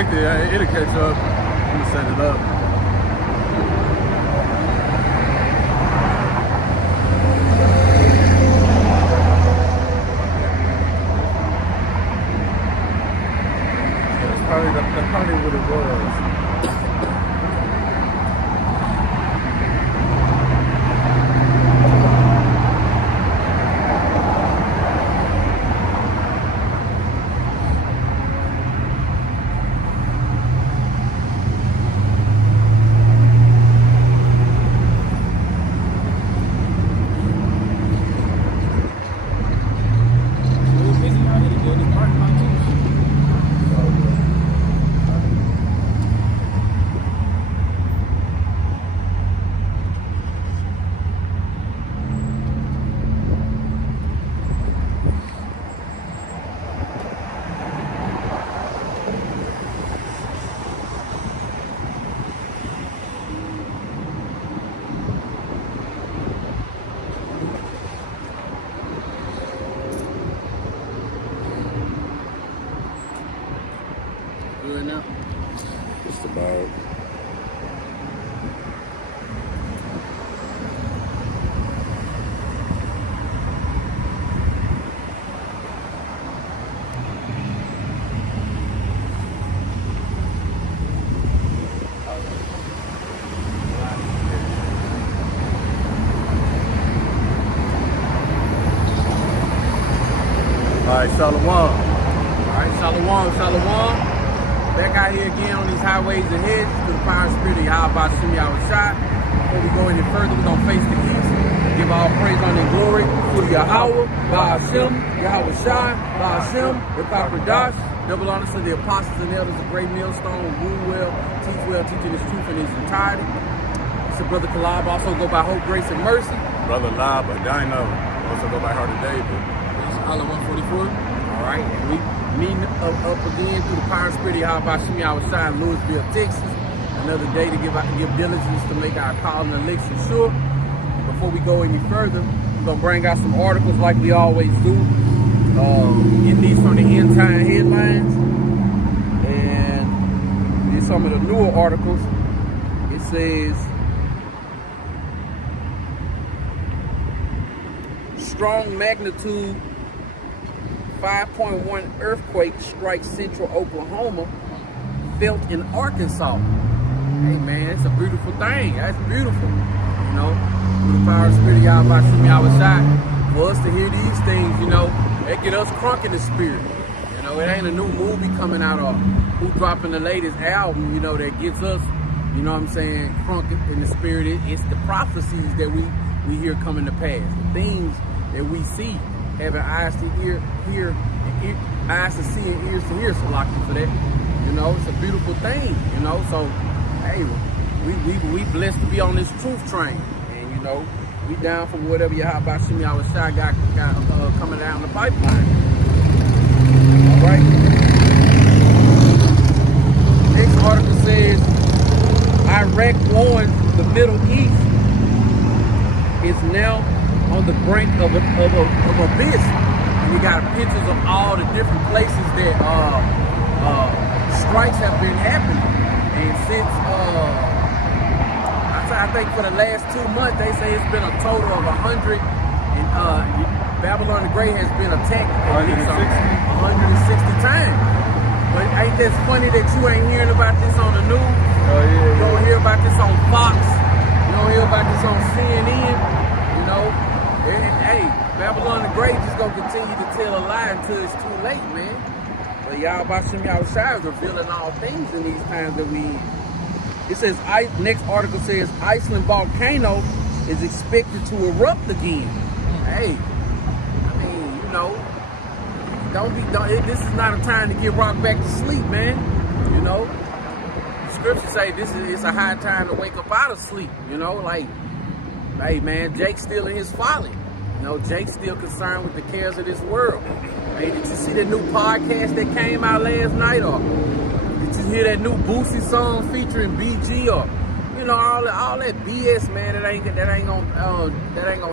expect it. It'll catch up. I'm gonna set it up. That's probably what it was. Good enough. Just about. All right, Shalom. All right, Shalom. Back out here again on these highways ahead to the power and spirit of Yahweh Shem Yahushua. Before we go any further, we're going to face the east. Give all praise, honor, and glory to Yahweh, Ba'ashem, Yahushua, Ba'ashem, the Dash. Double honor to the apostles and elders of Great Millstone, rule well, teach well, teaching his truth in its entirety. It's a Brother Kalab, also go by Hope, Grace, and Mercy. Brother Lab, Dino, also go by Heart of David. It's Allah 144. All right, and we meeting up again through the power and spirit of Yahweh Shem Yahushua in Louisville, Texas. Another day to give diligence to make our call and election sure. Before we go any further, we're going to bring out some articles like we always do. Getting these from the End Time Headlines. And these some of the newer articles. It says, strong magnitude 5.1 earthquake strikes central Oklahoma, felt in Arkansas. Hey man, it's a beautiful thing. That's beautiful. You know, through the power and spirit of Yahweh Shem Yahushua, for us to hear these things, you know, that get us crunk in the spirit. You know, it ain't a new movie coming out or who dropping the latest album, you know, that gets us, you know what I'm saying, crunk in the spirit. It's the prophecies that we hear coming to pass. The things that we see. Having eyes to hear, and eyes to see and ears to hear, so lock you for that. You know, it's a beautiful thing, you know. So, hey, we blessed to be on this truth train. And, you know, we down for whatever Yahweh Shem Yahushua got coming down the pipeline. All right. Next article says, Iraq warns the Middle East is now on the brink of abyss. And we got pictures of all the different places that strikes have been happening. And since I think for the last 2 months, they say it's been a total of 100. And Babylon the Great has been attacked 160 times. But ain't that funny that you ain't hearing about this on the news? Oh yeah. You don't hear about this on Fox. You don't hear about this on CNN. You know. Hey, Babylon the Great just gonna continue to tell a lie until it's too late, man. But Yahweh Shem Yahushua is revealing all things in these times that we in. It says, next article says, Iceland volcano is expected to erupt again. Hey, I mean, you know, this is not a time to get rocked back to sleep, man. You know, the scriptures say it's a high time to wake up out of sleep, you know, like, hey man, Jake's still in his folly. You know, Jake's still concerned with the cares of this world. Hey, did you see that new podcast that came out last night? Or did you hear that new Boosie song featuring BG? Or, you know, all that BS, man, that ain't gonna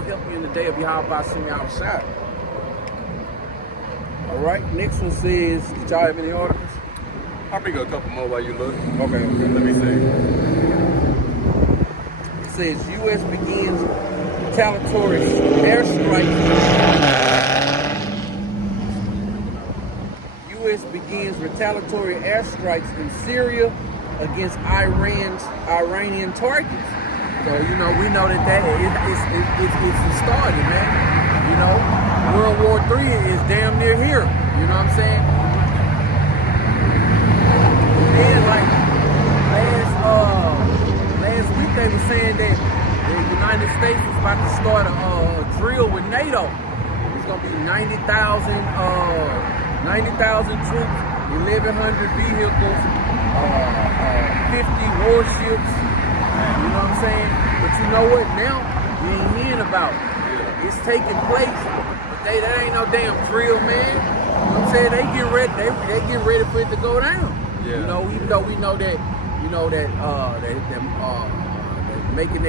help you in the day of Yahweh Shem Yahushua. All right, next one says, did y'all have any articles? I'll pick up a couple more while you look. Okay. Let me see. It says U.S. begins retaliatory airstrikes. U.S. begins retaliatory airstrikes in Syria against Iranian targets. So we know that it's started, man. World War III is damn near here. You know what I'm saying? And like last week they were saying that the United States was about to start a drill with NATO. It's gonna be 90,000 troops, 1,100 vehicles, 50 warships. You know what I'm saying? But you know what? Now you ain't hearing about it. It's taking place, but that ain't no damn drill, man. You know what I'm saying? They get ready. They get ready for it to go down. Yeah. Even though we know that, making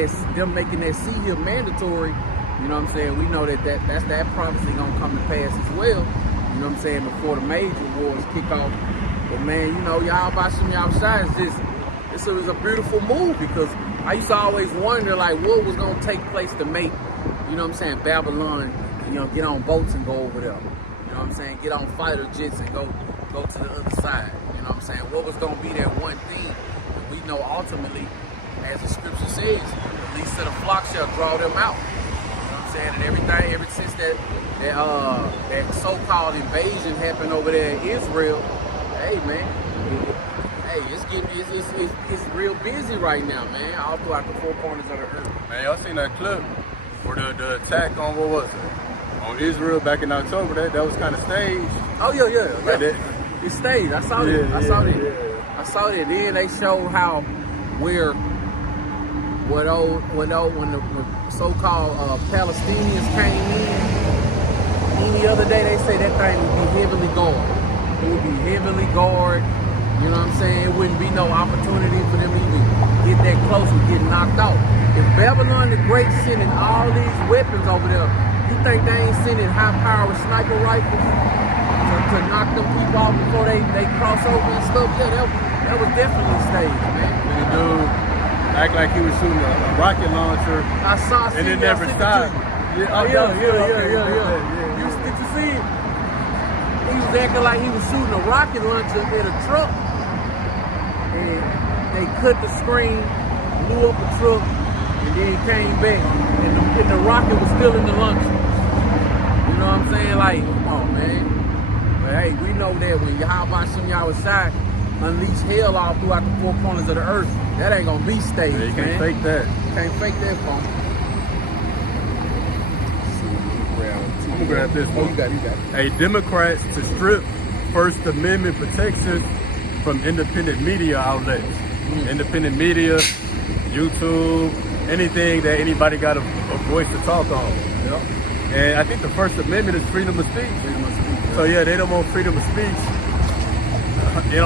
that sea hill mandatory. You know what I'm saying? We know that prophecy gonna come to pass as well. You know what I'm saying? Before the major wars kick off. But man, y'all by some y'all sides, this was a beautiful move because I used to always wonder like what was gonna take place to make, you know what I'm saying, Babylon, get on boats and go over there. You know what I'm saying? Get on fighter jets and go to the other side. You know what I'm saying? What was gonna be that one thing? And we know ultimately, as the scripture says, the least of the flock shall draw them out. You know what I'm saying? And everything, ever since that so-called invasion happened over there in Israel, hey man, it's real busy right now, man. All throughout the four corners of the earth. Man, y'all seen that clip for the attack on what was it? On Israel back in October. That was kind of staged. Oh yeah. Like that. It staged. I saw it. I saw it. Then they showed how when the so-called Palestinians came in. Any other day they say that thing would be heavily guarded. It would be heavily guarded. You know what I'm saying? It wouldn't be no opportunity for them to even get that close and get knocked out. If Babylon the Great sending all these weapons over there, you think they ain't sending high-powered sniper rifles to knock them people off before they cross over and stuff? Yeah, that was definitely staged, man. And the dude act like he was shooting a rocket launcher. I saw and it never stopped. Yeah. Did you see it? He was acting like he was shooting a rocket launcher at a truck. And they cut the screen, blew up the truck, and then came back. And the rocket was still in the launcher. You know what I'm saying? Like, come on, man. But hey, we know that when Yahweh Shem Yahweh unleash hell all throughout the four corners of the earth, that ain't gonna be staged, Yeah, you can't man. fake that. Can't fake that, phone. I'm gonna grab this one. You got it. Hey, Democrats to strip First Amendment protections from independent media outlets. Independent media, YouTube, anything that anybody got a voice to talk on. Yep. And I think the First Amendment is freedom of speech. So yeah, they don't want freedom of speech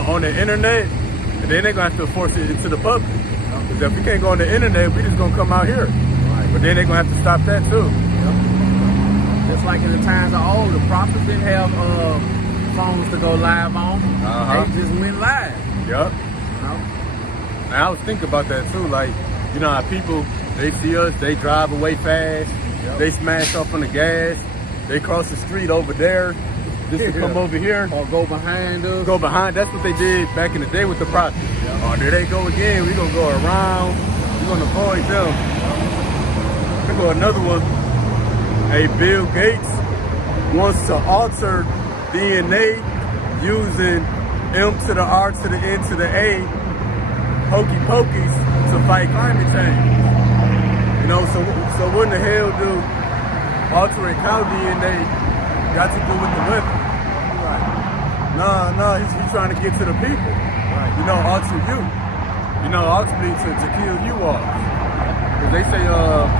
on the internet, and then they're gonna have to force it into the public. Because if we can't go on the internet, we just gonna come out here. But then they're gonna have to stop that too. Just like in the times of old, the prophets didn't have phones to go live on. They just went live. Yep. And I was thinking about that too. Like, you know how people, they see us, they drive away fast, they smash up on the gas, they cross the street over there just to come over here. Or go behind us. Go behind. That's what they did back in the day with the prophets. Oh, there they go again. We're gonna go around. We're gonna avoid them. Here go another one. Hey, Bill Gates wants to alter DNA using M to the R to the N to the A hokey pokeys to fight climate change. You know, so what in the hell do altering cow DNA got to do with the women? No, he's trying to get to the people. You know, alter you. You know, ultimately to kill you off. Because they say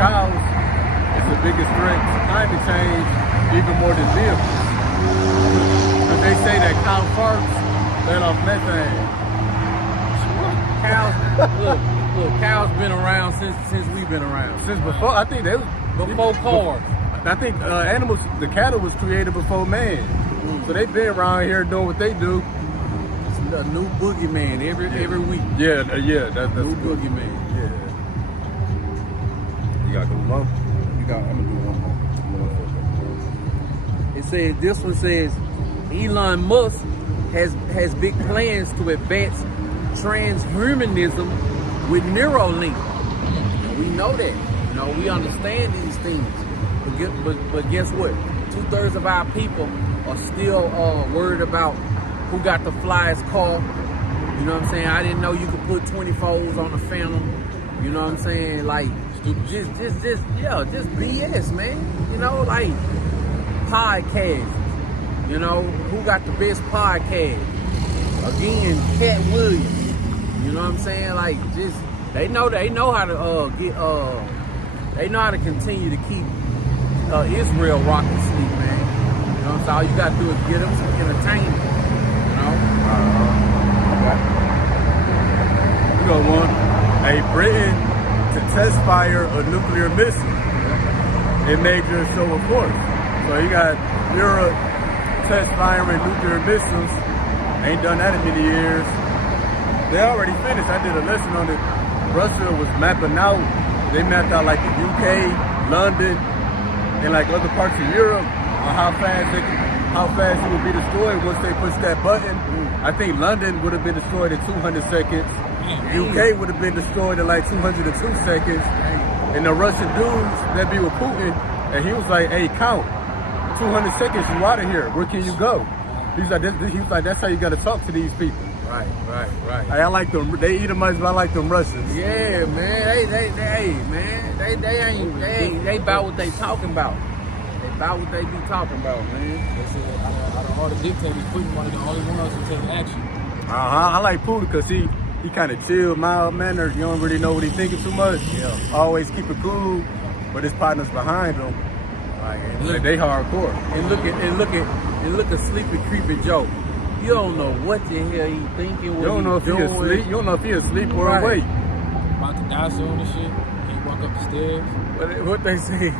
cows is the biggest threat to climate change, even more than vehicles. Because they say that cow farts let off methane. Cows, look, cows been around since we've been around. Since before, I think they was Before cars. I think animals, the cattle was created before man. So they've been around here doing what they do. a new boogeyman every week. Yeah, that's New good. boogeyman. Yeah. You got to move on. I'm gonna do one more. It says this one says Elon Musk has big plans to advance transhumanism with Neuralink. And we know that. You know, we understand these things. But guess what? 2/3 of our people are still worried about who got the flyest car. You know what I'm saying? I didn't know you could put 24s on the Phantom. You know what I'm saying? Like, just BS, man. You know, like podcast. You know, who got the best podcast? Again, Cat Williams. You know what I'm saying? Like, just they know how to they know how to continue to keep Israel rocking sleep, man. You know what I'm saying? All you gotta do is get them some entertainment. You know? We got one. Britain to test fire a nuclear missile in major show of force. So you got Europe test firing nuclear missiles. Ain't done that in many years. They already finished. I did a lesson on it. Russia was mapping out. They mapped out like the UK, London, and like other parts of Europe on how fast it would be destroyed once they push that button. I think London would have been destroyed in 200 seconds. UK would have been destroyed in like 202 seconds. And the Russian dudes that be with Putin, and he was like, "Hey, count 200 seconds, you out of here. Where can you go?" He was like, "That's how you got to talk to these people." Right. I like them. They eat them as I like them Russians. Yeah, man. They about what they talking about. They about what they be talking about, man. They said out of all the dictators, Putin one of the only ones who take action. I like Putin because he kind of chill, mild mannered. You don't really know what he's thinking too much. Yeah. Always keep it cool, but his partners behind him, like, they hardcore. And look at Sleepy Creepy Joe. You don't know what the hell he thinking. You don't know if he asleep. You don't know if he asleep or Right. awake. About to die soon and shit. Can't walk up the stairs. But what they say,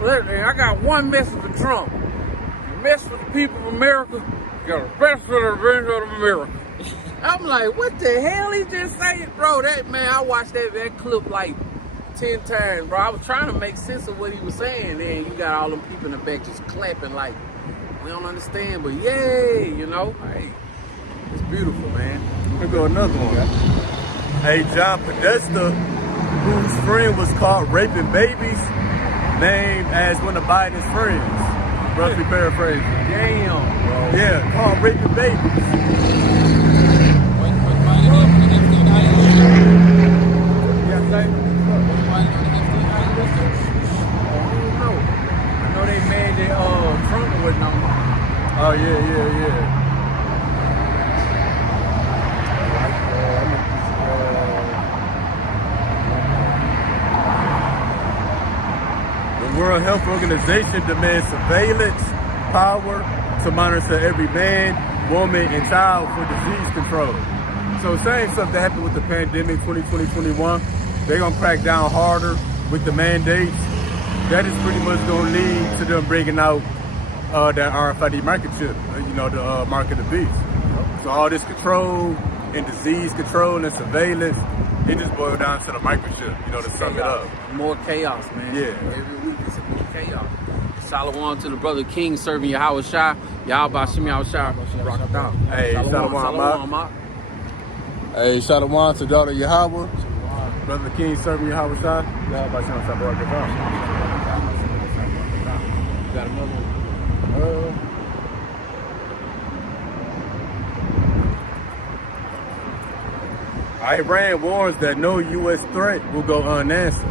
look, I got one message for Trump. The message for the people of America, you got the best for the revenge of America. I'm like, what the hell he just said, bro? That man, I watched that clip like 10 times, bro. I was trying to make sense of what he was saying. Then you got all them people in the back just clapping like, we don't understand, but yay, you know? Hey, it's beautiful, man. Here go another one. Hey, John Podesta, whose friend was caught raping babies, named as one of Biden's friends. Roughly paraphrasing. Damn, bro. Yeah, caught raping babies. When Biden on the Epstein Island. Yeah, say? When Biden on the Epstein Island. I don't know. I know they mad that Trump wasn't on. Oh, yeah. The World Health Organization demands surveillance power to monitor every man, woman, and child for disease control. So same stuff that happened with the pandemic 2020-21. They're going to crack down harder with the mandates. That is pretty much going to lead to them bringing out that RFID microchip, the mark of the beast. So all this control and disease control and surveillance, it just boils down to the microchip, to sum it up. More chaos, man. Yeah. Every week it's more chaos. Shalom to the brother King serving Yahweh Shai. Yahweh Shimi Yahweh Shai. Rock it out. Hey, Shalom, Mak. Hey, Shalom to daughter Yahweh. Brother King serving Yahweh Shai. Yahweh Shai, rock it out. Got another one. Iran warns that no U.S. threat will go unanswered.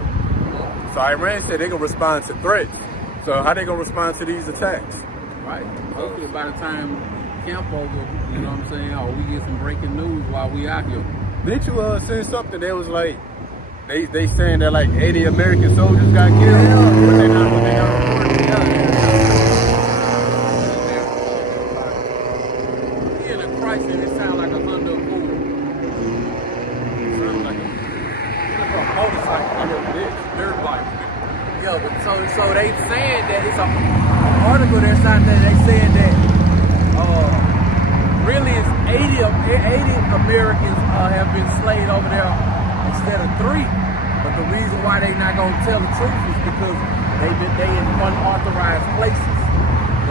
So Iran said they're going to respond to threats. So how they going to respond to these attacks? Right. Hopefully by the time camp over, you know what I'm saying, or we get some breaking news while we out here. Did you see something that was like, they saying that like 80 American soldiers got killed, but they not reporting. In a crisis, it sounds like a Honda Accord. Sounds like a motorcycle, like a bitch, dirt bike. Yeah, but so they saying that it's an article that's out there. They saying that really it's 80 Americans have been slayed over there instead of 3. But the reason why they not gonna tell the truth is because they in unauthorized places.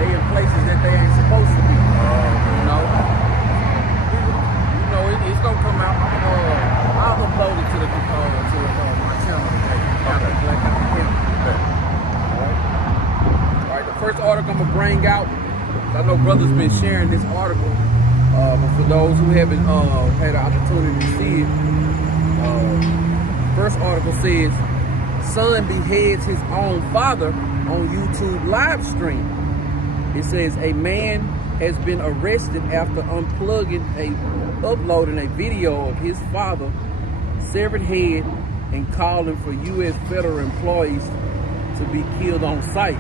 They in places that they ain't supposed to be. You know, it's gonna come out. I'll upload it to my channel today. All right. The first article I'm gonna bring out. I know brothers been sharing this article, but for those who haven't had an opportunity to see it, first article says, son beheads his own father on YouTube live stream. It says a man has been arrested after uploading a video of his father severed head and calling for U.S. federal employees to be killed on sight.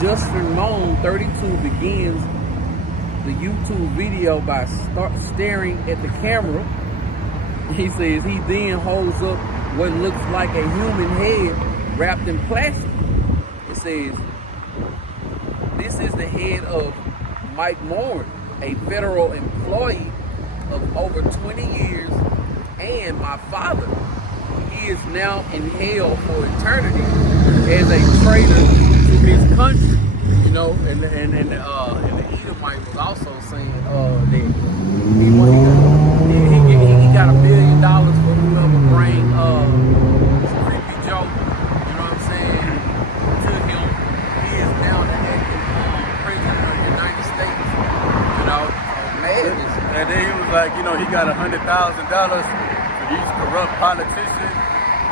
Justin Moan, 32, begins the YouTube video by staring at the camera. He says he then holds up what looks like a human head wrapped in plastic. It says, this is the head of Mike Moore, a federal employee of over 20 years, and my father. He is now in hell for eternity as a traitor to his country. You know, and the Edomite was also saying that he got $1 billion for whoever bring Creepy Joe, you know what I'm saying, to him. He is now the acting president of the United States. You know, madness. And then he was like, you know, he got $100,000 for these corrupt politicians.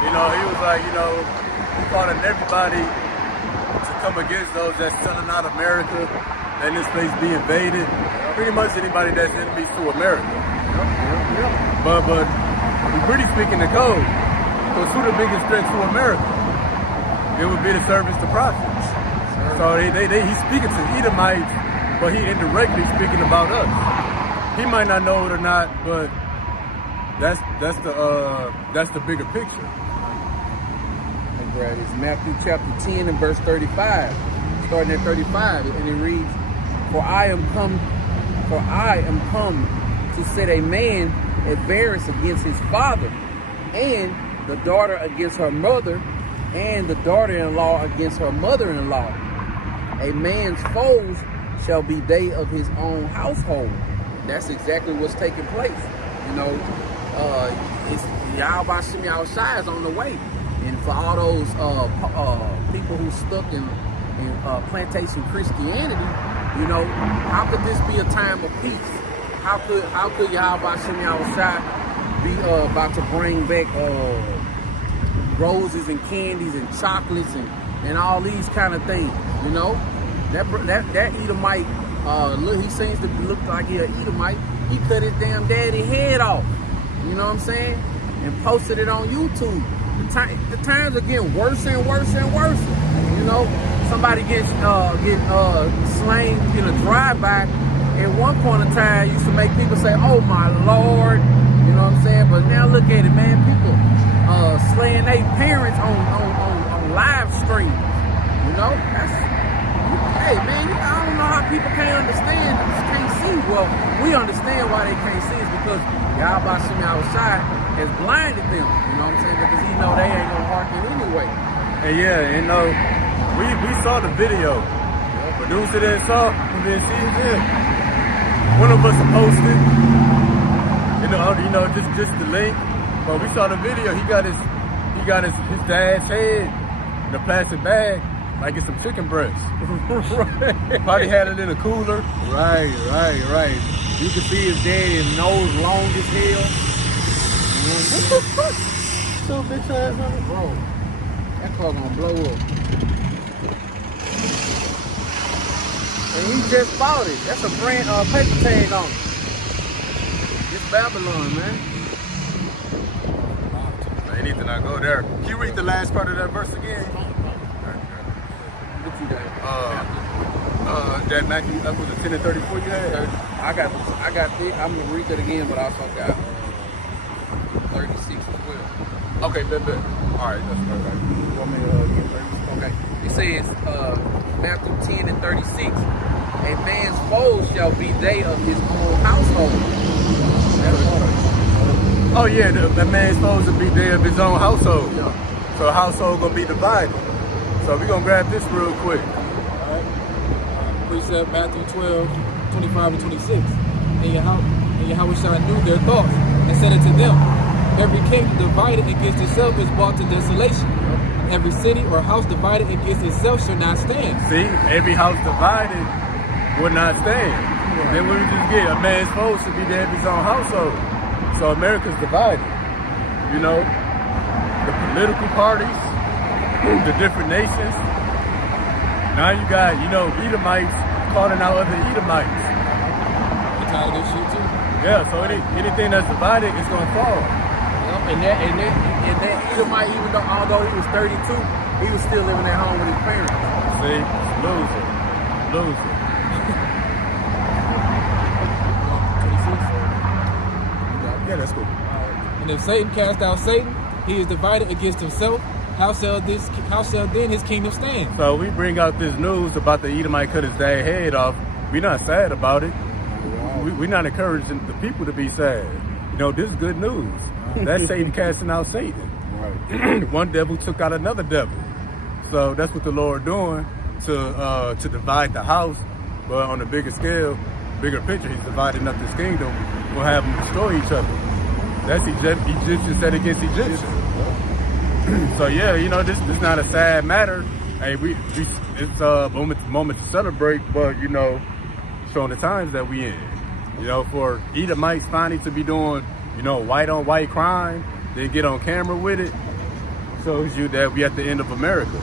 You know, he was like, you know, he calling everybody to come against those that's selling out America, letting this place be invaded. Pretty much anybody that's enemies to America. But we're really speaking the code. Because who the biggest threat to America? It would be the servants to prophets. So he's speaking to Edomites, but he indirectly speaking about us. He might not know it or not, but that's the bigger picture. It's Matthew chapter 10 and verse 35, starting at 35, and it reads, For I am come to set a man at variance against his father, and the daughter against her mother, and the daughter-in-law against her mother-in-law. A man's foes shall be they of his own household. That's exactly what's taking place. You know, it's Yahweh Shem Yahushua is on the way. And for all those people who stuck in plantation Christianity, you know, how could this be a time of peace? How could Yahweh Shem Yahushua be about to bring back roses and candies and chocolates and all these kind of things? You know, that Edomite, look, he seems to look like he's an Edomite. He cut his damn daddy head off. You know what I'm saying? And posted it on YouTube. The times are getting worse and worse and worse. You know, somebody gets slain in a drive-by. At one point in time, used to make people say, "Oh my Lord," you know what I'm saying? But now look at it, man. People slaying their parents on live streams. You know, hey man, I don't know how people can't understand, can't see. Well, we understand why they can't see is because Yahweh Shem Yahushua has blinded them, you know what I'm saying? Because he know they ain't gonna hearken anyway. And yeah, you know, we saw the video. Producer that saw, and then she did. One of us posted, you know, just the link. But we saw the video. He got his dad's head in a plastic bag, like it's some chicken breast. Right. Probably had it in a cooler. Right. You can see his daddy's nose long as hell. What the fuck? So bitch ass on it, bro. That car gonna blow up. And he just bought it. That's a brand paper tag on it. It's Babylon, man. They need to not go there. Can you read the last part of that verse again? What you got? That Matthew, that was the 10 and 34 you had? I got I'm gonna read that again, but I also got 36 as well. Okay, bet. All right, that's perfect. You want me to get 36? Okay. It says Matthew 10 and 36. A man's foes shall be they of his own household. That's all. Oh yeah, the man's supposed to be there of his own household. Yeah. So household gonna be divided. So we're gonna grab this real quick. Alright. Precept Matthew 12, 25 and 26. And Yahushua knew their thoughts and said unto them, every kingdom divided against itself is brought to desolation. Every city or house divided against itself shall not stand. See, every house divided would not stand. Then we would just get a man's supposed to be there of his own household. So America's divided. You know, the political parties, the different nations. Now you got, you know, Edomites calling out other Edomites. You tired of this shit too? Yeah, so anything that's divided is gonna fall. And that Edomite, even though although he was 32, he was still living at home with his parents. See, loser. 26. Yeah, that's cool. And if Satan cast out Satan, he is divided against himself. How shall then his kingdom stand? So we bring out this news about the Edomite cut his dad's head off. We're not sad about it. We're not encouraging the people to be sad. You know, this is good news. That's Satan casting out Satan. Right. One devil took out another devil. So that's what the Lord doing to divide the house. But on a bigger scale, bigger picture, he's dividing up this kingdom. We'll have them destroy each other. That's Egyptian set against Egyptian. So yeah, you know, this is not a sad matter. Hey, it's a moment to celebrate, but you know, showing the times that we in. You know, for Edomites finally to be doing, you know, white on white crime, then get on camera with it, shows you that we at the end of America.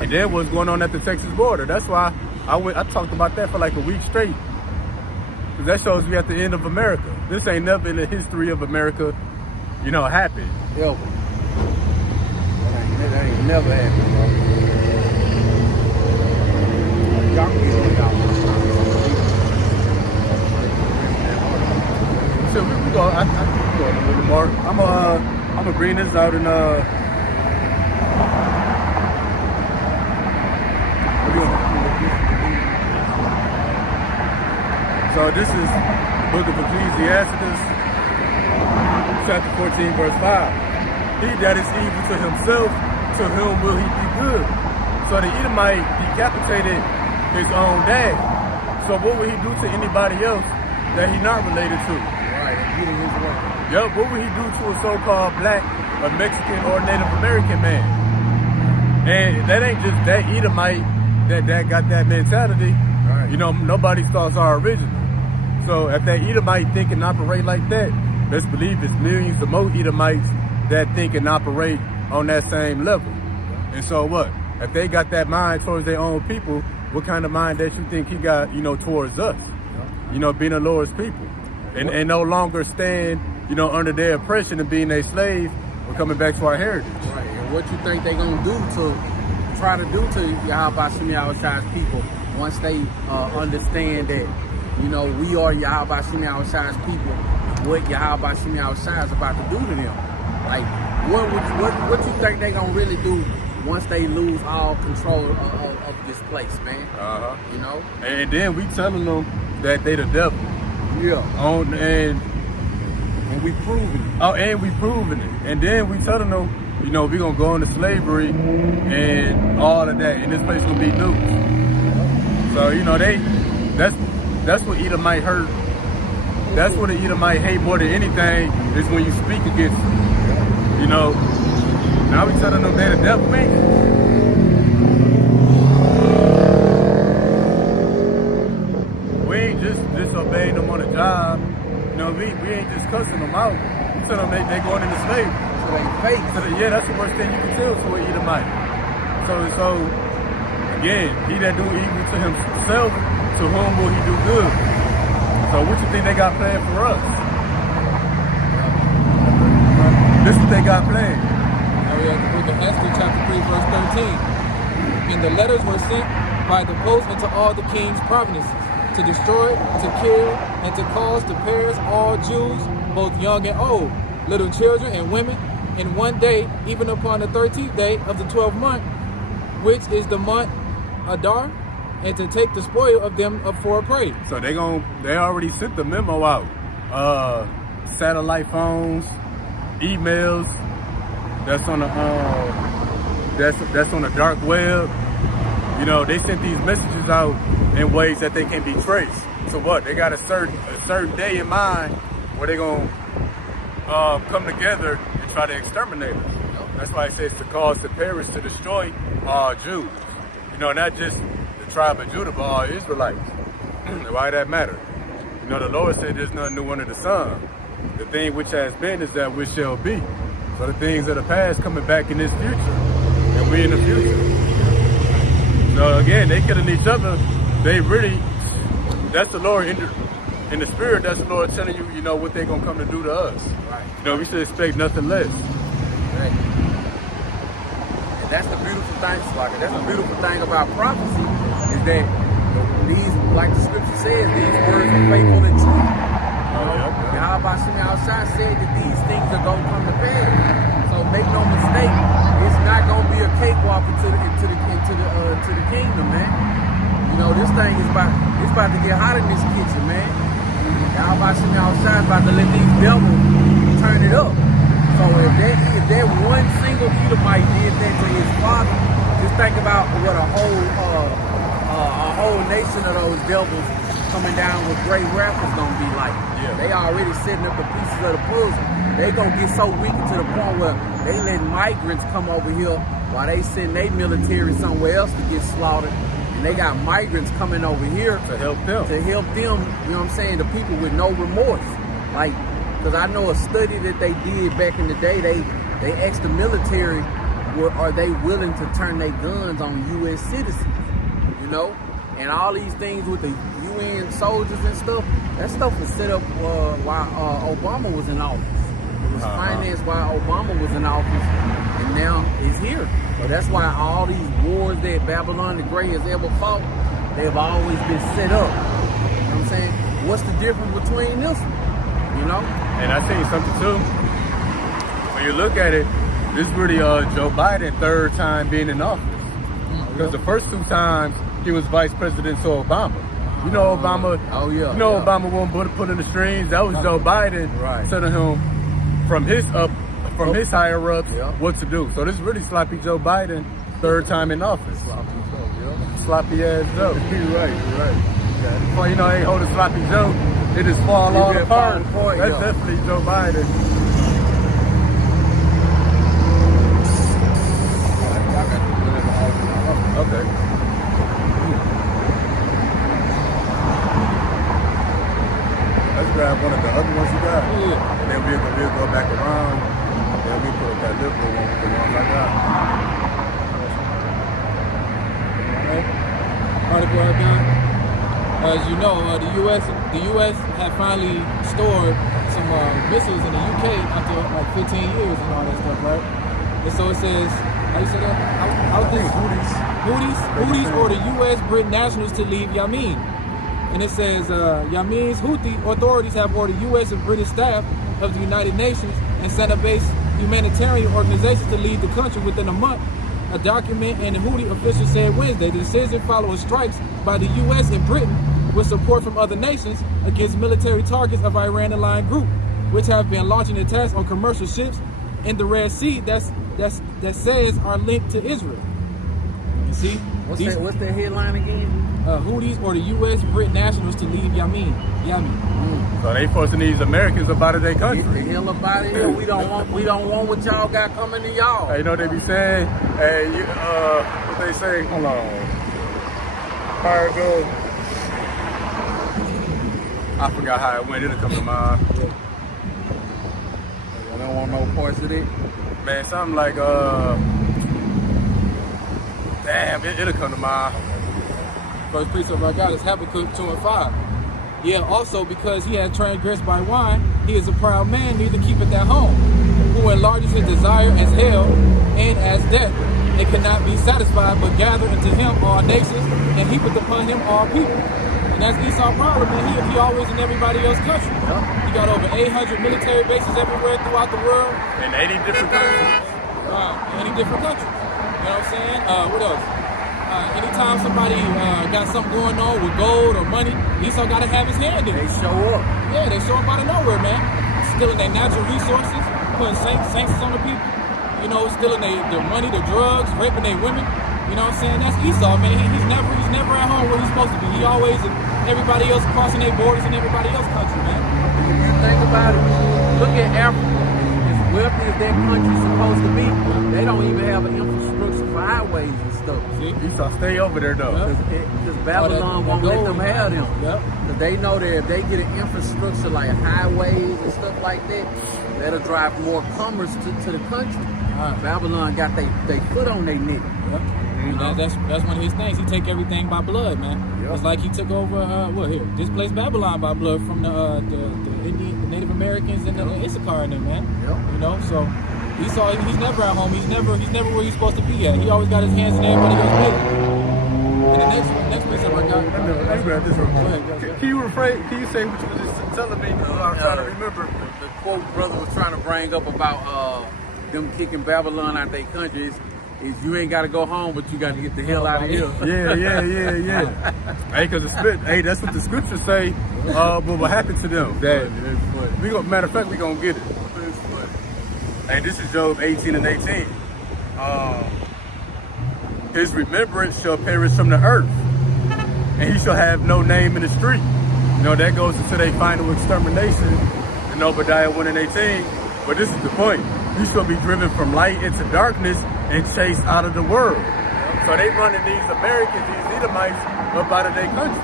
And then what's going on at the Texas border? That's why I talked about that for like a week straight. Cause that shows we at the end of America. This ain't never in the history of America, you know, happened. Yo, that ain't never happened, bro. Y'all can get on y'all. So we go. I can go a little bit more. I'm gonna bring this out and So this is the book of Ecclesiastes, chapter 14, verse 5. He that is evil to himself, to whom will he be good? So the Edomite decapitated his own dad. So what would he do to anybody else that he not related to? Right, getting his way. Yup, what would he do to a so-called black, a Mexican, or Native American man? And that ain't just that Edomite that got that mentality. Right. You know, nobody's thoughts are original. So if that Edomite think and operate like that, let's believe it's millions of more Edomites that think and operate on that same level. And so what? If they got that mind towards their own people, what kind of mind that you think he got, you know, towards us? You know, being the Lord's people. And no longer stand, you know, under their oppression and being their slave, we're coming back to our heritage. Right, and what you think they gonna do to try to do to Yahweh Shem Yahushua's people once they understand that, you know, we are Yahweh Shem Yahushua's people, what Yahweh Shem Yahushua is about to do to them. Like, what you think they gonna really do once they lose all control of this place, man? You know? And then we telling them that they the devil. Yeah. And we proving it. Oh, and we proving it. And then we telling them, you know, we gonna go into slavery and all of that, and this place gonna be news. So, you know, that's what Edomite hurt. That's what the Edomite hate more than anything, is when you speak against them. You know, now we telling them they're the devil, man. We ain't just disobeying them on the job. You know, we ain't just cussing them out. We tell them they going into slavery. So they fake. Yeah, that's the worst thing you can tell to an Edomite. So again, he that do evil to himself, to whom will he do good? So what you think they got planned for us? This is what they got planned. Now we have the book of Esther, chapter 3, verse 13. And the letters were sent by the post into all the king's provinces, to destroy, to kill, and to cause to perish all Jews, both young and old, little children and women, in one day, even upon the 13th day of the 12th month, which is the month Adar, and to take the spoil of them up for a prey. So they already sent the memo out. Satellite phones, emails. That's on the that's on the dark web. You know, they sent these messages out in ways that they can be traced. So what? They got a certain day in mind where they're gonna come together and try to exterminate us. That's why it says to cause to perish, to destroy all Jews. You know, not just the tribe of Judah, but all Israelites. Why that matter? You know, the Lord said there's nothing new under the sun. The thing which has been is that which shall be. So the things of the past coming back in this future, and we in the future. So again, they killing each other. They really, that's the Lord in the spirit. That's the Lord telling you, you know, what they're gonna come to do to us. Right. You know, we should expect nothing less. Right. And that's the beautiful thing, Swagger. That's the beautiful thing about prophecy is that these, like the scripture says, these words are faithful and true. Yahweh outside said that these things are gonna come to pass. So make no mistake, it's not gonna be a cakewalk into the kingdom, man. You know, this thing is about to get hot in this kitchen, man. Yahweh outside about to let these devils turn it up. So if that one single Edomite did that to his father, just think about what a whole nation of those devils coming down with great wrath is gonna be like. Yeah. They already setting up the pieces of the puzzle. They gonna get so weak to the point where they let migrants come over here while they send their military somewhere else to get slaughtered. And they got migrants coming over here To help them. you know what I'm saying, the people with no remorse. Like, because I know a study that they did back in the day, they asked the military, are they willing to turn their guns on U.S. citizens, you know? And all these things with the UN soldiers and stuff, that stuff was set up while Obama was in office. It was financed while Obama was in office, and now it's here. So that's why all these wars that Babylon the Great has ever fought, they've always been set up. You know what I'm saying? What's the difference between this one? You know? And I seen something too. When you look at it, this is really Joe Biden third time being in office. Because the first two times he was vice president to Obama. You know Obama. Oh yeah. You know yeah. Obama wasn't pulling the strings. That was Joe Biden Right. telling him from his higher ups Yeah. what to do. So this is really sloppy Joe Biden third time in office. Sloppy ass Joe. You're right. Well, you know, ain't holding sloppy Joe. It just fall all Yeah, apart. fall apart, That's yeah. definitely Joe Biden. Okay. Let's grab one of the other ones you got. Yeah. And then we'll go back around. And we put up that liberal one with the ones I got. Article I got. As you know, the U.S. had finally stored some missiles in the UK after like 15 years and all that stuff, right? And so it says, how you say that? I think Houthis order U.S. Brit nationals to leave Yemen. And it says Yemen's Houthi authorities have ordered U.S. and British staff of the United Nations and center-based humanitarian organizations to leave the country within a month. A document and the Houthi officials said Wednesday the decision follows strikes by the U.S. and Britain with support from other nations against military targets of Iran-aligned group, which have been launching attacks on commercial ships in the Red Sea that says are linked to Israel. You see? What's that headline again? Houthis order U.S. Brit nationals to leave Yemen. So they forcing these Americans up out of their country. Get the hell up out of here. We don't want what y'all got coming to y'all. Hey, you know what they be saying? Hey, what they say? Hold on. Fire goes. I forgot how it went. It'll come to mind. I don't want no parts of it. Man, something like, damn, it'll come to mind. First precept I got is Habakkuk 2:5. Yeah, also because he has transgressed by wine, he is a proud man, neither keepeth at home, who enlarges his desire as hell and as death, and cannot be satisfied, but gather unto him all nations, and heapeth upon him all people. And that's Esau's problem, man. He always in everybody else's country. Yeah. He got over 800 military bases everywhere throughout the world. In 80 different countries. 80 different countries. You know what I'm saying? What else? anytime somebody got something going on with gold or money, Esau got to have his hand in They it. show up. Yeah, they show up out of nowhere, man. Stealing their natural resources, putting sanctions on the people. You know, stealing their money, their drugs, raping their women. You know what I'm saying? That's Esau, man. He's never at home where he's supposed to be. He always everybody else crossing their borders in everybody else's country, man. You think about it. Look at Africa. As wealthy as that country's supposed to be, they don't even have an infrastructure for highways and stuff. See? Esau stay over there though. Because Babylon won't let them have them. Yep. Because they know that if they get an infrastructure like highways and stuff like that, that'll drive more commerce to the country. Babylon got they foot on their neck. Yep. That's one of his things. He take everything by blood, man. Yep. It's like he took over displaced Babylon by blood from the Native Americans and the Issachar in them, man. Yep. You know, so Esau, he's never at home. He's never where he's supposed to be at. He always got his hands in everybody else's business. And the next place I got. Let me grab this real Go quick. ahead. Can you say what you were just telling me? I'm trying to remember. The quote brother was trying to bring up about them kicking Babylon out their countries is you ain't got to go home, but you got to get the hell out of here. Yeah. Hey, that's what the scriptures say. But what happened to them? That matter of fact, we gonna get it. Hey, this is Job 18 and 18. His remembrance shall perish from the earth, and he shall have no name in the street. You know, that goes into their final extermination in Obadiah 1 and 18. But this is the point. You shall be driven from light into darkness and chased out of the world. So they running these Americans, these Edomites, up out of their country.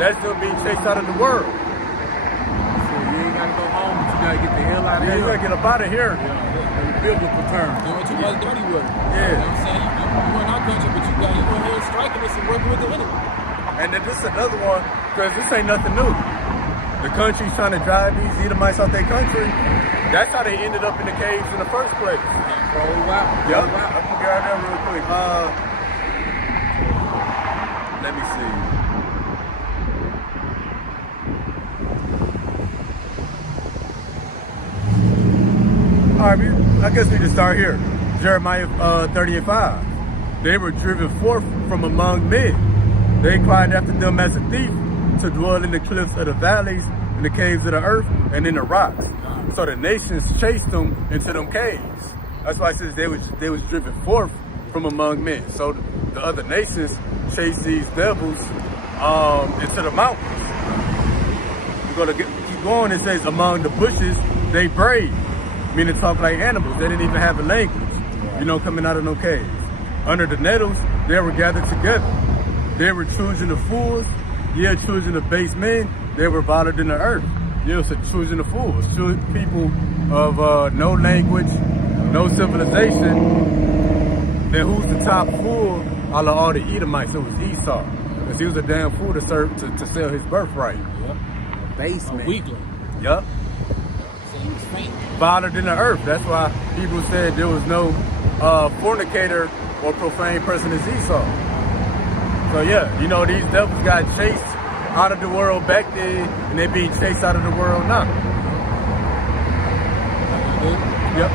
That's them being chased out of the world. So you ain't got to go home, but you got to get the hell out of Yeah, here. you gotta get up out of here. In biblical terms. Doing too much dirty work. Yeah. You know what I'm saying? You in our country, but you in here striking us and working with the enemy. And then this is another one, because this ain't nothing new. The country's trying to drive these Edomites out their country. That's how they ended up in the caves in the first place. Oh, wow. Yep. I'm gonna grab that real quick. Let me see. All right, I guess we can start here. Jeremiah 30 and 5. They were driven forth from among men. They cried after them as a thief to dwell in the cliffs of the valleys, in the caves of the earth, and in the rocks. So the nations chased them into them caves. That's why it says they was driven forth from among men. So the other nations chased these devils into the mountains. We're gonna keep going. It says among the bushes they brayed, meaning talk like animals. They didn't even have a language, you know, coming out of no caves. Under the nettles, they were gathered together. They were children of fools, children of base men. They were violent in the earth. So children of fools, people of no language, no civilization. Then who's the top fool out of all the Edomites? It was Esau, because he was a damn fool to sell his birthright. Yep. Basement. A weakling. Yup. So he was faint. Violent in the earth. That's why people said there was no fornicator or profane person as Esau. So yeah, you know, these devils got chased out of the world back then, and they being chased out of the world now. Yep.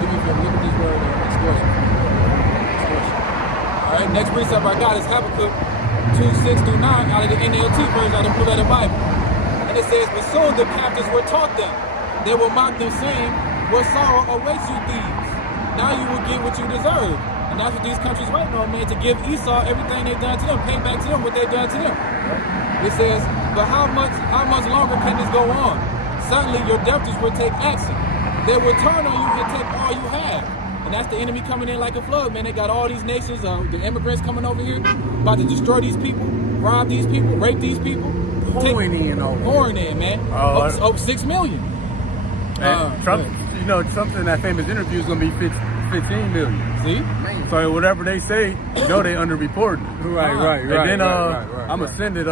Look at this word, extortion. All right, next precept I got is Habakkuk 2:6-9 out of the NLT version of the Blue Letter Bible. And it says, but soon the captives were taught them. They will mock them, saying, what sorrow awaits you thieves? Now you will get what you deserve. And that's what these countries waiting on, man, to give Esau everything they've done to them, pay back to them what they've done to them. It says, but how much longer can this go on? Suddenly your debtors will take action. They will turn on you and take all you have. And that's the enemy coming in like a flood, man. They got all these nations, the immigrants coming over here, about to destroy these people, rob these people, rape these people. Pouring in, man. Oh, Over 6 million. Trump, you know, Trump in that famous interview is going to be 15 million. See? So whatever they say, you know they underreporting. Right. And then I'm going to send it,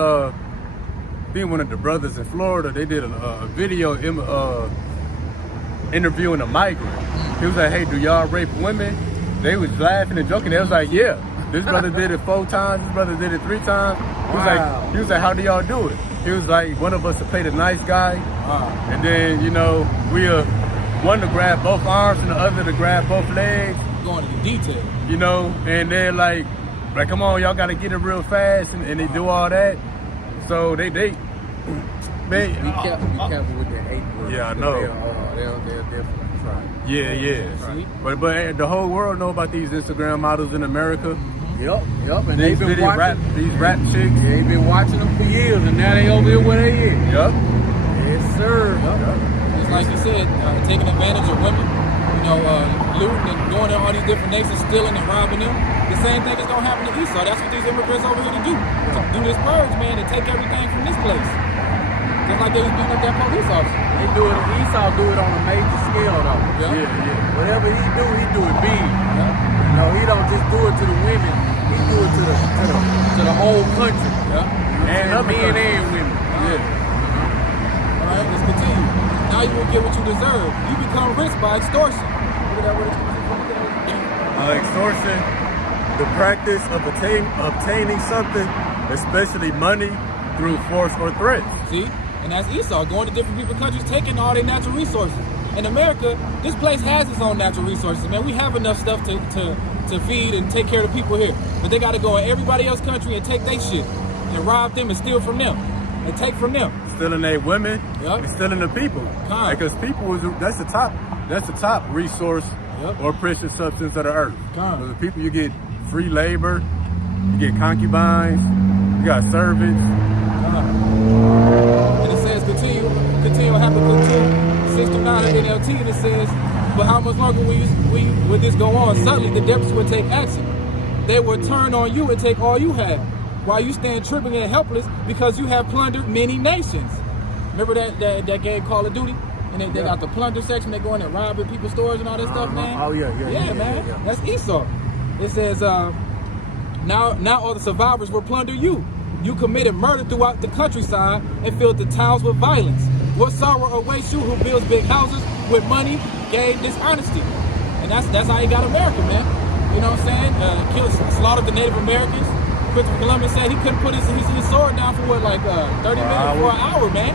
being one of the brothers in Florida, they did a video interviewing a migrant. He was like, hey, do y'all rape women? They was laughing and joking. They was like, yeah. This brother did it 4 times. This brother did it 3 times. He was like, how do y'all do it? He was like, one of us to play the nice guy. And then, you know, one to grab both arms and the other to grab both legs. Going into detail. You know, and then like, like, come on, y'all got to get it real fast, and they do all that. So they Be careful with that hate word. Yeah, I know. They'll definitely try. Yeah. See? But the whole world know about these Instagram models in America. Yep. And These they've been watching. these rap chicks. Yeah, they've been watching them for years, and now they over here where they is. Yup. Yes, sir. Just like you said, taking advantage of women, looting and going to all these different nations, stealing and robbing them. The same thing is going to happen to Esau. That's what these immigrants over here to do. To do this purge, man, and take everything from this place. Just like they was beating up that police officer. They do it. Esau do it on a major scale, though. Yeah. Whatever he do it big. Yeah. He don't just do it to the women. He do it to the whole country. Yeah. And other men countries. and women. All right, let's continue. Now you will get what you deserve. You become rich by extortion. Look at that word extortion. Extortion, the practice of obtaining something, especially money, through force or threats. See? And that's Esau, going to different people's countries, taking all their natural resources. In America, this place has its own natural resources, man. We have enough stuff to feed and take care of the people here. But they got to go in everybody else's country and take their shit and rob them and steal from them and take from them. Stealing their women, Yup. and stealing the people. Con. Because people that's the top resource Yup. or precious substance of the earth. Con. So the people, you get free labor, you get concubines, you got servants. And it says, continue on Habakkuk 2:6-9 in NLT, and it says, but how much longer would this go on? Suddenly the devils would take action. They would turn on you and take all you have, while you stand tripping and helpless because you have plundered many nations. Remember that game Call of Duty? And they got the plunder section, they go in and rob at people's stores and all that stuff, man. Oh, yeah, man. yeah. That's Esau. It says, now all the survivors will plunder you. You committed murder throughout the countryside and filled the towns with violence. What sorrow awaits you who builds big houses with money, gain dishonesty? And that's how he got America, man. You know what I'm saying? Slaughtered the Native Americans. Christopher Columbus said he couldn't put his sword down for 30 minutes for an hour, man.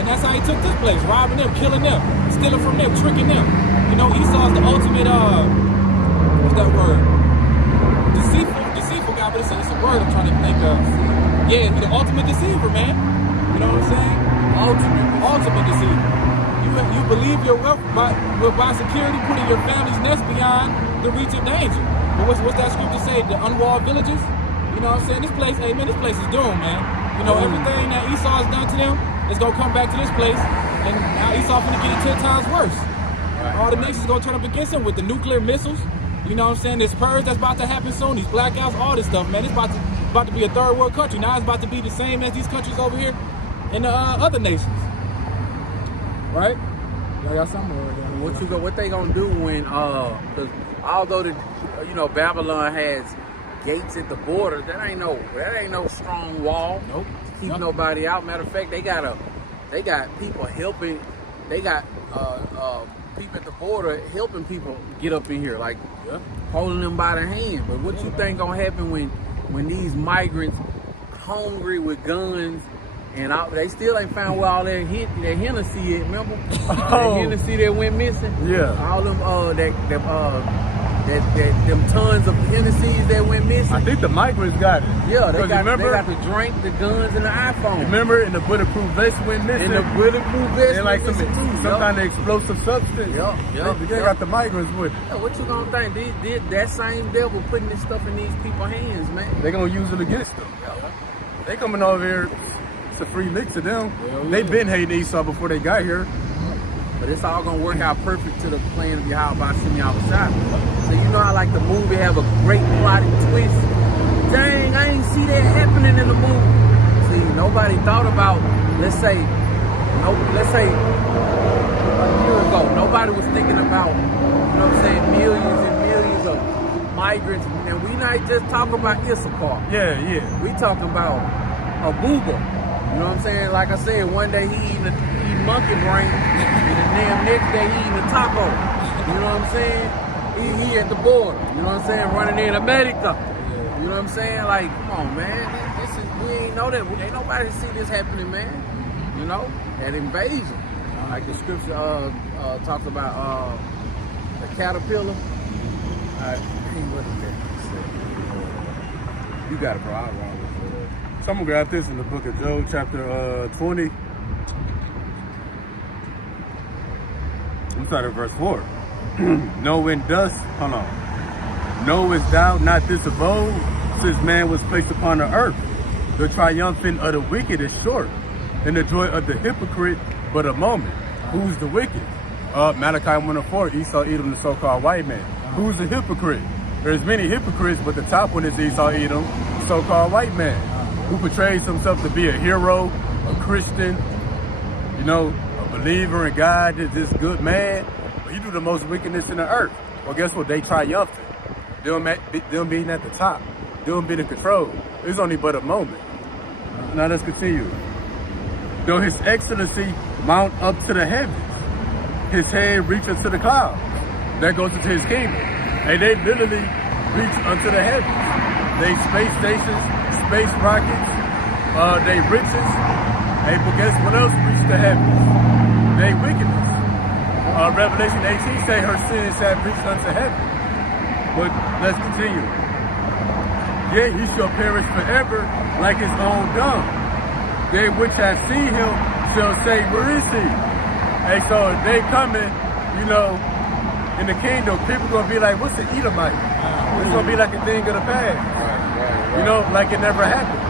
And that's how he took this place, robbing them, killing them, stealing from them, tricking them. Esau's the ultimate, what's that word? Deceitful guy, but it's a word I'm trying to think of. Yeah, he's the ultimate deceiver, man. You know what I'm saying? Ultimate deceiver. You believe your wealth will buy security, putting your family's nest beyond the reach of danger. But what's that scripture say? The unwalled villages? You know what I'm saying? This place is doomed, man. Everything that Esau has done to them is going to come back to this place. And now Esau going to get it 10 times worse. Right. All the nations going to turn up against him with the nuclear missiles. You know what I'm saying? This purge that's about to happen soon, these blackouts, all this stuff, man. It's about to be a third world country. Now it's about to be the same as these countries over here in the other nations. Right? Y'all got something? What they gonna do when because although Babylon has gates at the border, that ain't no strong wall. Nope. To keep nobody out. Matter of fact, they got people helping. They got people at the border helping people get up in here, like holding them by the hand. But what you think gonna happen when these migrants hungry with guns and they still ain't found where all that Hennessy at, remember? That Hennessy that went missing? Yeah. All them them tons of Hennessy's that went missing. I think the migrants got it. Yeah, they got remember, the drink, the guns, and the iPhone. Remember, and the bulletproof vest went missing. And the bulletproof vest and like went some missing too. kind of explosive substance. They got the migrants with it. Yeah, what you gonna think? That same devil putting this stuff in these people's hands, man. They gonna use it against them. They coming over here. It's a free lick to them. They been hating Esau before they got here. But it's all gonna work out perfect to the plan of Yahweh Shem Yahushua. So you know how like the movie have a great plotting twist. Dang, I ain't see that happening in the movie. See, nobody thought about, let's say a year ago, nobody was thinking about, millions and millions of migrants. And we not just talking about Issachar. Yeah. We talking about a booba. You know what I'm saying? Like I said, one day he eating monkey brain, and the damn next day he eating a taco. You know what I'm saying? He at the border. You know what I'm saying? Running in America. You know what I'm saying? Like, come on, man. We ain't know that. Ain't nobody see this happening, man. That invasion. Like the scripture talks about the caterpillar. What is that? You got it, bro. I'm wrong with it. So I'm gonna grab this in the book of Job, chapter 20. I'm starting at verse 4. Knowest thou not this of old, since man was placed upon the earth? The triumphant of the wicked is short, and the joy of the hypocrite but a moment. Who's the wicked? Malachi 1:4, Esau, Edom, the so-called white man. Who's the hypocrite? There's many hypocrites, but the top one is Esau, Edom, the so-called white man, who portrays himself to be a hero, a Christian, you know, a believer in God, this good man. But he do the most wickedness in the earth. Well, guess what? They triumphant. Them being at the top. Them being in control. It's only but a moment. Now let's continue. Though his excellency mount up to the heavens, his head reach unto the clouds. That goes into his kingdom. And they literally reach unto the heavens. They space stations, space rockets, they riches. Hey, but guess what else reached the heavens? They wickedness. Revelation 18 say her sins have reached unto heaven. But let's continue. Yet he shall perish forever like his own dung. They which have seen him shall say, where is he? Hey, so if they coming, you know, in the kingdom, people gonna be like, what's the Edomite? It's gonna be like a thing of the past. You know, like it never happened.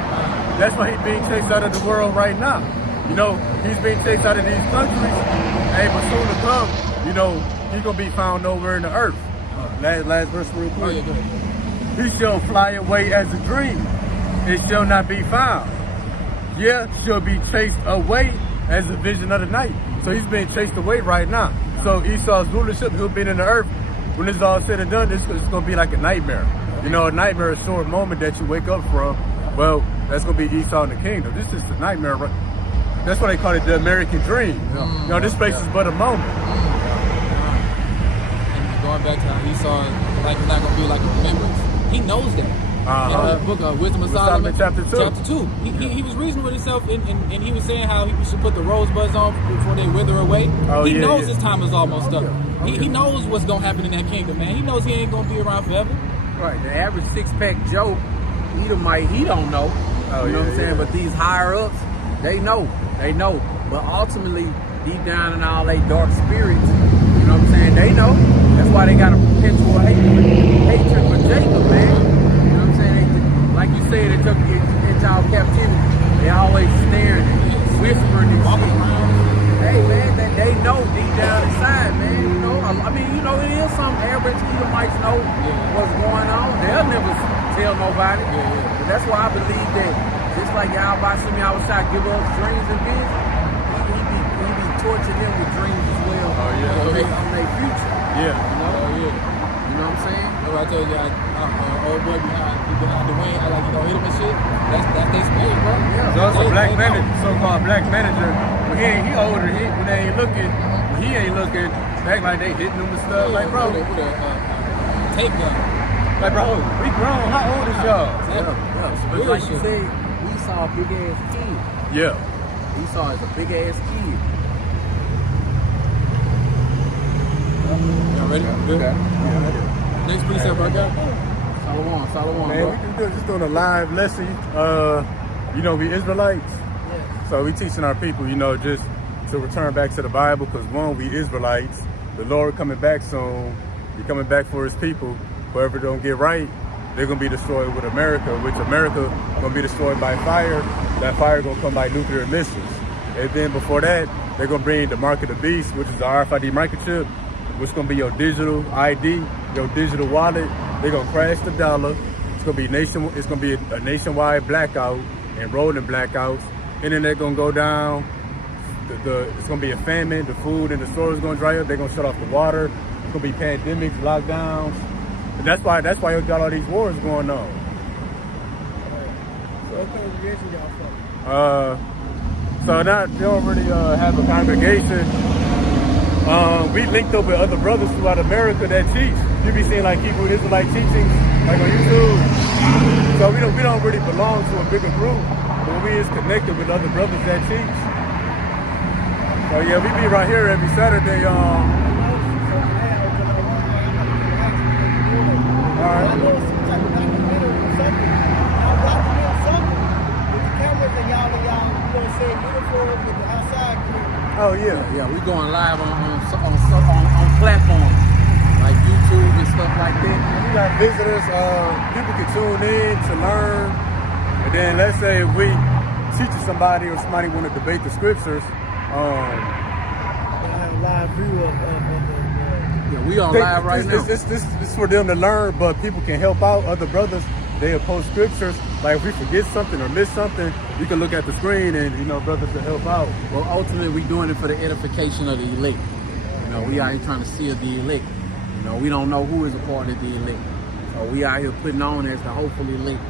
That's why he's being chased out of the world right now. You know, he's being chased out of these countries. Hey, but soon to come, you know, he's gonna be found nowhere in the earth. Last verse real quick. He shall fly away as a dream. It shall not be found. Yeah, shall be chased away as a vision of the night. So he's being chased away right now. So Esau's rulership, he'll be in the earth. When this is all said and done, it's going to be like a nightmare. You know, a nightmare is a short moment that you wake up from. Well, that's going to be Esau in the kingdom. This is a nightmare. That's why they call it the American dream. You know, this place is but a moment. And going back to how Esau, like, it's not going to be like a remembrance. He knows that. In the book of Wisdom of Solomon, chapter 2. He was reasoning with himself, and he was saying how he should put the rosebuds on before they wither away. He knows his time is almost up. He knows what's going to happen in that kingdom, man. He knows he ain't going to be around forever. Right. The average six-pack Joe, he don't know. You know what I'm saying? But these higher-ups, they know. They know. But ultimately, deep down in all they dark spirits, you know what I'm saying? They know. That's why they got a perpetual hatred for Jacob, man. Like you said, they took into our captivity. They always staring and whispering and shit. Hey, man, they know deep down inside, man. You know, I mean, you know, it is some average Edomites know what's going on. They'll never tell nobody. But that's why I believe that just like Yahweh Shimi Awashai give us dreams and visions, he be torturing them with dreams as well. On their future. Yeah. You know? You know what I'm saying? Remember I told you, old boy behind the wing, I like, you know, hit him and shit. That's their spirit, bro. So it's a black manager, so-called black manager. But he older. When they ain't looking, he ain't looking. Back like they hitting him and stuff. Like, bro, with a tape gun. Like, bro, we grown. How old is y'all? But like you said, Esau a big ass kid. Yeah. Esau is a big ass kid. Y'all ready? Good? Yeah. Next precept, bro. Salawam, Man, we just doing a live lesson. You know, we Israelites. Yeah. So we teaching our people, you know, just to return back to the Bible, because one, we Israelites. The Lord coming back soon. He's coming back for his people. Whoever don't get right, they're gonna be destroyed with America, which America gonna be destroyed by fire. That fire gonna come by nuclear missiles. And then before that, they're gonna bring the mark of the beast, which is the RFID microchip, which is gonna be your digital ID, your digital wallet. They're gonna crash the dollar. It's gonna be a nationwide blackout and rolling blackouts. And then they're gonna go down. It's gonna be a famine. The food in the stores is gonna dry up. They're gonna shut off the water. It's gonna be pandemics, lockdowns. And that's why you got all these wars going on. So what congregation y'all from? So now they already have a congregation. We linked up with other brothers throughout America that teach. You be seeing like Hebrew Israelite teachings, like on YouTube. So we don't really belong to a bigger group, but we is connected with other brothers that teach. So yeah, we be right here every Saturday. y'all in y'all, you know what I'm saying, uniform with the outside crew. Oh yeah. Yeah, we going live on platforms like YouTube and stuff like that. We got visitors. People can tune in to learn. And then let's say if we teaching somebody or somebody want to debate the scriptures. Y'all have a live view of the Yeah, we on live right now. This is for them to learn, but people can help out other brothers. They'll post scriptures. Like if we forget something or miss something, you can look at the screen and brothers will help out. Well, ultimately, we doing it for the edification of the elect. We out here trying to seal the elect. We don't know who is a part of the elect. So we out here putting on as the hopeful elect.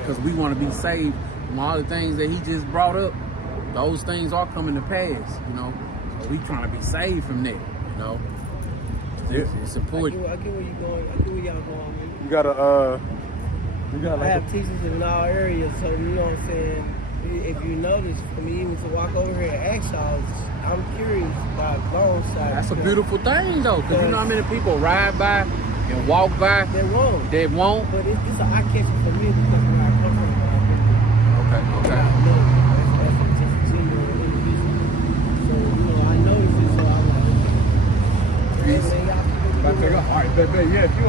Because we want to be saved from all the things that he just brought up. Those things are coming to pass. So we trying to be saved from that. It's important. I get where you going. I get where y'all going. You gotta I have teachers in all areas, so you know what I'm saying. If you notice, for me even to walk over here and ask y'all, I'm curious about long side. That's a beautiful thing though, because you know how many people ride by and walk by. They won't. But it's an eye catcher for me because where I come from. Okay. I know that's a genuine individual. So I noticed it, so I'm like, Peace. all right, baby. Yeah, if you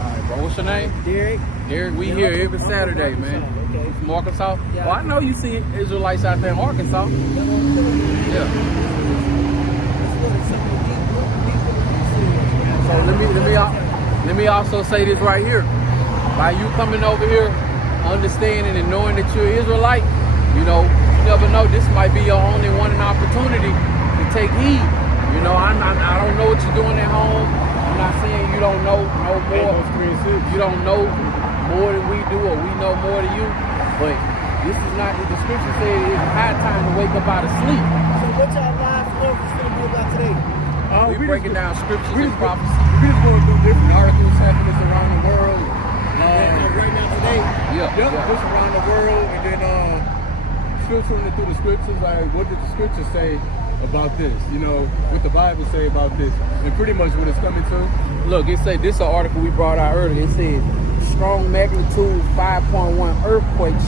All right, bro. What's your name? Derek, we here every Saturday, man. Okay. From Arkansas? Yeah. Well, I know you see Israelites out there in Arkansas. Yeah. So let me also say this right here. By you coming over here, understanding and knowing that you're Israelite, you never know. This might be your only one opportunity to take heed. I don't know what you're doing at home. I'm not saying you don't know no more. You don't know more than we do, or we know more than you. But this is not. The scripture says it's high time to wake up out of sleep. So what y'all live for about today? We breaking down scriptures and prophecy. We just going through different articles happening around the world. Right now today? Just around the world, and then filtering it through the scriptures. Like, what did the scriptures say about this? What the Bible say about this, and pretty much what it's coming to. Look, it said this is an article we brought out earlier. It said strong magnitude 5.1 earthquake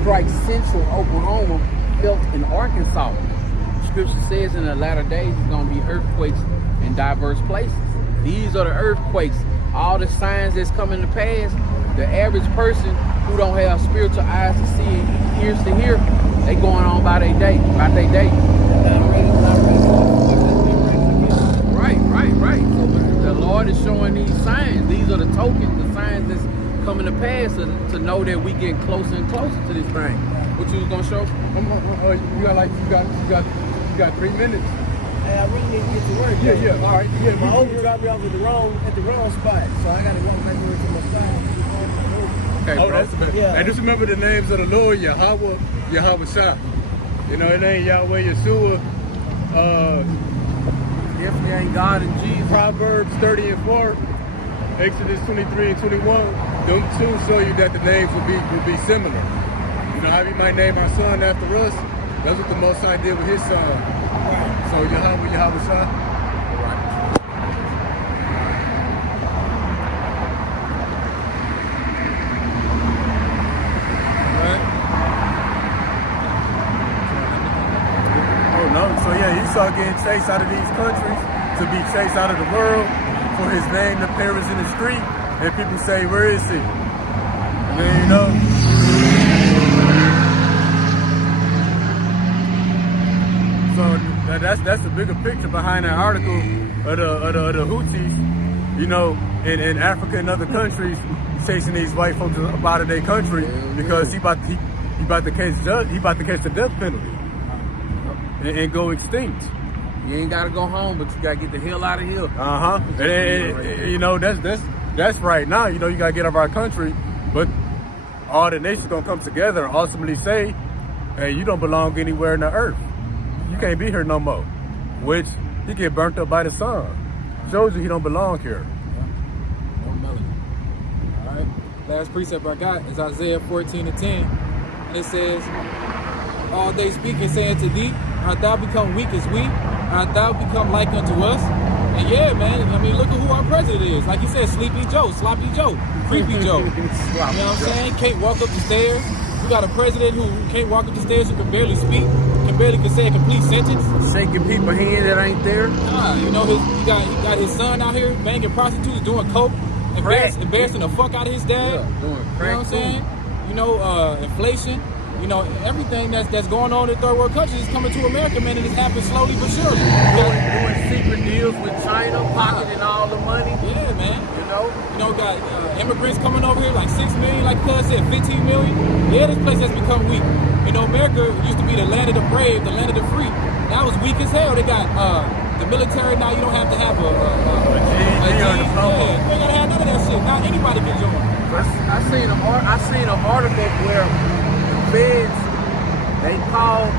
strikes central Oklahoma, felt in Arkansas. Scripture says in the latter days there's going to be earthquakes in diverse places. These are the earthquakes. All the signs that's coming to pass. The average person who don't have spiritual eyes to see and ears to hear, they going on by their day. Right. So the Lord is showing these signs. These are the tokens, the signs that's coming to pass to know that we getting closer and closer to this thing. What you was gonna show? You got 3 minutes. Hey, I really need to get to work. Yeah. All right. Yeah, My Uber dropped me off at the wrong spot, so I gotta walk back over to my spot. Okay, Oh, bro. that's bad. Yeah. And just remember the names of the Lord: Yahweh Shah. It ain't Yahweh Yeshua. Definitely ain't God and Jesus. Proverbs 30 and 4, Exodus 23 and 21. Them two show you that the names will be similar. How we might name our son after us. That's what the Most High did with his son. Right. So Yahweh Shah. So Esau getting chased out of these countries to be chased out of the world for his name to perish in the street, and people say, where is he? And then so that's the bigger picture behind that article of the Houthis, in Africa and other countries chasing these white folks up out of their country because he about to catch the death penalty. And go extinct. You ain't gotta go home, but you gotta get the hell out of here. That's right now. You gotta get out of our country, but all the nations gonna come together and ultimately say, "Hey, you don't belong anywhere in the earth. You can't be here no more." Which he get burnt up by the sun. Shows you he don't belong here. All right. Last precept I got is Isaiah 14 and 10. And it says, all they speak and saying to thee, art thou become weak as we? Art thou become like unto us? And yeah, man, I mean, look at who our president is. Like you said, Sleepy Joe, Sloppy Joe, Creepy Joe. You know what I'm saying? Can't walk up the stairs. We got a president who can't walk up the stairs, who can barely speak, can barely say a complete sentence. Shaking people's hand that ain't there. Nah, you know, he got his son out here banging prostitutes, doing coke, embarrassing the fuck out of his dad. Yeah, doing crack. You know what I'm saying? You know, inflation. You know, everything that's going on in third world countries is coming to America, man, and it's happening slowly but surely. Doing secret deals with China, pocketing all the money. Yeah, man. You know, Got immigrants coming over here, like 6 million, like Cuz said, 15 million. Yeah, this place has become weak. You know, America used to be the land of the brave, the land of the free. Now it's weak as hell. They got the military now. You don't have to have a GED or a diploma. Yeah, you ain't gotta have none of that shit. Now anybody can join. I seen an article where feds, they called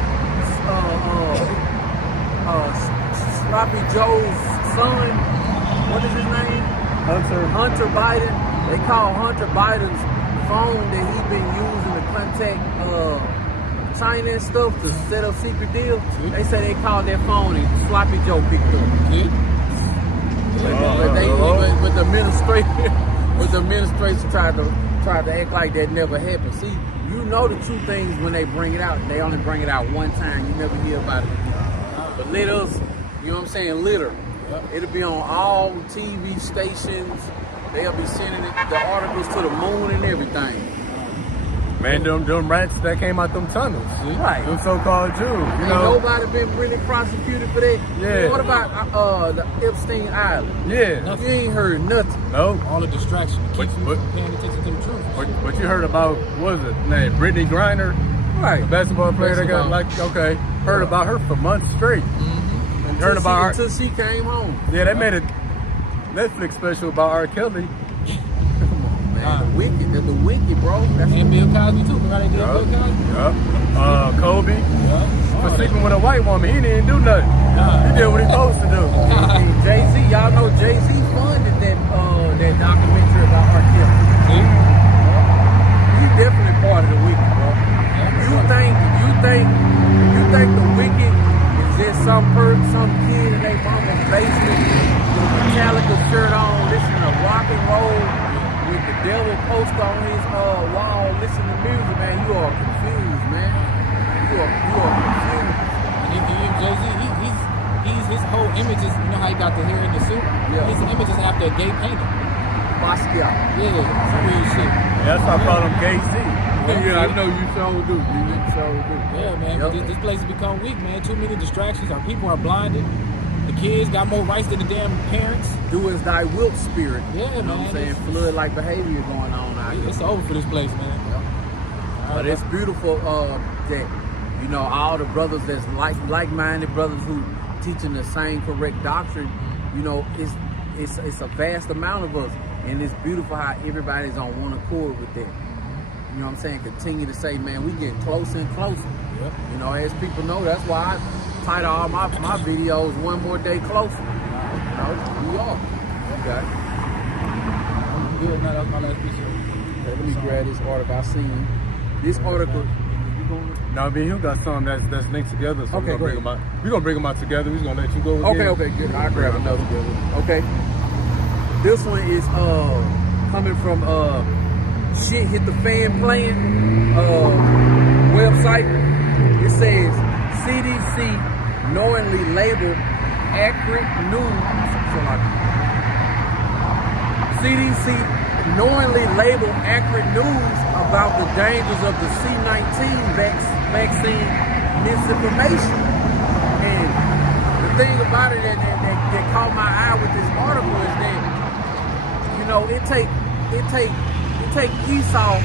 Sloppy Joe's son, what is his name? Hunter Biden. They call Hunter Biden's phone that he been using to contact China and stuff to set up secret deals. They say they called that phone and Sloppy Joe picked up. But the administration tried to act like that never happened. See, you know the true things when they bring it out. They only bring it out one time. You never hear about it again. But let us, you know what I'm saying, litter. It'll be on all TV stations. They'll be sending the articles to the moon and everything. Man, them rats that came out them tunnels. Right. Them so-called Jews. You Ain't know? nobody been really prosecuted for that. Yeah. What about the Epstein Island? Yeah. You ain't heard nothing. No. All the distraction. But Paying attention to the truth. But you heard about, what was it, name? Brittany Griner? Right. The basketball player that got, like, okay, heard about her for months straight. Heard about her. Until she came home. Yeah, they made a Netflix special about R. Kelly. Man, the wicked, bro. That's And Bill Cosby too. Remember they did Bill Cosby? Kobe. For sleeping with a white woman, he didn't do nothing. He did what he supposed to do. And Jay-Z, y'all know Jay-Z funded that documentary about R. Kelly. He's definitely part of the wicked, bro. You think the wicked is just some kid in their mama's basement with a Metallica shirt on, listening to rock and roll with the devil poster on his wall, listening to music, man? You are confused, man. You are confused. And Jay-Z, he's his whole image is, you know how he got the hair in the suit? Yeah. His image is after a gay painter. Basquiat. Yeah, some weird shit. That's why I call him KC. Yeah, I know you sure do. Yeah, man. But this place has become weak, man. Too many distractions. Our people are blinded. The kids got more rights than the damn parents. Do as thy wilt spirit. Yeah, you know man. what I'm saying? Flood-like behavior going on out here. It's over for this place, man. But it's beautiful that, you know, all the brothers that's like-minded brothers who teaching the same correct doctrine, you know, it's a vast amount of us. And it's beautiful how everybody's on one accord with that. You know what I'm saying? Continue to say, man, we getting closer and closer. Yep. You know, as people know, that's why I title all my videos One More Day Closer. You know, we are. Okay. Good. Now that's my last piece of Okay, let me grab this article. I seen this article. No, me and him got something that's linked together, so Okay, we're gonna bring them out together. We're gonna let you go again. Okay, good. I'll grab another one. Okay. This one is coming from Shit Hit the Fan Plan website. It says CDC knowingly labeled accurate news. CDC knowingly labeled accurate news about the dangers of the C-19 vaccine misinformation. And the thing about it that caught my eye with this article is that, you know, it take Esau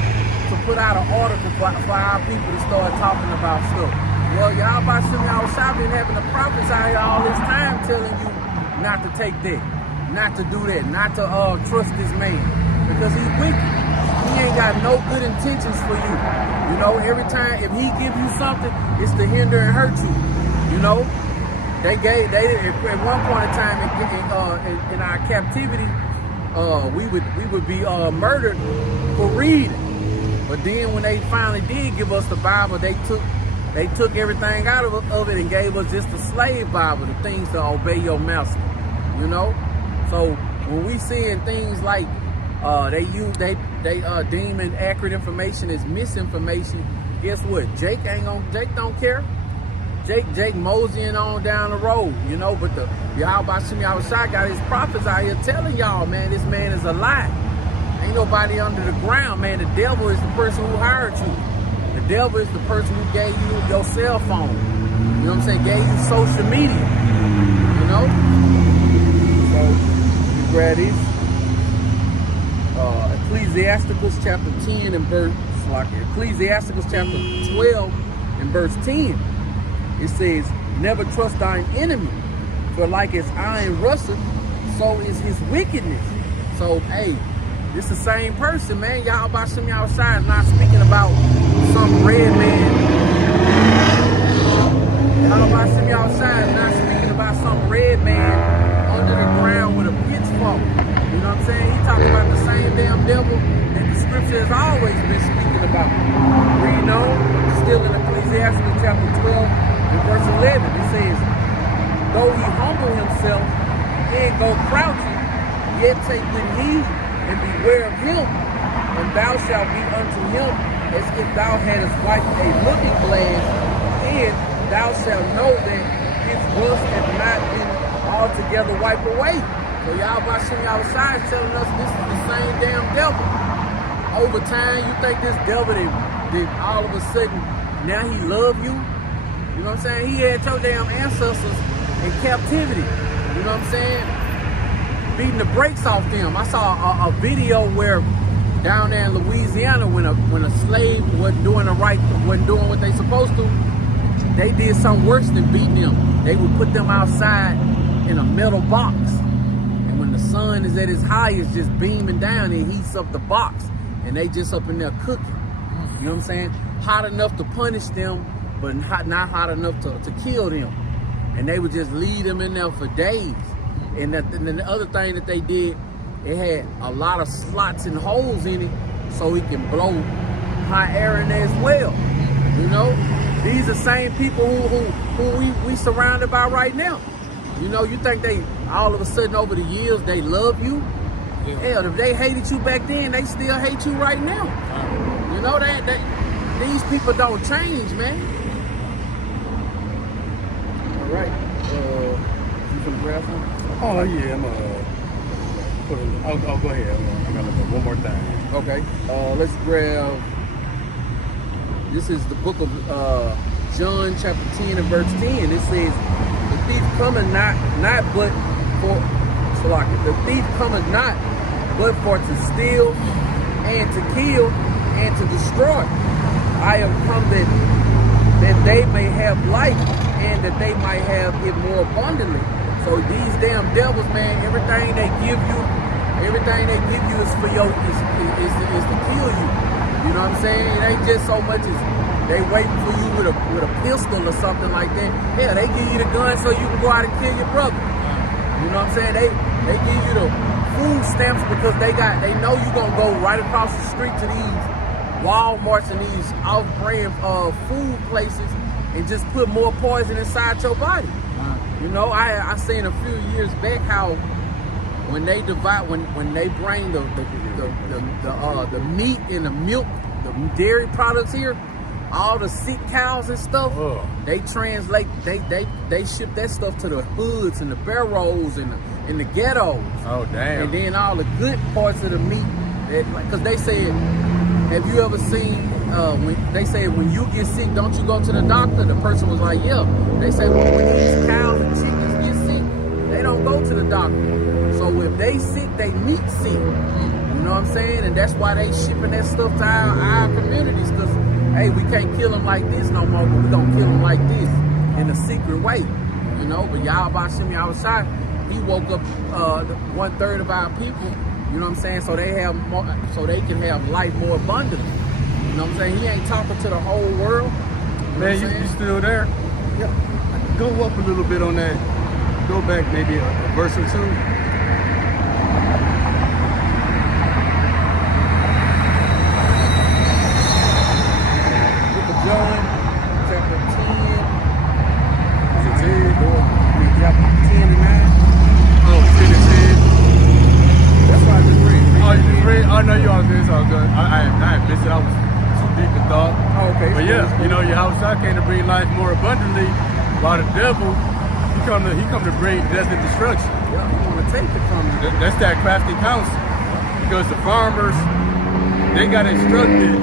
to put out an article for our people to start talking about stuff. Well, y'all about y'all been having the prophets out here all this time telling you not to take that, not to do that, not to trust this man, because he's wicked. He ain't got no good intentions for you. You know, every time if he give you something, it's to hinder and hurt you. You know, they at one point in time in our captivity, we would be murdered for reading. But then when they finally did give us the Bible, they took everything out of it and gave us just the slave Bible, the things to obey your master. you know. So when we seeing things like they deem inaccurate information as misinformation, guess what? Jake don't care. Jake moseying on down the road, you know, but the Yahweh Shem Yahushua got his prophets out here telling y'all, man, this man is a lie. Ain't nobody under the ground, man. The devil is the person who hired you. The devil is the person who gave you your cell phone. You know what I'm saying? Gave you social media. You know? So, you grab this. Ecclesiasticus chapter 10 and verse, Ecclesiasticus chapter 12 and verse 10. It says, never trust thine enemy, for like as iron rusteth, so is his wickedness. So, hey, this the same person, man. Yahweh Shem Yahushua is not speaking about some red man. Yahweh Shem Yahushua is not speaking about some red man under the ground with a pitchfork. You know what I'm saying? He's talking about the same damn devil that the scripture has always been speaking about. Read on, still in Ecclesiastes chapter 12 and verse 11, it says, though he humble himself and go crouching, yet take good heed and beware of him, and thou shalt be unto him as if thou hadst wiped a looking glass, and thou shalt know that his rust hath not been altogether wiped away. So Yahweh Shem Yahushua is telling us this is the same damn devil. Over time, you think this devil that all of a sudden, now he love you? You know what I'm saying? He had your damn ancestors in captivity. You know what I'm saying? Beating the brakes off them. I saw a video where down there in Louisiana, when a slave wasn't doing what they supposed to, they did something worse than beating them. They would put them outside in a metal box, and when the sun is at its highest, just beaming down, it heats up the box, and they just up in there cooking. You know what I'm saying? Hot enough to punish them, but not hot enough to kill them. And they would just leave them in there for days. And then the other thing that they did, it had a lot of slots and holes in it so it can blow hot air in there as well. You know, these are the same people who we surrounded by right now. You know, you think they all of a sudden over the years they love you? Yeah. Hell, if they hated you back then, they still hate you right now. You know, these people don't change, man. All right, you can grab one. Oh yeah, I'm put it. I'll go ahead. I'm gonna look one more thing. Okay. Let's grab. This is the book of John, chapter 10 and verse 10. It says, "The thief cometh not but for the thief cometh not but for to steal and to kill and to destroy. I am come that they may have life and that they might have it more abundantly." So these damn devils, man, everything they give you is for is to kill you. You know what I'm saying? It ain't just so much as they waiting for you with a pistol or something like that. Hell, they give you the gun so you can go out and kill your brother. You know what I'm saying? They give you the food stamps because they know you gonna go right across the street to these Walmarts and these off-brand food places and just put more poison inside your body. You know, I seen a few years back how when they bring the meat and the milk, the dairy products here, all the sick cows and stuff, they translate, they ship that stuff to the hoods and the barrows and the ghettos. Oh damn! And then all the good parts of the meat, because they said, have you ever seen? When they say when you get sick, don't you go to the doctor? The person was like, yeah. They say, well, when these cows and chickens get sick, they don't go to the doctor. So if they sick, they meat sick. You know what I'm saying? And that's why they shipping that stuff to our communities, because hey, we can't kill them like this no more, but we gonna kill them like this in a secret way. You know, but Yahweh Shem Yahushua, he woke up 1/3 of our people. You know what I'm saying? So they have more, so they can have life more abundantly. You know what I'm saying? He ain't talking to the whole world. Man, you still there? Yeah. Go up a little bit on that. Go back maybe a verse or two. Book of John, chapter 10. Is it 10? Chapter 10 and 9. Oh, Shah came to bring life more abundantly, while the devil, he come to bring death and destruction. Yeah, you want to take it from you. That's that crafty counsel. Because the farmers, they got instructed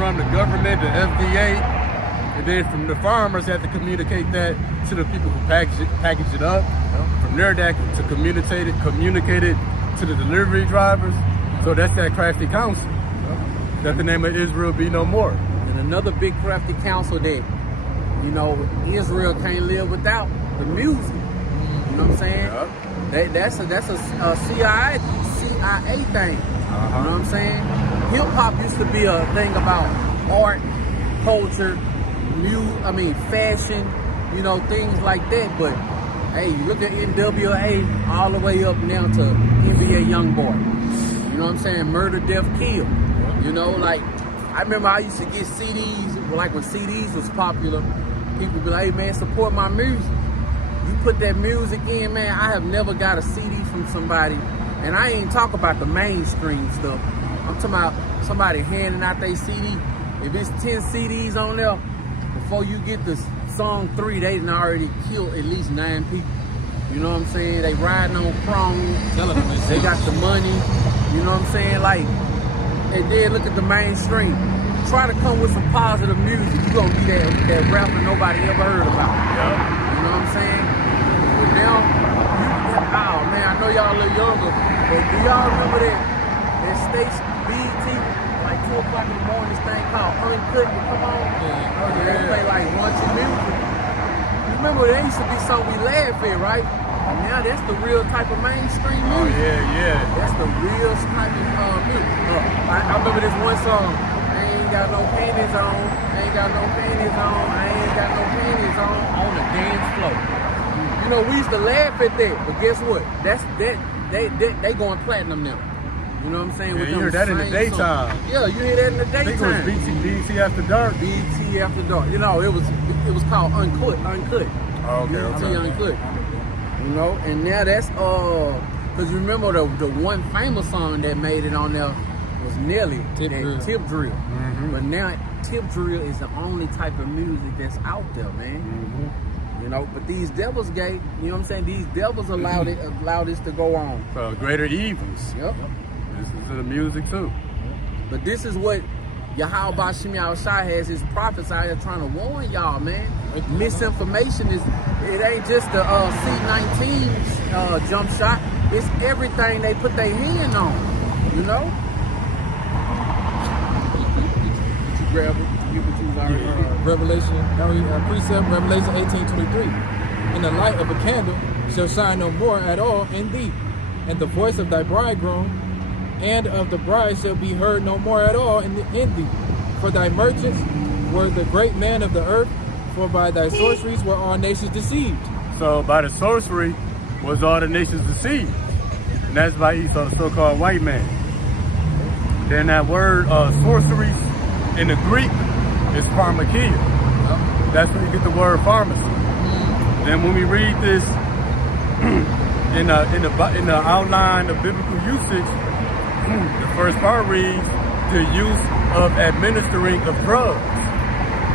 from the government, the FDA, and then from the farmers had to communicate that to the people who package it up. From there, that to communicate it to the delivery drivers. So that's that crafty counsel. That the name of Israel be no more. And another big crafty counsel that, you know, Israel can't live without the music. You know what I'm saying? Yep. That's a CIA thing. You know what I'm saying? Hip hop used to be a thing about art, culture, fashion, you know, things like that. But hey, you look at NWA all the way up now to NBA Youngboy. You know what I'm saying? Murder, Death, Kill. You know, like I remember I used to get CDs, like when CDs was popular. People be like, hey man, support my music. You put that music in, man. I have never got a CD from somebody, and I ain't talk about the mainstream stuff. I'm talking about somebody handing out their CD. If it's 10 CDs on there, before you get to song 3, they done already killed at least 9 people. You know what I'm saying? They riding on chrome. They got the money. You know what I'm saying? Like, and then look at the mainstream. Try to come with some positive music. You're gonna be that rapper nobody ever heard about. Yep. You know what I'm saying? But now, oh man, I know y'all a little younger, but do y'all remember that station BET, like 2 o'clock in the morning, this thing called Uncut would come on? They play like raunchy music. You remember there used to be something we laugh at, right? Now that's the real type of mainstream music. Oh yeah. That's the real type of music. I remember this one song. I ain't got no panties on. I ain't got no panties on. I ain't got no panties on the dance floor. You know, we used to laugh at that, but guess what? They going platinum now. You know what I'm saying? Yeah, With you hear that in the daytime. Yeah, you hear that in the I think it was daytime. BT After Dark. BET After Dark. You know, it was called Uncut. Oh, okay. BET Uncut. You know, and now that's because you remember the one famous song that made it on there was Nelly, Tip Drill. Mm-hmm. But now Tip Drill is the only type of music that's out there, man. Mm-hmm. You know, but these devils gate, you know what I'm saying? These devils allow this to go on. For greater evils. Yep. This is the music too. But this is what Yahweh Bashim Yahushua has his prophets out here trying to warn y'all, man. Misinformation it ain't just the C-19 jump shot. It's everything they put their hand on, you know? Did you grab it? You could use our Precept, Revelation 18:23. And the light of a candle shall shine no more at all in thee, and the voice of thy bridegroom and of the bride shall be heard no more at all in thee. For thy merchants were the great men of the earth, for by thy sorceries were all nations deceived. So by the sorcery was all the nations deceived. And that's by Esau, the so-called white man. Then that word sorceries in the Greek is pharmakia. That's where you get the word pharmacy. Then when we read this in the outline of biblical usage, the first part reads the use of administering of drugs.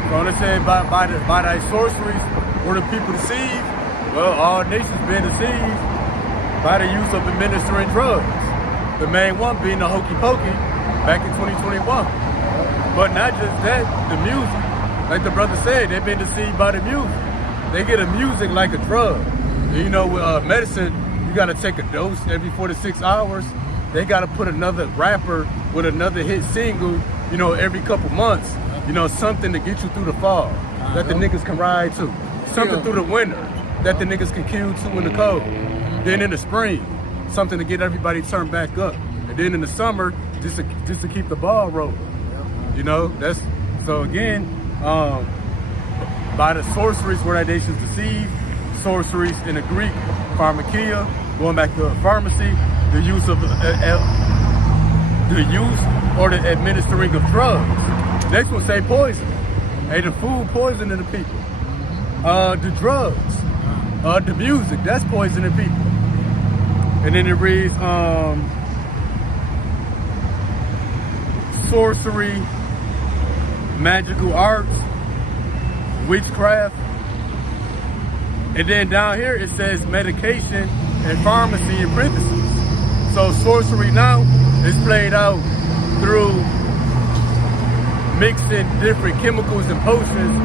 So when it said by thy sorceries were the people deceived, well, all nations been deceived by the use of administering drugs. The main one being the hokey pokey back in 2021. But not just that, the music. Like the brother said, they've been deceived by the music. They get a music like a drug. You know, with medicine, you gotta take a dose every 4 to 6 hours. They gotta put another rapper with another hit single, you know, every couple months. You know, something to get you through the fall that the niggas can ride to. Something through the winter that the niggas can kill to in the cold. Then in the spring, something to get everybody turned back up. And then in the summer, just to keep the ball rolling. You know, that's, so again, by the sorceries were thy nations deceived. Sorceries in the Greek, pharmakia, going back to pharmacy, the use of or the administering of drugs. Next one say poison. Hey, the food poisoning the people. The drugs, the music, that's poisoning people. And then it reads sorcery, magical arts, witchcraft. And then down here it says medication and pharmacy in parentheses. So sorcery now is played out through mixing different chemicals and potions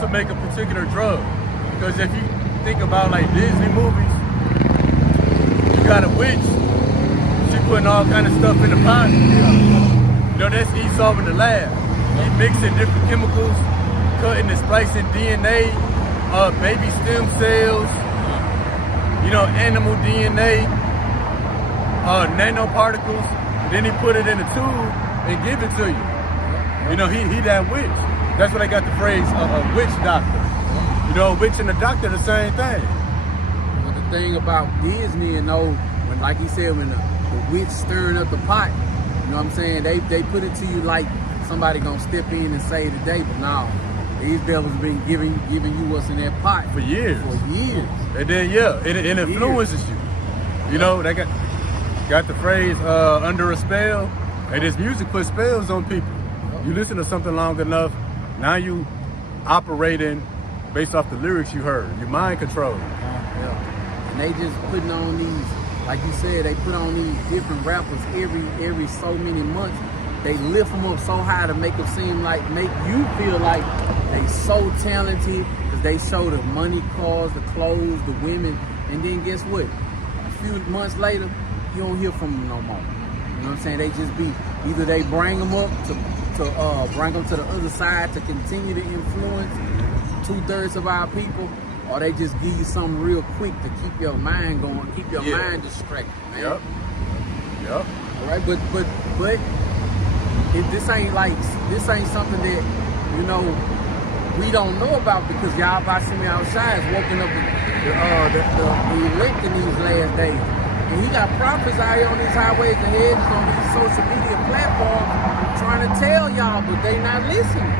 to make a particular drug. Because if you think about like Disney movies, you got a witch, she putting all kind of stuff in the pot. You know, that's Esau in the lab. He mixing different chemicals, cutting and splicing DNA, baby stem cells, you know, animal DNA, nanoparticles. Then he put it in a tube and give it to you. You know, he that witch. That's where they got the phrase a witch doctor. You know, a witch and a doctor, the same thing. But the thing about Disney, you know, when, like he said, when the witch stirring up the pot, you know what I'm saying? They put it to you like somebody gonna step in and save the day, but now these devils been giving you what's in that pot For years. And then it influences you. You know, they got the phrase under a spell, and this music puts spells on people. You listen to something long enough, now you operating based off the lyrics you heard. Your mind control. Yeah. And they just putting on these, like you said, they put on these different rappers every so many months. They lift them up so high to make them seem like, make you feel like they so talented, because they show the money, cars, the clothes, the women, and then guess what? A few months later, you don't hear from them no more. You know what I'm saying? They just be, either they bring them up to bring them to the other side to continue to influence 2/3 of our people, or they just give you something real quick to keep your mind going, keep your mind distracted, man. Yep. All right, but this ain't something that, you know, we don't know about, because y'all by Simi Outside is walking up the elect in these last days. And he got prophets out here on these highways and hedges on these social media platforms trying to tell y'all, but they not listening.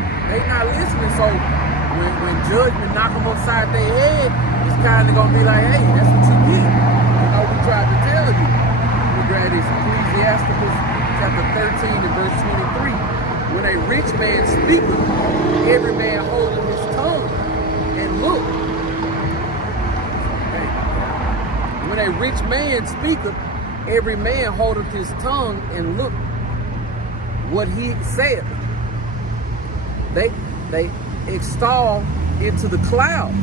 So when judgment knock them upside their head, it's kind of gonna be like, hey, that's what you get. You know, we tried to tell you. We grab this Ecclesiasticus chapter 13 and verse 23. When a rich man speaketh, every man holdeth his tongue and look. When a rich man speaketh, every man holdeth his tongue and look what he saith. They extol into the clouds.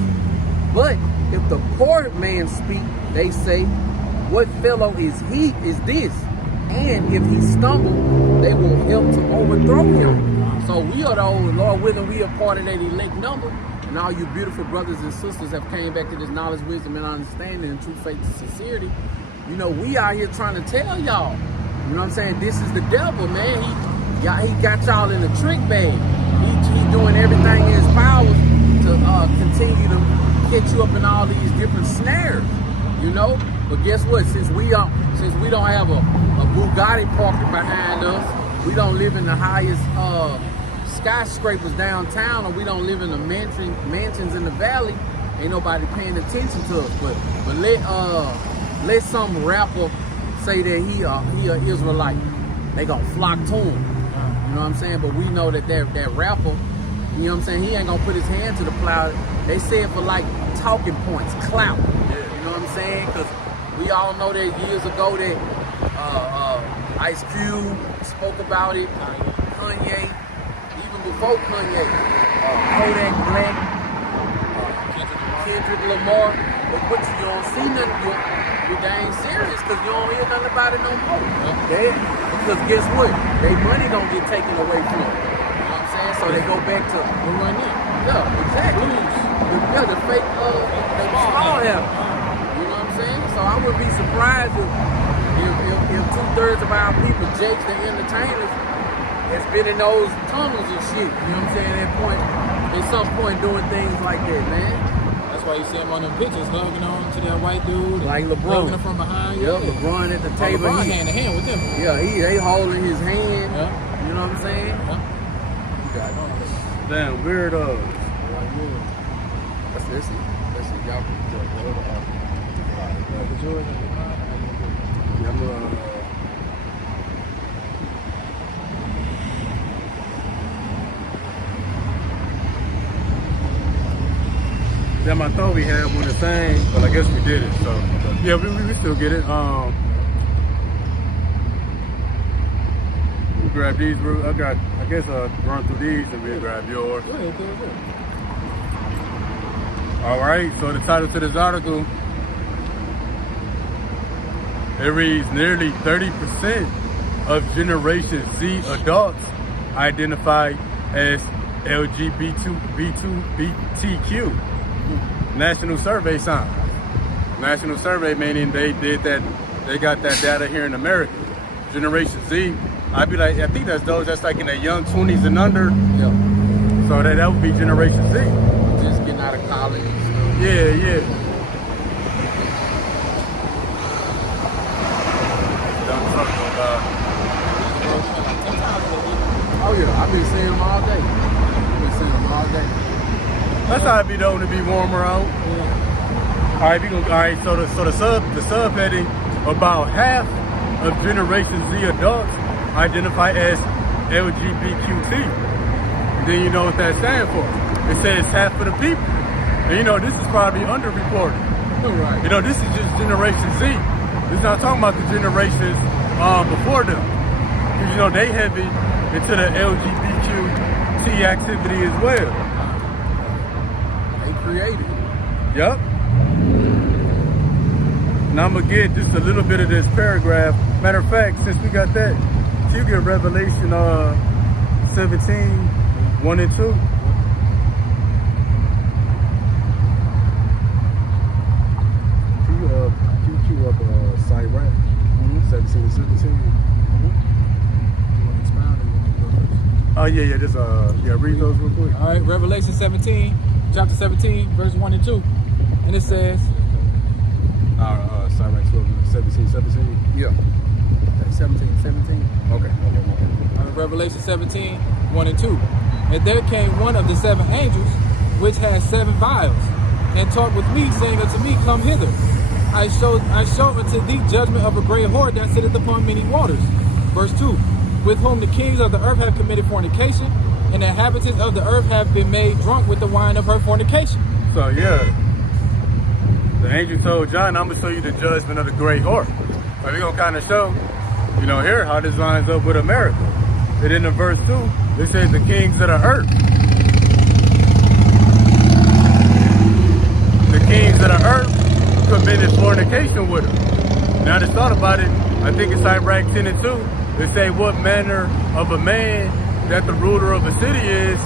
But if the poor man speak, they say, what fellow is this? And if he stumble, they will help to overthrow him. So we are the Lord willing, we are part of that elect number. And all you beautiful brothers and sisters have came back to this knowledge, wisdom, and understanding, and true faith and sincerity. You know, we out here trying to tell y'all. You know what I'm saying? This is the devil, man. He got y'all in a trick bag. He doing everything in his power to continue to catch you up in all these different snares. You know? But guess what? Since we don't have a Bugatti parked behind us, we don't live in the highest skyscrapers downtown, or we don't live in the mansions in the valley, ain't nobody paying attention to us. But let some rapper say that he a Israelite, they gonna flock to him. You know what I'm saying? But we know that rapper, you know what I'm saying, he ain't gonna put his hand to the plow. They say it for like talking points, clout. You know what I'm saying? Because we all know that years ago that Ice Cube spoke about it, Kanye, even before Kanye, Kodak Black, Kendrick Lamar. But you don't see nothing, you dang serious, because you don't hear nothing about it no more. Because guess what? Their money don't get taken away from them. You know what I'm saying? So they go back to the money. Yeah, exactly. The fake, the small help. You know what I'm saying? So I wouldn't be surprised if 2/3 of our people, Jakes, the entertainers, has been in those tunnels and shit. You know what I'm saying? At some point doing things like that, man. That's why you see him on them pictures hugging on to that white dude. Like LeBron. Hugging him from behind. Yep, LeBron at the table. LeBron hand to hand with them. Yeah, they holding his hand. Yeah. You know what I'm saying? Yeah. Damn, weirdos. That's it. Y'all can Damn, I thought we had one the same, but I guess we did it. So yeah, we still get it. We'll grab these. I guess run through these and we'll grab yours. Yeah. All right. So the title to this article, it reads: nearly 30% of Generation Z adults identify as LGBTQ. National survey sign. National survey meaning they did that. They got that data here in America. Generation Z. I think that's those that's like in their young 20s and under. Yeah. So that would be Generation Z. Just getting out of college and stuff. Yeah. Oh yeah, I've been seeing them all day. That's how it be though when it be warmer out. Yeah. All right. So the subheading, about half of Generation Z adults identify as LGBTQ. Then you know what that stands for. It says half of the people. And you know this is probably underreported. Right. You know this is just Generation Z. It's not talking about the generations before them. Because you know they heavy into the LGBTQ activity as well. They created. Yep. Now I'm gonna get just a little bit of this paragraph. Matter of fact, since we got that, can you get Revelation 17, 1 and 2? Can you queue up Sirach 17 and 17? Oh yeah, just read those real quick. All right, Revelation 17, chapter 17, verse 1 and 2. And it says, Sirach 17. Yeah. 17. Okay. Revelation 17, 1 and 2. And there came one of the 7 angels, which had 7 vials, and talked with me, saying unto me, Come hither. I show unto thee judgment of a great whore that sitteth upon many waters. Verse 2. With whom the kings of the earth have committed fornication, and the inhabitants of the earth have been made drunk with the wine of her fornication. So yeah, the angel told John, I'm gonna show you the judgment of the great whore. So we're gonna kind of show, here how this lines up with America. And then in verse 2, it says the kings of the earth. The kings of the earth committed fornication with her. Now I just thought about it. I think it's Sirach 10 and 2. They say what manner of a man that the ruler of a city is,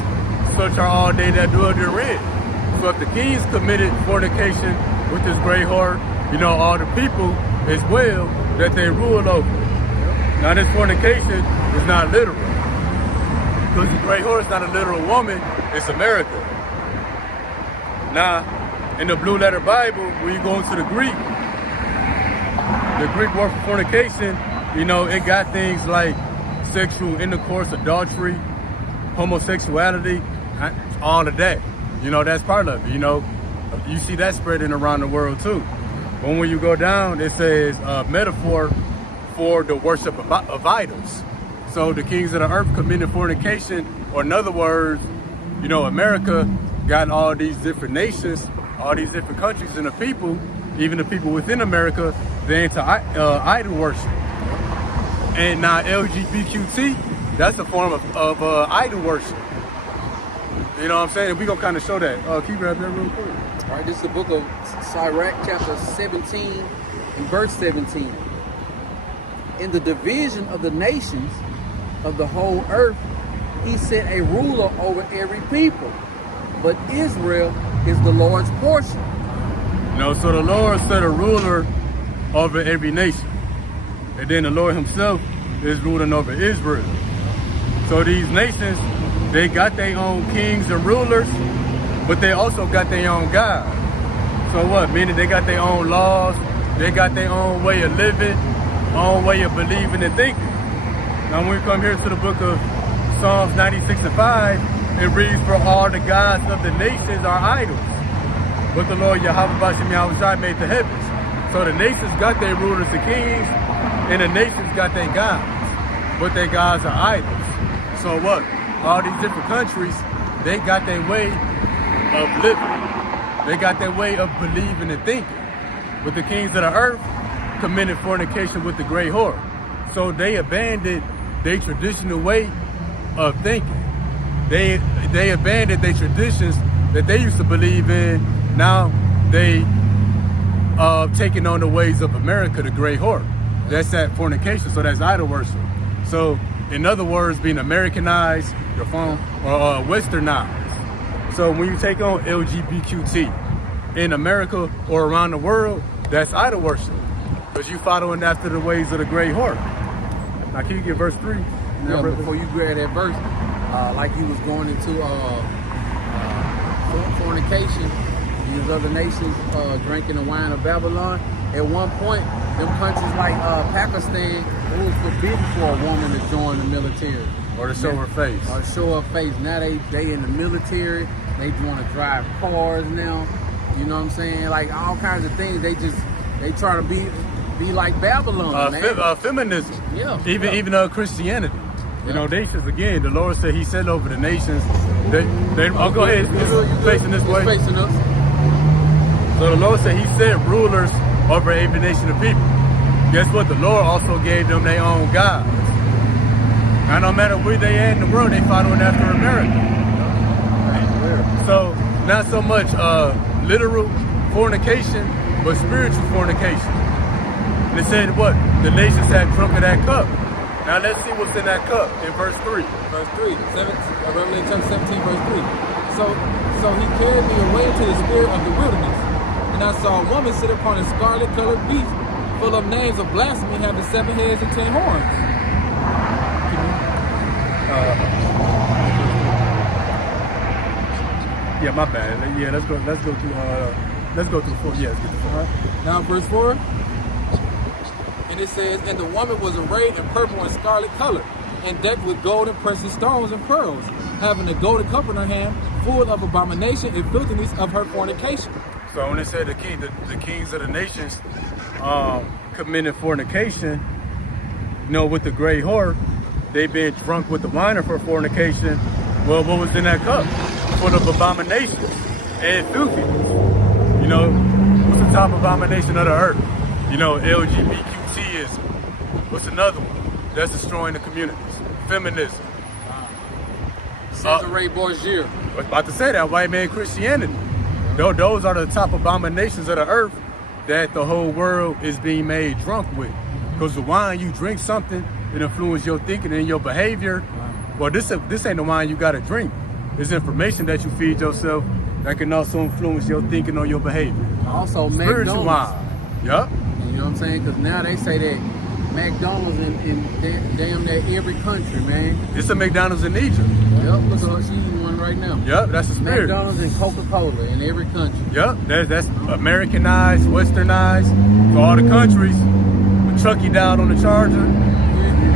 such are all they that dwell therein. So if the kings committed fornication with this great whore, all the people as well that they rule over. Now this fornication is not literal. Because the great whore is not a literal woman, it's America. Now, in the Blue Letter Bible, when you go into the Greek word for fornication, it got things like sexual intercourse, adultery, homosexuality, all of that. That's part of it. You see that spreading around the world too. But when you go down, it says metaphor for the worship of idols. So the kings of the earth committed fornication, or in other words, America got all these different nations, all these different countries, and the people, even the people within America, they're into idol worship. And now LGBTQ, that's a form of idol worship. You know what I'm saying? We're going to kind of show that. Can you grab that real quick? All right, this is the book of Sirach, chapter 17, and verse 17. In the division of the nations of the whole earth, he set a ruler over every people. But Israel is the Lord's portion. So the Lord set a ruler over every nation. And then the Lord himself is ruling over Israel. So these nations, they got their own kings and rulers, but they also got their own God. So what? Meaning they got their own laws, they got their own way of living, own way of believing and thinking. Now when we come here to the book of Psalms 96 and 5, it reads, for all the gods of the nations are idols, but the Lord Yahweh Bashem Yahushua made the heavens. So the nations got their rulers and kings, and the nations got their gods, but their gods are idols. So what? All these different countries, they got their way of living. They got their way of believing and thinking. But the kings of the earth committed fornication with the great whore. So they abandoned their traditional way of thinking. They abandoned their traditions that they used to believe in. Now they taking on the ways of America, the great whore. That's that fornication, so that's idol worship. So in other words, being Americanized, your phone, or westernized. So when you take on LGBTQ in America or around the world, that's idol worship, because you following after the ways of the great whore. Now, can you get verse 3? Yeah, before you grab that verse, like you was going into fornication, these other nations drinking the wine of Babylon. At one point, them countries like Pakistan, it was forbidden for a woman to join the military. Or to show her face. Or show her face. Now they in the military. They want to drive cars now. You know what I'm saying? Like all kinds of things. They try to be like Babylon, man. Feminism. Yeah. Even Christianity. You know, nations again. The Lord said He said over the nations. Oh, go ahead. It's facing this way. Facing us. So the Lord said He set rulers over every nation of people. Guess what? The Lord also gave them their own gods. Now, no matter where they at in the world, they following after America. So not so much literal fornication, but spiritual fornication. And it said what? The nations had drunk of that cup. Now let's see what's in that cup in verse 3. Verse 3, Revelation chapter 17, verse 3. So he carried me away into the spirit of the wilderness, and I saw a woman sit upon a scarlet-colored beast, full of names of blasphemy, having 7 heads and 10 horns. Yeah, my bad. Yeah, let's go through 4. Yeah, let's get to 4. Now verse 4. And it says, and the woman was arrayed in purple and scarlet color, and decked with gold and precious stones and pearls, having a golden cup in her hand, full of abomination and filthiness of her fornication. So when it said the kings of the nations committed fornication, you know, with the great whore, they been drunk with the wine of her fornication. Well, what was in that cup? Full of abominations and filthiness. You know, what's the top abomination of the earth? You know, LGBTQism. What's another one? That's destroying the communities. Feminism. Cesare Borgia. I was about to say that, white man Christianity. Those are the top abominations of the earth that the whole world is being made drunk with. Because the wine, you drink something, it influences your thinking and your behavior. Well, this ain't the wine you gotta drink. It's information that you feed yourself that can also influence your thinking or your behavior. Also, spiritual McDonald's. wine. Yup. You know what I'm saying? Because now they say that McDonald's in damn near every country, man. It's a McDonald's in Egypt. Yep, look at her, she's eating one right now. Yep, that's the spirit. McDonald's and Coca-Cola in every country. Yep, that's Americanized, westernized for all the countries. When Chucky died on the Charger.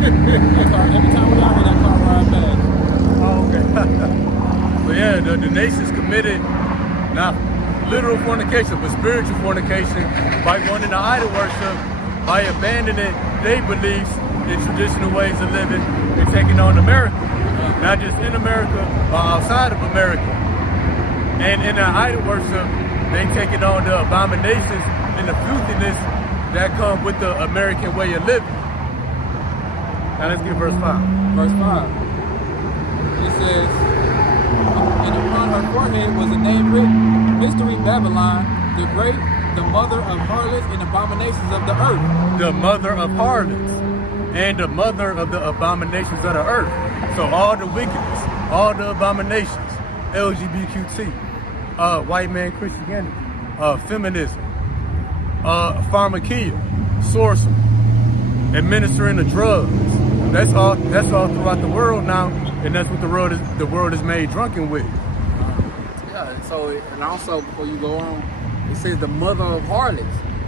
Every time we got that car ride back. Oh, okay. But yeah, the nations committed not literal fornication, but spiritual fornication by going into idol worship, by abandoning their beliefs in traditional ways of living and taking on America. Not just in America, but outside of America. And in their idol worship, they taking on the abominations and the filthiness that come with the American way of living. Now let's get verse 5. Verse 5. It says, and upon her forehead was a name written, Mystery Babylon, the Great, the mother of harlots and abominations of the earth. The mother of harlots and the mother of the abominations of the earth. So all the wickedness, all the abominations, LGBTQ, white man Christianity, feminism, pharmakia, sorcery, administering the drugs. That's all throughout the world now, and that's what the world is made drunken with. Yeah, so and also before you go on, it says the mother of harlots.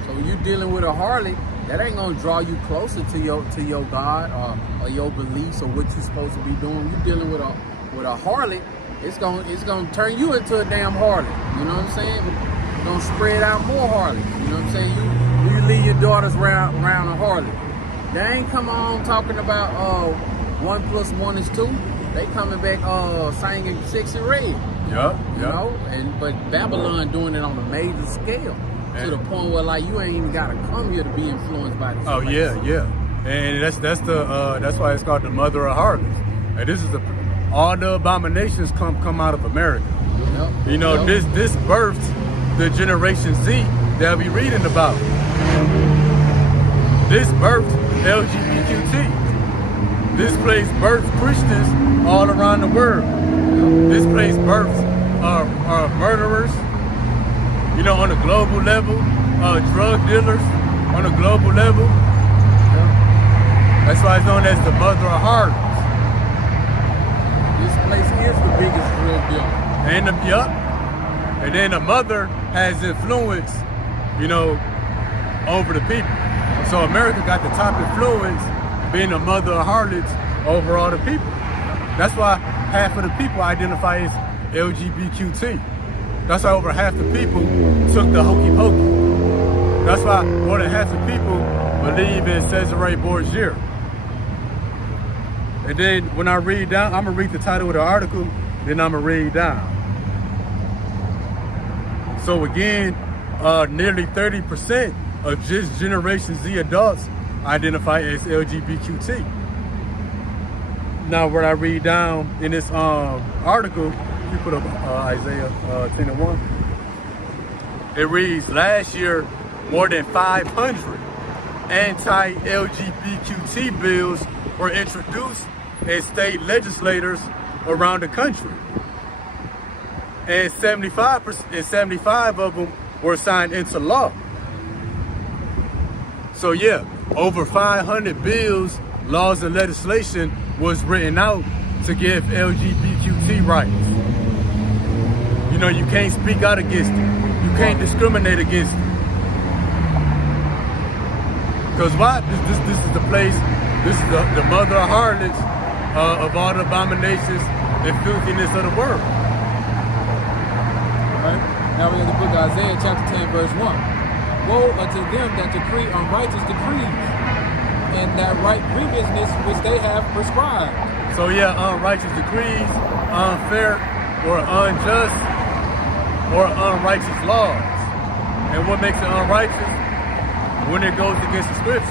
So when you're dealing with a harlot, that ain't gonna draw you closer to your God or your beliefs or what you're supposed to be doing. You're dealing with a harlot, it's gonna turn you into a damn harlot. You know what I'm saying? It's gonna spread out more harlots. You know what I'm saying? You leave your daughters around a harlot. They ain't come on talking about 1 + 1 is 2. They coming back singing Sexy Red. Yup, You know, but Babylon doing it on a major scale to the point where like you ain't even gotta come here to be influenced by this. Oh place. yeah. And that's why it's called the mother of harlots. And this is all the abominations come out of America. Yep. You know, Yep. this birthed the Generation Z that we reading about. This birthed LGBTQ. This place birthed Christians all around the world. This place birthed murderers, you know, on a global level, drug dealers on a global level. That's why it's known as the mother of harlots. This place is the biggest drug dealer. And then the mother has influence, you know, over the people. So America got the top influence, being the mother of harlots over all the people. That's why half of the people identify as LGBTQ. That's why over half the people took the hokey pokey. That's why more than half the people believe in Cesare Borgia. And then when I read down, I'm gonna read the title of the article, then I'm gonna read down. So again, nearly 30% of just Generation Z adults identify as LGBTQ. Now, what I read down in this article, you put up Isaiah 10:1. It reads, last year, more than 500 anti-LGBTQ bills were introduced in state legislators around the country. And 75 of them were signed into law. So yeah, over 500 bills, laws, and legislation was written out to give LGBTQ rights. You know, you can't speak out against it. You can't discriminate against it. Because why? This is the place, this is the mother of harlots of all the abominations and filthiness of the world. Right? Now we have the book of Isaiah chapter 10 verse 1. Woe unto them that decree unrighteous decrees, and that right grievousness which they have prescribed. So yeah, unrighteous decrees, unfair or unjust or unrighteous laws. And what makes it unrighteous? When it goes against the scriptures.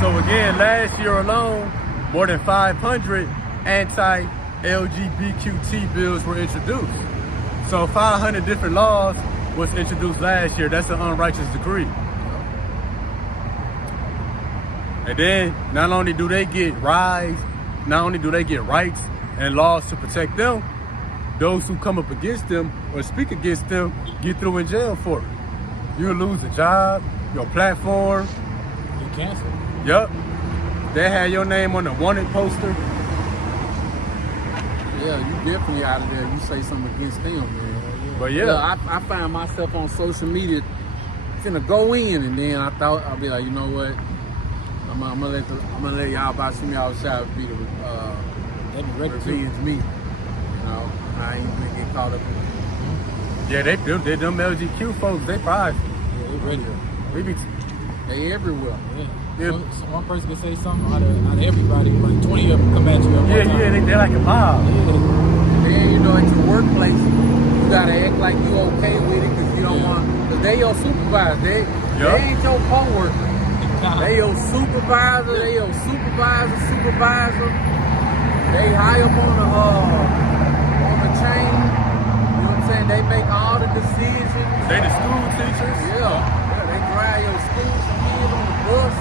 So again, last year alone, more than 500 anti-LGBTQ bills were introduced. So 500 different laws was introduced last year. That's an unrighteous decree. And then not only do they get rights and laws to protect them, those who come up against them or speak against them get thrown in jail for it. You'll lose a job, your platform. You cancel. Yup. They had your name on the wanted poster. Yeah, you definitely out of there. You say something against them, man. But yeah. I find myself on social media finna go in, and then I thought I'll be like, you know what? I'm gonna let y'all about some y'all shot be the revenge me. You know, I ain't gonna get caught up in it. Yeah, they them LGQ folks, they pride. Yeah, they ready. They everywhere. Yeah. So one person can say something out of everybody, like 20 of them come at you at one time. They're like a mob. Yeah. Then, you know, at your workplace, you gotta act like you okay with it, because you don't want, because they your supervisor. They ain't your co-worker. They your supervisor, supervisor. They high up on the chain. You know what I'm saying? They make all the decisions. They the school teachers. Yeah, they drive your school kids on the bus.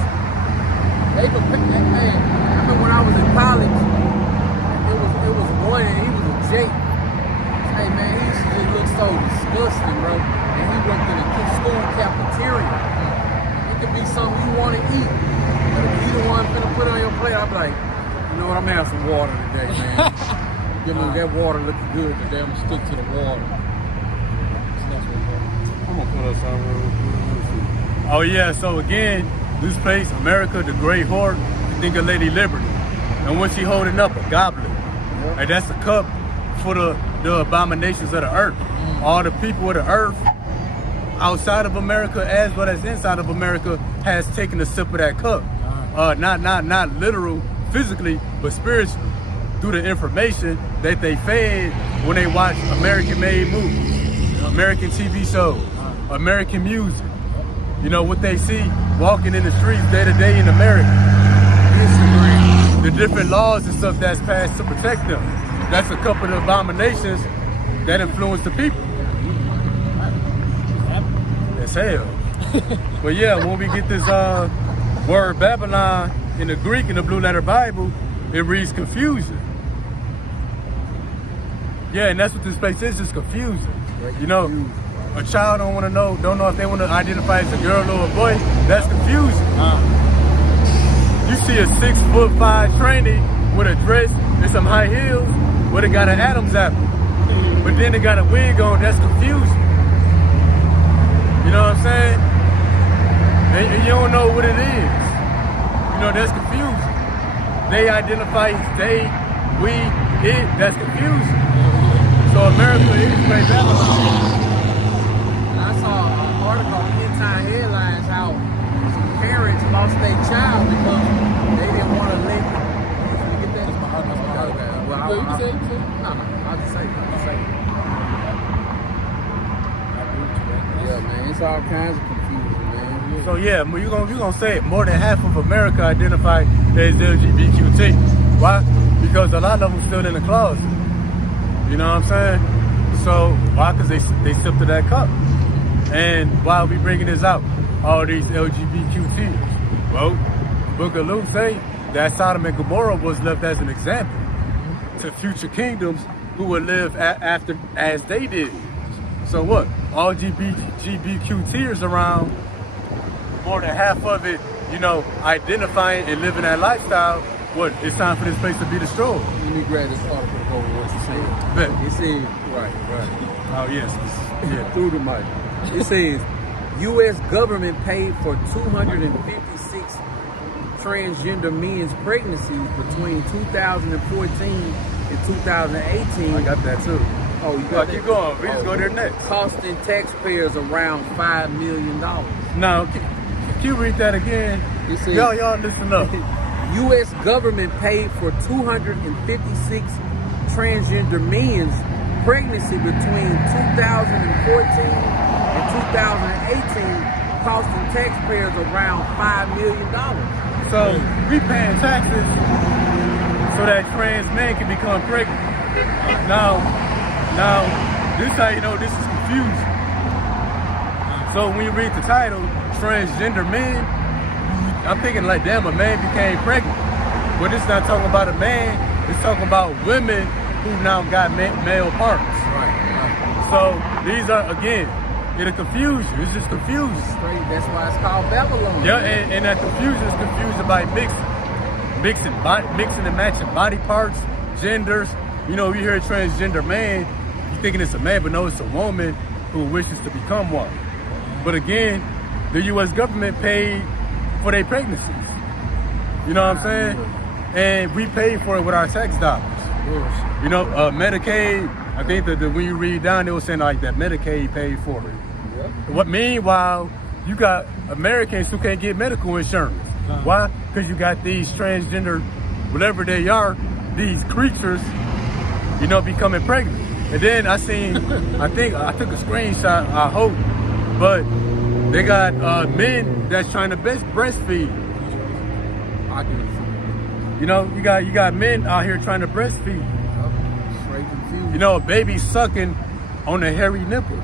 They prepare. Hey, I remember when I was in college, it was one, and he was a Jake. Hey man, he used to just look so disgusting, bro. And he worked in a school cafeteria. It could be something you want to eat, but if you the one finna put it on your plate, I'll be like, you know what, I'm gonna have some water today, man. Give me that water looking good today. I'm gonna stick to the water. I'm gonna put us on real quick. Oh yeah, so again, this place, America, the Great Whore, think of Lady Liberty. And when she holding up a goblet, and that's a cup for the abominations of the earth. All the people of the earth, outside of America as well as inside of America, has taken a sip of that cup. Not literal, physically, but spiritually, through the information that they fed when they watch American-made movies, American TV shows, American music. You know, what they see walking in the streets day to day in America. The different laws and stuff that's passed to protect them. That's a couple of abominations that influence the people. It's hell. But yeah, when we get this word Babylon in the Greek, in the Blue Letter Bible, it reads confusion. Yeah, and that's what this place is, just confusion. You know, a child don't know if they want to identify as a girl or a boy. That's confusion. You see a 6'5" trainee with a dress and some high heels, but it got an Adam's apple. But then it got a wig on, that's confusion. You know what I'm saying? And you don't know what it is. You know, that's confusion. They identify as they, we, it, that's confusion. So America is straight Babylon. I saw an article on End Time Headlines how some parents lost their child because they didn't want to let them. Did you get that? Well, You say? No, I'll just say it. Yeah, man, it's all kinds of confusion, man. So yeah, you're gonna say it. More than half of America identify as LGBTQT. Why? Because a lot of them still in the closet. You know what I'm saying? So why? Because they sip to that cup. And why are we bringing this out? All these LGBTQTs. Well, the Book of Luke say that Sodom and Gomorrah was left as an example to future kingdoms who would live after as they did. So what? All LGBTQTers around, more than half of it, you know, identifying and living that lifestyle. What? It's time for this place to be destroyed. Let me grab this article over what you said. Bet. It says, right. Oh yes. Yeah. Through the mic. It says, U.S. government paid for 256 transgender men's pregnancies between 2014 and 2018. I got that too. Oh, you got that? Keep going. We just go there next. Costing taxpayers around $5 million. Now, can you read that again? It says, Y'all listen up. U.S. government paid for 256 transgender men's pregnancy between 2014 and 2018, costing taxpayers around $5 million. So we paying taxes so that trans men can become pregnant. Now, this is how you know this is confusing. So when you read the title, transgender men, I'm thinking like, damn, a man became pregnant. But it's not talking about a man, it's talking about women who now got male parts. Right. So these are, again, it'll confuse you. It's just confusing. Straight, that's why it's called Babylon. Yeah, and that confusion is confused by mixing and matching body parts, genders. You know, you hear a transgender man, you're thinking it's a man, but no, it's a woman who wishes to become one. But again, the U.S. government paid for their pregnancies. You know what I'm saying? And we pay for it with our tax dollars. You know, Medicaid, I think that when you read down, they were saying like that Medicaid paid for it. What meanwhile, you got Americans who can't get medical insurance. Why? Because you got these transgender, whatever they are, these creatures, you know, becoming pregnant. And then I think I took a screenshot, I hope, but they got men that's trying to breastfeed. I can see. You know, you got men out here trying to breastfeed. Straight confused. You know, a baby sucking on a hairy nipple.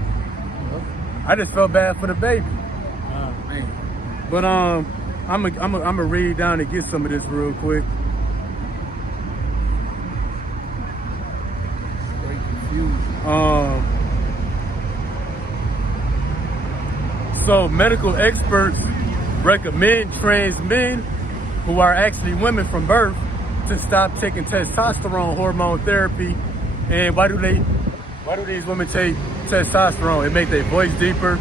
I just felt bad for the baby. Man. But I'm gonna read down and get some of this real quick. Straight confused. So medical experts recommend trans men who are actually women from birth to stop taking testosterone hormone therapy. And why do these women take testosterone? It makes their voice deeper,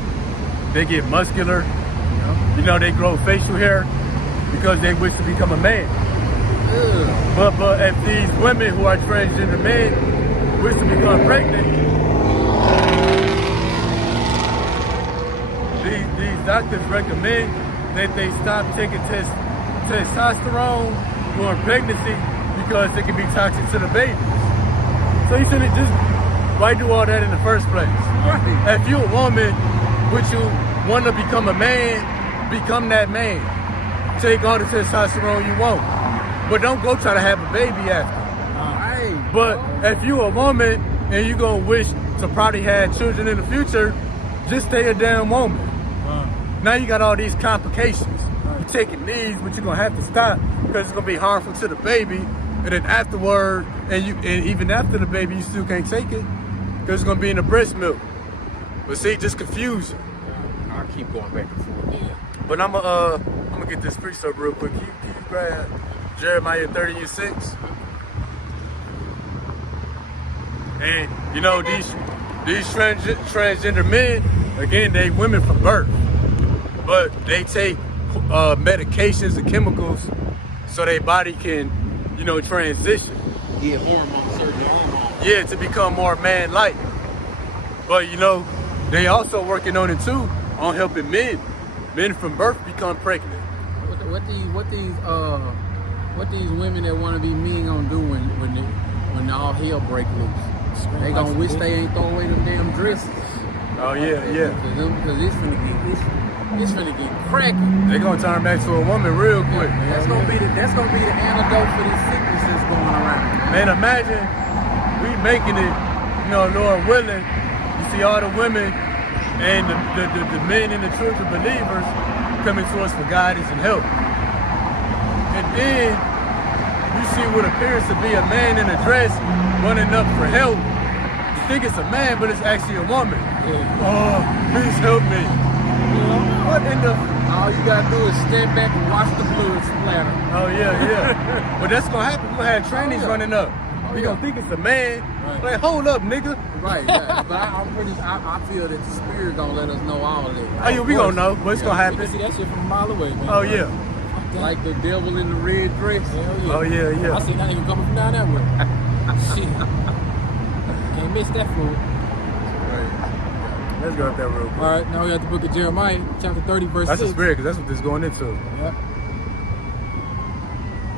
they get muscular, you know, they grow facial hair because they wish to become a man. But if these women who are transgender men wish to become pregnant, these doctors recommend that they stop taking testosterone during pregnancy because it can be toxic to the baby. So you shouldn't Why do all that in the first place? Right. If you a woman, would you want to become a man, become that man. Take all the testosterone you want. But don't go try to have a baby after. Right. But if you a woman and you gonna wish to probably have children in the future, just stay a damn woman. Now you got all these complications. You're taking these, but you're gonna have to stop because it's gonna be harmful to the baby. And then afterward, and even after the baby, you still can't take it because it's gonna be in the breast milk. But see, just confusion. I'll keep going back and forth. Yeah. But I'm gonna get this precept real quick. Can you grab Jeremiah 30:6? And you know these transgender men, again, they women from birth, but they take medications and chemicals so their body can, you know, transition. Yeah, certain hormones. Yeah, to become more man-like. But you know, they also working on it too, on helping men from birth become pregnant. What these women that want to be men gonna do when all hell break loose? They gonna wish they ain't throw away them damn dresses. Oh yeah, yeah. Cause it's finna get cracking. They gonna turn back to a woman real quick. That's gonna be the antidote for this sickness that's going around. Man, imagine we making it, you know, Lord willing. You see all the women and the men and the children believers coming to us for guidance and help. And then you see what appears to be a man in a dress running up for help. You think it's a man, but it's actually a woman. Oh, please help me. What in the... All you gotta do is stand back and watch the blood splatter. Oh yeah. But that's gonna happen. We're gonna have trainees running up. We gonna think it's a man. Like, hold up, nigga. Right, yeah. But I feel that the spirit gonna let us know all of that. Oh yeah, we gonna know, but it's gonna You can happen. see that shit from a mile away, man. Oh yeah. Like the devil in the red dress. Hell yeah. Oh yeah. I see that even coming from down that way. Shit. Can't miss that fool. Let's go up that real quick. All right, now we got the book of Jeremiah, chapter 30, verse That's 6. the spirit, because that's what this is going into. Yeah.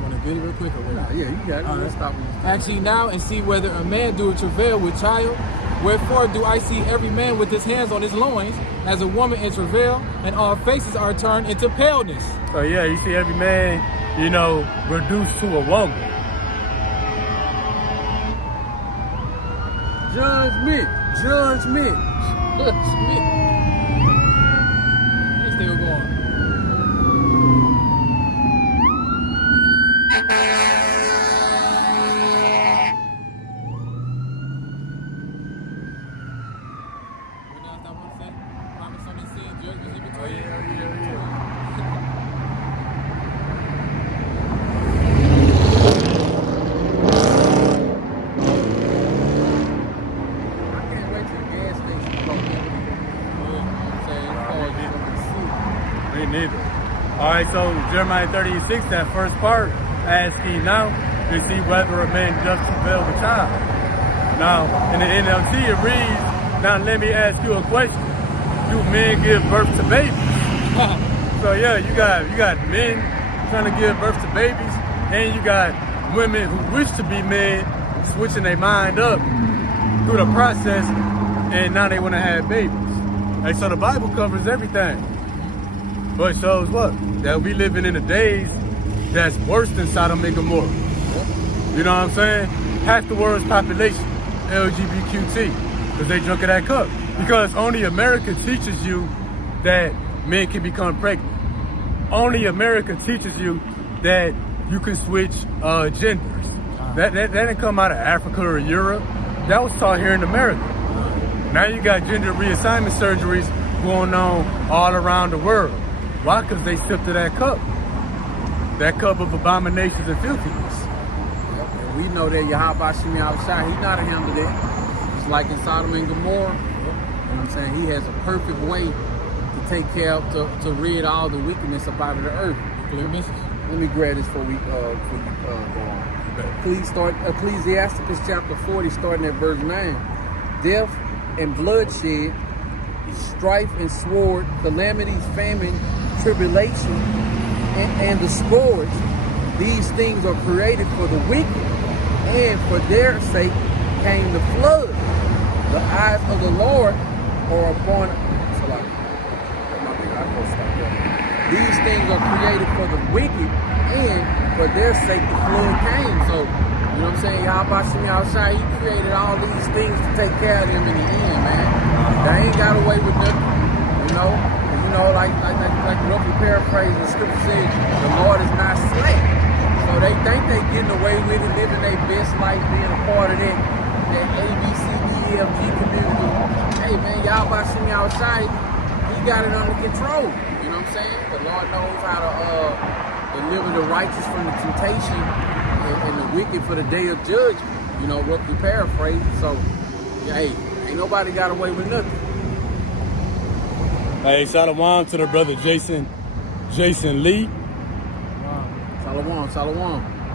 Want to get it real quick or what? Yeah, you got it. All right. Let's stop. Ask ye now and see whether a man do travail with child. Wherefore do I see every man with his hands on his loins, as a woman in travail, and all faces are turned into paleness. So yeah, you see every man, you know, reduced to a woman. Judgment. Let's still going. What else I want to say? Promise on his sin, judgment in between. I can't wait till the gas station close. Me neither. All right, so Jeremiah 36, that first part, ask ye now to see whether a man does travail with child. Now, in the NLT it reads, now let me ask you a question. Do men give birth to babies? So yeah, you got men trying to give birth to babies, and you got women who wish to be men switching their mind up through the process, and now they want to have babies. Hey, so the Bible covers everything. But it shows what? That we living in the days that's worse than Sodom and Gomorrah. You know what I'm saying? Half the world's population, LGBTQT, because they drunk of that cup. Because only America teaches you that men can become pregnant. Only America teaches you that you can switch genders. That didn't come out of Africa or Europe. That was taught here in America. Now you got gender reassignment surgeries going on all around the world. Why? Because they sipped to that cup of abominations and filthiness. And we know that Yahweh Shemi Al-Shai, he's not a handle that. It's like in Sodom and Gomorrah. You know what I'm saying? He has a perfect way to take care of, to rid all the wickedness up out of the earth. Clear message. Let me grab this before we go on. Please start Ecclesiasticus chapter 40, starting at verse 9. Death and bloodshed, strife and sword, calamities, famine, tribulation, and the scourge. These things are created for the wicked, and for their sake came the flood. The eyes of the Lord are upon. These things are created for the wicked, and for their sake the flood came. So, you know what I'm saying? Yahweh Shem Yahushai, he created all these things to take care of them in the end, man. They ain't got away with nothing, you know? And, you know, like roughly paraphrasing, the scripture says, the Lord is not slack. So they think they getting away with it, living their best life, being a part of that A, B, C, D, E, F, G community. Hey, man, Yahweh Shem Yahushai, he got it under control. You know what I'm saying? The Lord knows how to deliver the righteous from the temptation and the wicked for the day of judgment. You know, roughly paraphrase. So, hey, ain't nobody got away with nothing. Hey, shalom to the brother Jason Lee. Shalom.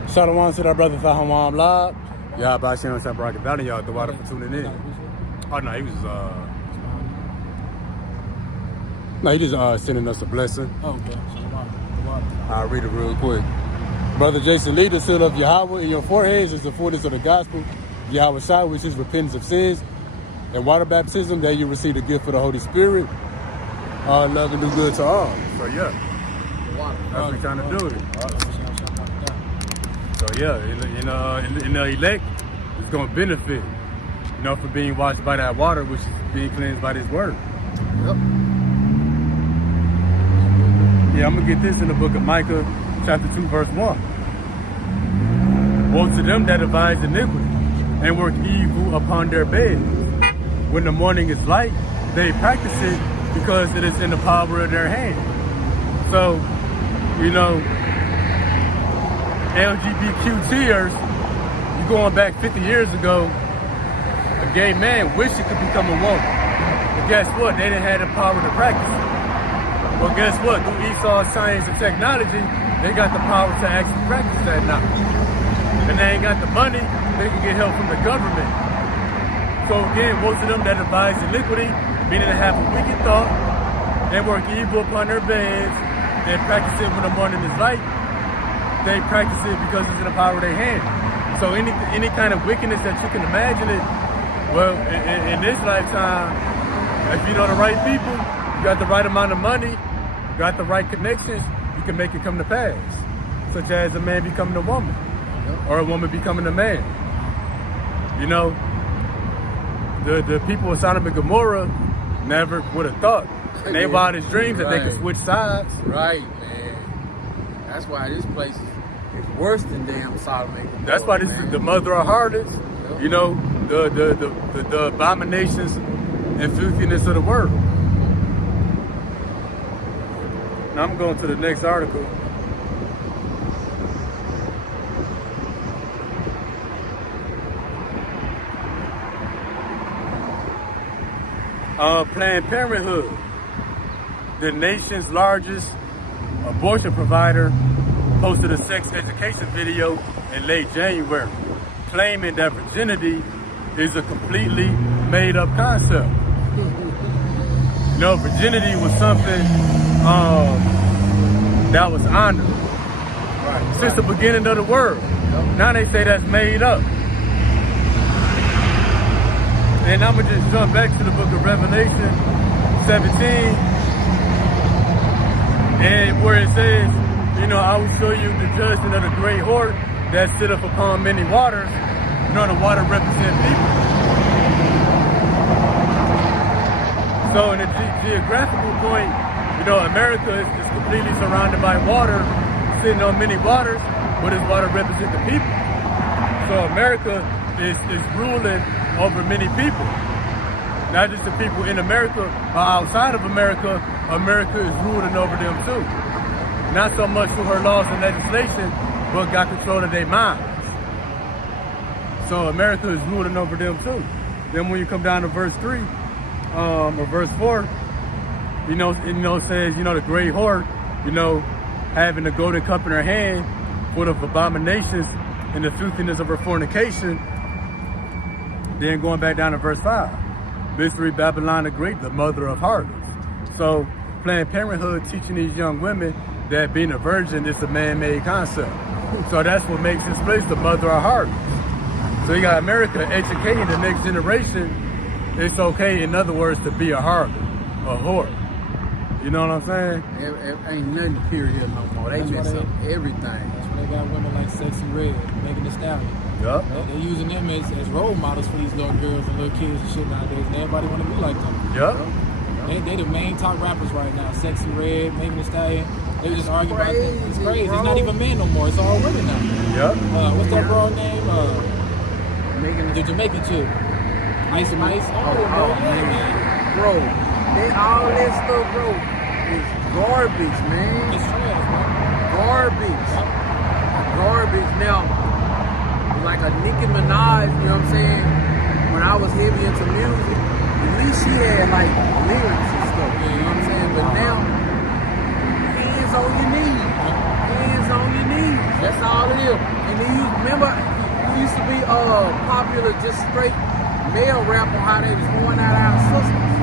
Shalom to that brother Shalom Lab. Y'all by Shem Shem Rocket Valley, y'all the water for tuning in. Oh no, he just sending us a blessing. Oh, okay. I'll read it real quick. Brother Jason Lee, the seal of Yahweh in your foreheads is the fullness of the gospel, Yahweh Shai, which is repentance of sins, and water baptism, that you receive the gift of the Holy Spirit. Love and do good to all. So yeah, that's what we're trying to do. So yeah, in the elect, it's going to benefit, you know, for being washed by that water, which is being cleansed by this word. Yep. Yeah, I'm going to get this in the book of Micah, chapter 2, verse 1. Woe to them that devise iniquity and work evil upon their beds. When the morning is light, they practice it because it is in the power of their hand. So, you know, LGBTQTers, you going back 50 years ago, a gay man wished he could become a woman. But guess what? They didn't have the power to practice it. Well, guess what? Through Esau's science and technology, they got the power to actually practice that now. And they ain't got the money, they can get help from the government. So again, most of them that devise iniquity, meaning to have a wicked thought, and work evil upon their beds, and practice it when the morning is light, they practice it because it's in the power of their hand. So any kind of wickedness that you can imagine it, well, in this lifetime, if you know the right people, you got the right amount of money, you got the right connections, you can make it come to pass. Such as a man becoming a woman, or a woman becoming a man. You know, the people of Sodom and Gomorrah never would have thought in their wildest dreams that they could switch sides. Right, man. That's why this place is worse than damn Sodom and Gomorrah. That's why this is the mother of harlots. Yep. You know, the abominations and filthiness of the world. Now I'm going to the next article. Planned Parenthood, the nation's largest abortion provider, posted a sex education video in late January, claiming that virginity is a completely made-up concept. You know, virginity was something that was honored since the beginning of the world. Now they say that's made up. And I'm going to just jump back to the book of Revelation 17, and where it says, you know, I will show you the judgment of the great whore that sitteth upon many waters. You know, the water represents people. So in a geographical point, you know, America is completely surrounded by water, sitting on many waters, but this water represents the people. So America is ruling over many people. Not just the people in America, but outside of America, America is ruling over them too. Not so much through her laws and legislation, but got control of their minds. So America is ruling over them too. Then when you come down to verse 3, or verse 4, you know, it says, you know, the great whore, you know, having the golden cup in her hand, full of abominations and the filthiness of her fornication. Then going back down to verse 5, Mystery Babylon the Great, the mother of harlots. So Planned Parenthood teaching these young women that being a virgin is a man-made concept. So that's what makes this place the mother of harlots. So you got America educating the next generation it's okay, in other words, to be a harlot, a whore. You know what I'm saying? Ain't nothing period here no more. They That's why mess they- up everything. That's why they got women like Sexy Red, Megan Thee Stallion. Yup. They're using them as role models for these little girls and little kids and shit nowadays. And everybody want to be like them. Yup. They the main top rappers right now. Sexy Red, Megan Thee Stallion. They just argue about that. It's crazy, crazy. bro. It's not even men no more. It's all women now. Yup. What's that bro name? Making The Jamaican chick. Ice and Ice. Oh, bro, yeah, man. Bro, all that stuff, bro, is garbage, man. It's trash, bro. Garbage. Garbage. Now, like a Nicki Minaj, you know what I'm saying? When I was heavy into music, at least she had like lyrics and stuff, you know what I'm saying? But now, hands on your knees. Hands on your knees. That's all it is. And then you remember, it used to be popular just straight male rap on how they was going out our sisters.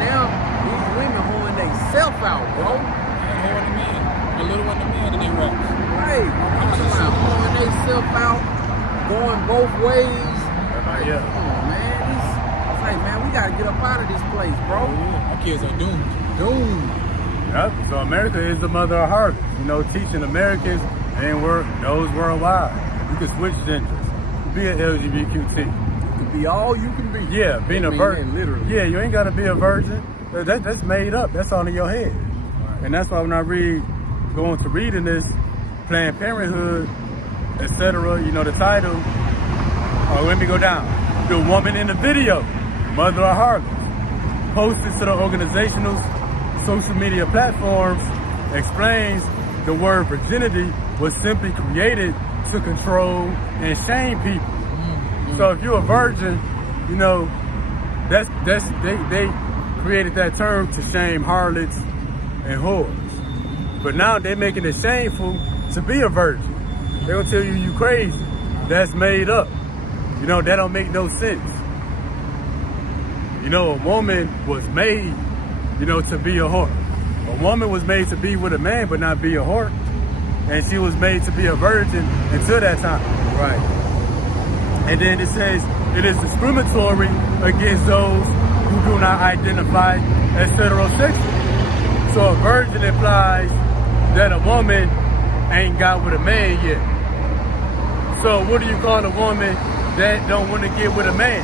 Now, these women hoeing they self out, bro. And whore the man. A little one the man in their raps. Right. I'm talking about hoeing they self out, going both ways. Yeah. Come on, man. It's like, man, we gotta get up out of this place, bro. Oh, yeah. Our kids are doomed. Doomed. Yep. So America is the mother of harlots. You know, teaching Americans and those worldwide. You can switch genders. Be an LGBTQT. To be all you can be. Yeah, being a virgin. Literally. Yeah, you ain't got to be a virgin. That's made up. That's all in your head. And that's why when I go into reading this, Planned Parenthood, etc., you know, the title, let me go down. The woman in the video, mother of harlots, posted to the organizational social media platforms, explains the word virginity was simply created to control and shame people. So if you're a virgin, you know, they created that term to shame harlots and whores. But now they're making it shameful to be a virgin. They're gonna tell you crazy. That's made up. You know, that don't make no sense. You know, a woman was made, you know, to be a whore. A woman was made to be with a man but not be a whore. And she was made to be a virgin until that time. Right. And then it says it is discriminatory against those who do not identify as heterosexual. So a virgin implies that a woman ain't got with a man yet. So what do you call a woman that don't want to get with a man?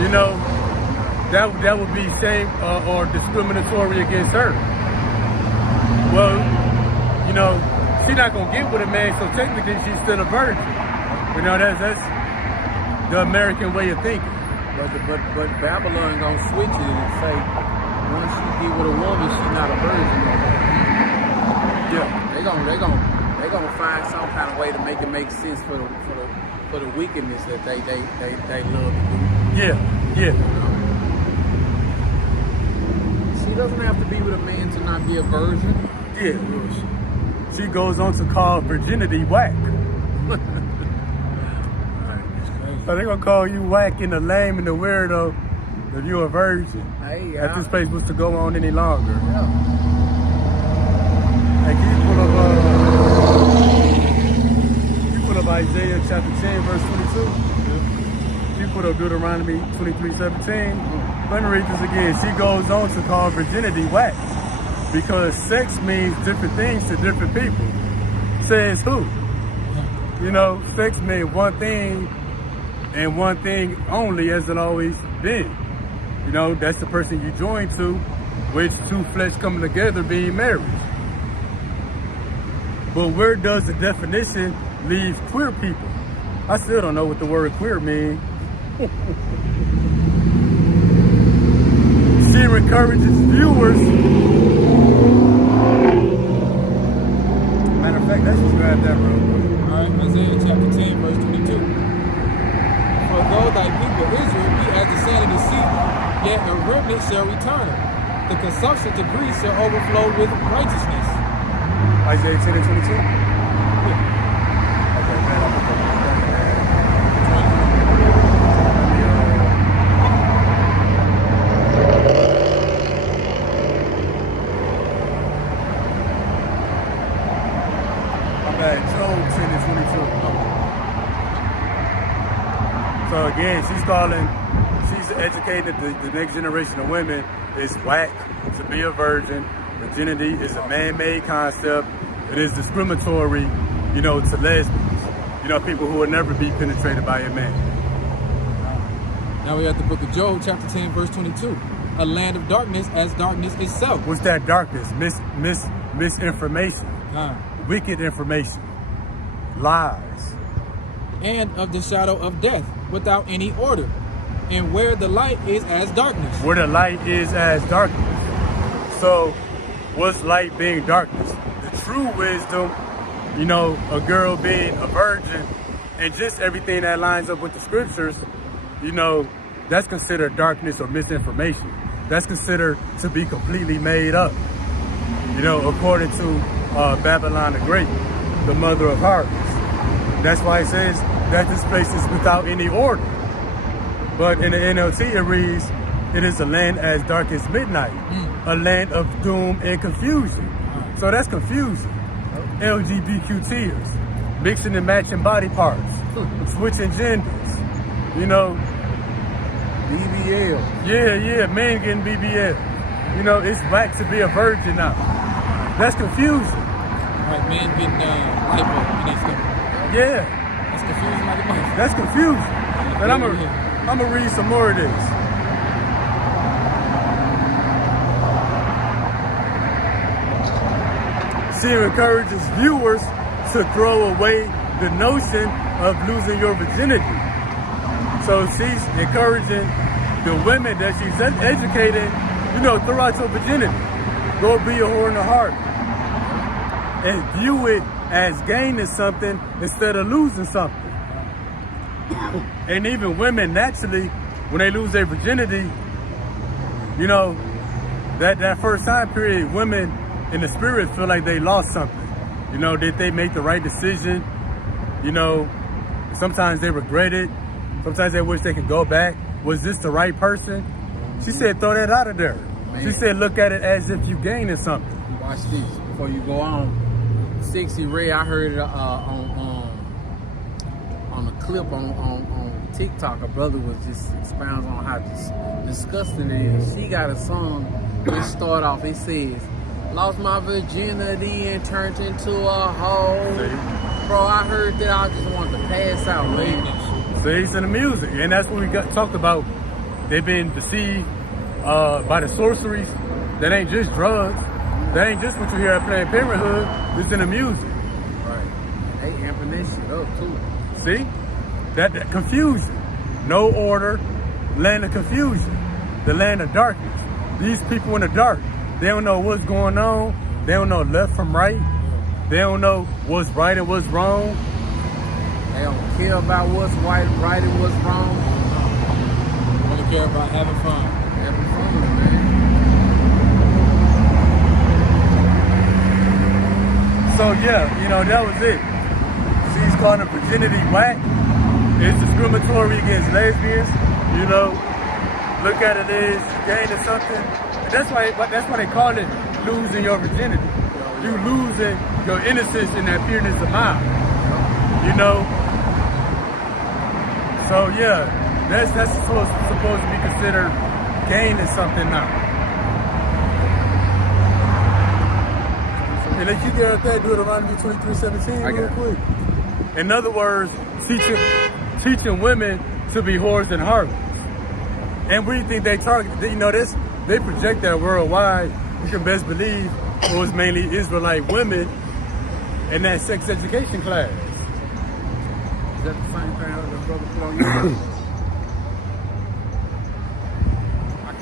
You know, that would be shame or discriminatory against her. Well, you know, she's not gonna get with a man, so technically she's still a virgin. You know, that's the American way of thinking. But Babylon gonna switch it and say, once you get with a woman, she's not a virgin. Yeah. They gonna find some kind of way to make it make sense for the wickedness that they love to do. Yeah. She doesn't have to be with a man to not be a virgin. Yeah. She goes on to call virginity whack. So they're gonna call you whack and the lame and the weirdo if you're a virgin. Hey, If this place was to go on any longer. yeah. And you put up Isaiah chapter 10, verse 22. You put up Deuteronomy 23:17. Let me read this again. She goes on to call virginity whack because sex means different things to different people. Says who? You know, sex means one thing and one thing only, as it always been. You know, that's the person you join to, which two flesh coming together being marriage. But where does the definition leave queer people? I still don't know what the word queer means. She encourages viewers. Matter of fact, let's just grab that real quick. Alright, Isaiah chapter 10, verse 22. For though thy people Israel be as the sand of the sea, yet a remnant shall return. The consumption to Greece shall overflow with righteousness. Isaiah 10 and 22? Okay, man, I'm gonna Job 10 and 22. So again, she's calling, educating the next generation of women is whack. To be a virgin, virginity is a man-made concept. It is discriminatory, you know, to lesbians. You know, people who will never be penetrated by a man. Now we have the book of Job, chapter 10, verse 22. A land of darkness as darkness itself. What's that darkness? Misinformation. Wicked information. Lies. And of the shadow of death, without any order. And where the light is as darkness. Where the light is as darkness. So, what's light being darkness? The true wisdom, you know, a girl being a virgin, and just everything that lines up with the scriptures, you know, that's considered darkness or misinformation. That's considered to be completely made up. You know, according to Babylon the Great, the mother of harlots. That's why it says that this place is without any order. But in the NLT it reads, it is a land as dark as midnight, a land of doom and confusion. So that's confusing. LGBT tears, mixing and matching body parts, switching genders, you know. BBL. Yeah, men getting BBL. You know, it's whack to be a virgin now. That's confusing. Like men getting lipo and they stuff. Yeah. That's confusing like a motherfucker. That's confusing. But I'm gonna read some more of this. She encourages viewers to throw away the notion of losing your virginity. So she's encouraging the women that she's educating, you know, throw out your virginity. Go be a whore in the heart. And view it as gaining something instead of losing something. And even women naturally, when they lose their virginity, you know, that first time period, women in the spirit feel like they lost something. You know, did they make the right decision? You know, sometimes they regret it. Sometimes they wish they could go back. Was this the right person? She said, throw that out of there. Man. She said, look at it as if you gaining something. Watch this before you go on. Sexy Ray, I heard it on a clip on TikTok. A brother was just expounding on how disgusting it is. She got a song which start off, it says, lost my virginity and turned into a hoe. See? Bro, I heard that, I just wanted to pass out, man. Stays in the music, and that's what we talked about. They've been deceived by the sorceries. That ain't just drugs. That ain't just what you hear at Planned Parenthood. It's in the music. Right. They amping that shit up too. See? That confusion. No order. Land of confusion. The land of darkness. These people in the dark. They don't know what's going on. They don't know left from right. They don't know what's right and what's wrong. They don't care about what's right and what's wrong. They only care about having fun. Having fun, man. So yeah, you know, that was it. She's calling virginity whack. It's discriminatory against lesbians. You know, look at it as gaining something. And that's why they call it losing your virginity. You losing your innocence and that pureness of mind. You know. So yeah, that's supposed to be considered gaining something now. And let you get out there, Deuteronomy 23:17 real quick. In other words, teaching women to be whores and harlots. And we think they target, you know, they project that worldwide. You can best believe it was mainly Israelite women in that sex education class. Is that the same thing that the brother put on your I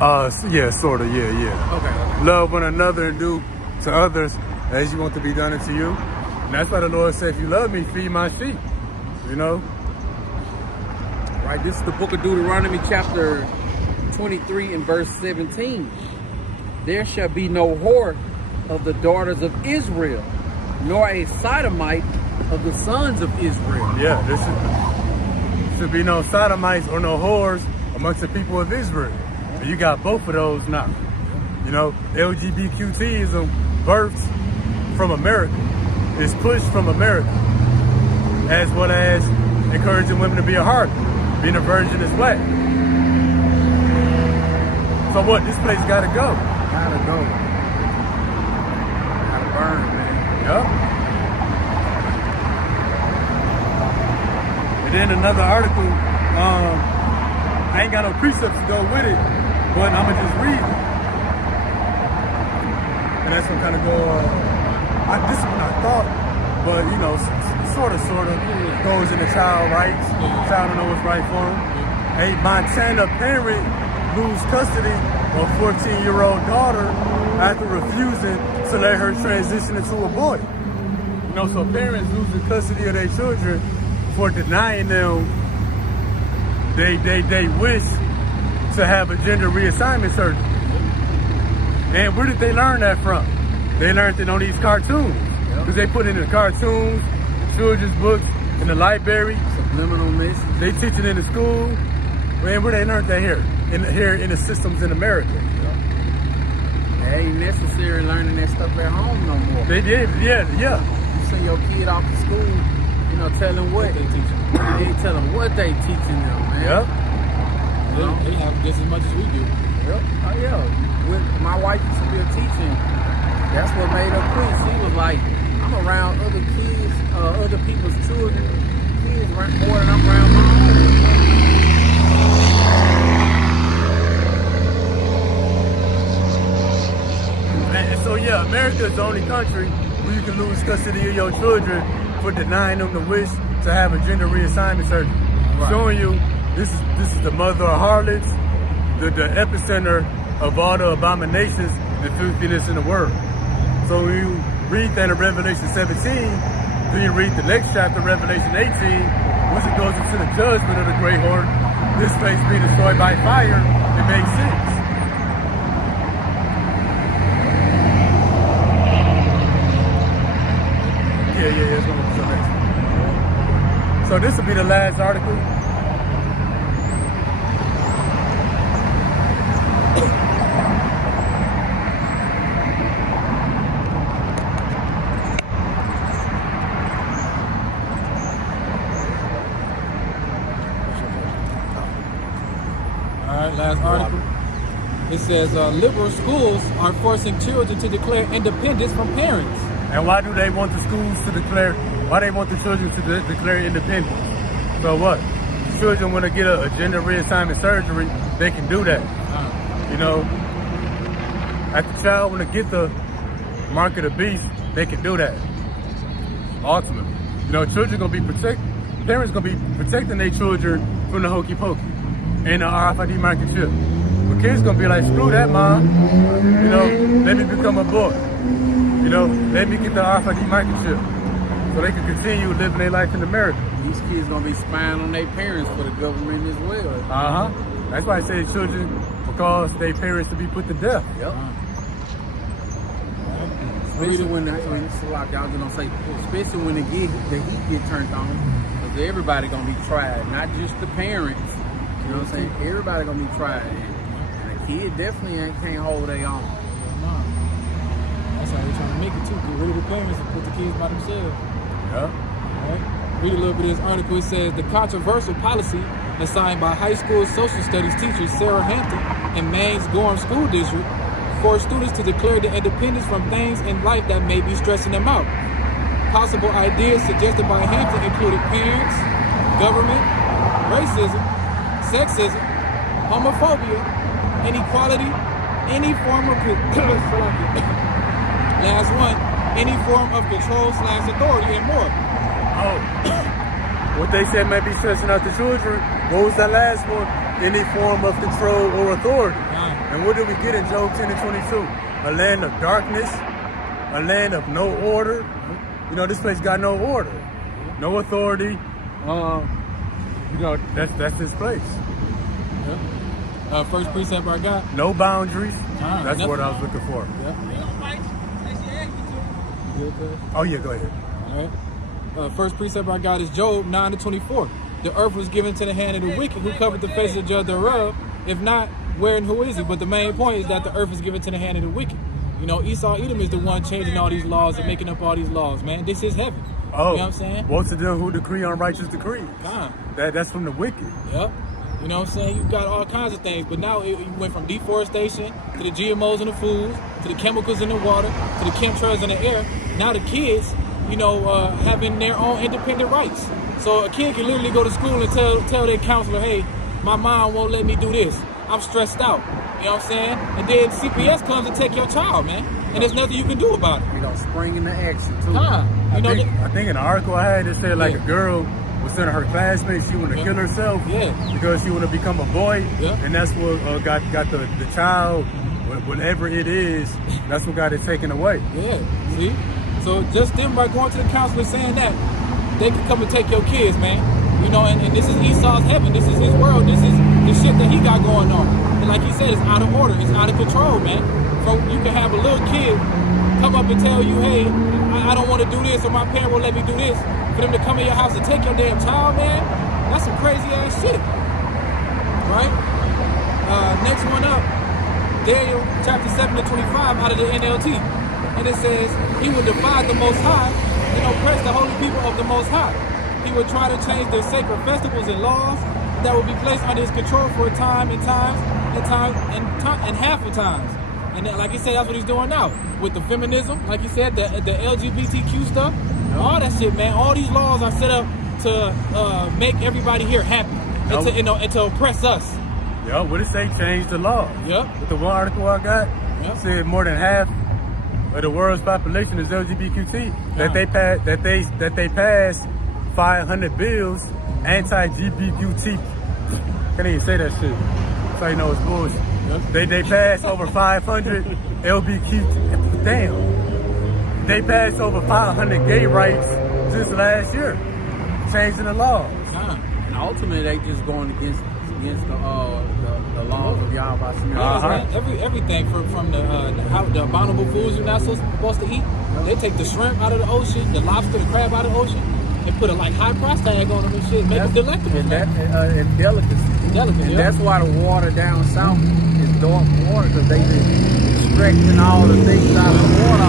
can't see. Yeah, sort of, yeah. Okay. Love one another and do to others as you want to be done unto you. And that's why the Lord said, if you love me, feed my sheep. You know? Right, this is the book of Deuteronomy chapter 23 and verse 17. There shall be no whore of the daughters of Israel, nor a sodomite of the sons of Israel. Yeah, there should be no sodomites or no whores amongst the people of Israel. And you got both of those now. You know, LGBTQism births from America. It's pushed from America. As well as encouraging women to be a harlot. Being a virgin is wet. So what? This place gotta go. Gotta go. Gotta burn, man. Yep. And then another article, I ain't got no precepts to go with it, but I'ma just read it. And that's what kind of go, this is what I thought, but you know, sort of goes into child rights. Child don't know what's right for him. A Montana parent lose custody of 14-year-old daughter after refusing to let her transition into a boy. You know, so parents losing custody of their children for denying them they wish to have a gender reassignment surgery. And where did they learn that from? They learned it on these cartoons. Because they put it in the cartoons, children's books, in the library. Subliminal message. They teach it in the school. Man, where they learned that here? Here in the systems in America. It ain't necessary learning that stuff at home no more. They did, yeah. You send your kid off to school, you know, tell them what they teaching. They tell them what they teaching them, man. Yep. They have just as much as we do. Yep. Oh yeah. My wife used to be a teacher. That's what made her quit. She was like, I'm around other kids, other people's children, kids more than I'm around my own. And so yeah, America is the only country where you can lose custody of your children for denying them the wish to have a gender reassignment surgery. Right. Showing you this is the mother of harlots, the epicenter of all the abominations and filthiness in the world. So when you read that in Revelation 17, then you read the next chapter, Revelation 18, once it goes into the judgment of the great horde, this place being destroyed by fire, it makes sense. Yeah, it's gonna be so next. So this will be the last article. Last article. It says liberal schools are forcing children to declare independence from parents. And why do they want the schools to declare? Why they want the children to declare independence? So what? The children want to get a gender reassignment surgery, they can do that. You know, if the child want to get the mark of the beast, they can do that. Ultimately, you know, children gonna be protected. Parents gonna be protecting their children from the hokey pokey and the RFID market chip. But kids gonna be like, screw that, mom. You know, let me become a boy. You know, let me get the RFID market chip so they can continue living their life in America. These kids gonna be spying on their parents for the government as well. That's why I say children will cause their parents to be put to death. Yep. Especially when y'all just gonna say, especially when the heat get turned on, because everybody gonna be tried, not just the parents. You know what I'm saying? Everybody gonna be tried, and a kid definitely can't hold their own. That's how they're trying to make it too. Get rid of the parents and put the kids by themselves. Yeah. Right? Read a little bit of this article. It says the controversial policy assigned by high school social studies teacher Sarah Hampton in Maine's Gorham School District for students to declare their independence from things in life that may be stressing them out. Possible ideas suggested by Hampton included parents, government, racism, sexism, homophobia, inequality, any form of last one, any form of control/authority and more. Oh, what they said may be stressing out the children. What was that last one? Any form of control or authority. And what did we get in Job 10 and 22? A land of darkness, a land of no order. You know, this place got no order, no authority. You know, that's this place. Yeah. First precept I got. No boundaries. That's what I was looking for. Yeah. Oh yeah, go ahead. All right. First precept I got is Job 9:24. The earth was given to the hand of the wicked, who covered the face of the judge thereof. If not, where and who is he? But the main point is that the earth is given to the hand of the wicked. You know, Esau Edom is the one changing all these laws and making up all these laws, man. This is heaven. Oh, you know what I'm saying? What's to them who decree unrighteous decrees? That's from the wicked. Yep. You know what I'm saying? You got all kinds of things, but now it went from deforestation to the GMOs in the foods, to the chemicals in the water, to the chemtrails in the air. Now the kids, having their own independent rights. So a kid can literally go to school and tell their counselor, hey, my mom won't let me do this. I'm stressed out. You know what I'm saying? And then CPS comes and take your child, man. And there's nothing you can do about it. Spring into action too. Huh. I think in the article I had, it said like a girl was telling her classmates she wanted to kill herself because she wanted to become a boy, and that's what got the child, whatever it is, that's what got it taken away. Yeah, see? So just them by going to the counselor saying that, they can come and take your kids, man. And this is Esau's heaven. This is his world. This is the shit that he got going on. And like he said, it's out of order. It's out of control, man. So you can have a little kid come up and tell you, hey, I don't want to do this, or my parent won't let me do this. For them to come in your house and take your damn child, man, that's some crazy ass shit. Right? Next one up, Daniel chapter 7-25 out of the NLT. And it says, he would defy the Most High and oppress the holy people of the Most High. He would try to change their sacred festivals and laws that would be placed under his control for a time and half of times. And then, like he said, that's what he's doing now with the feminism, like he said, the LGBTQ stuff, all that shit, man. All these laws are set up to make everybody here happy and to oppress us. Yeah, what did it say? Change the law. Yep. With the one article I got, said more than half of the world's population is LGBTQ. That they passed 500 bills anti-LGBT. Can't even say that shit. That's how you know it's bullshit. Yep. They passed over 500 LGBTQ. Damn. They passed over 500 gay rights just last year, changing the laws. And ultimately, they just going against the laws of Yahweh. Everything from the abominable foods you're not supposed to eat. They take the shrimp out of the ocean, the lobster, the crab out of the ocean, and put a high price tag on them and shit, make them delectable. And delicacy. And that's why the water down south is dark water, because they been extracting all the things out of the water.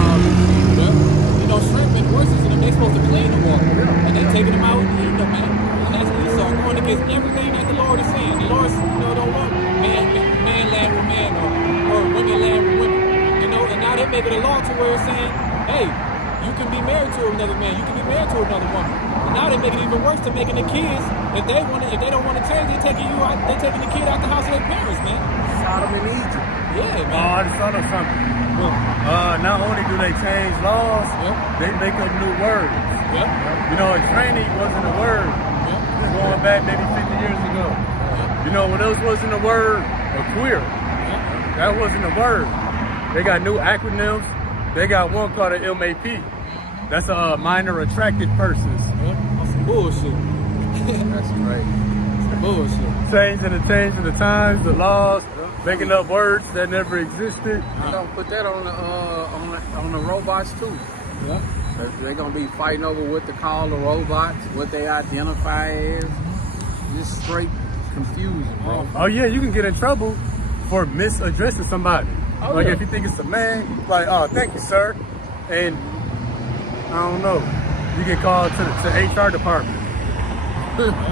Shrimp and oysters in them, they supposed to clean the water. And they taking them out and eating them, man. And that's Esau going against everything that the Lord is saying. The Lord don't want man land with man or women land with women. And now they make it a law to where it's saying, hey, you can be married to another man, you can be married to another woman. And now they make it even worse to making the kids, if they don't want to change, they're taking the kid out the house of their parents, man. Sodom and Egypt. Yeah, man. I just thought of something. Not only do they change laws, they make up new words. A tranny wasn't a word. Going back maybe 50 years ago. What else wasn't a word? A queer. That wasn't a word. They got new acronyms. They got one called an MAP. That's a minor attracted persons. That's some bullshit. That's right. Some bullshit. Changing the times, the laws, making up words that never existed. They're gonna put that on the robots too. Yeah. They're gonna be fighting over what to call the robots, what they identify as. Just straight confusion, bro. Oh yeah, you can get in trouble for misaddressing somebody. If you think it's a man, like, oh, thank you, sir. And I don't know, you get called to the HR department.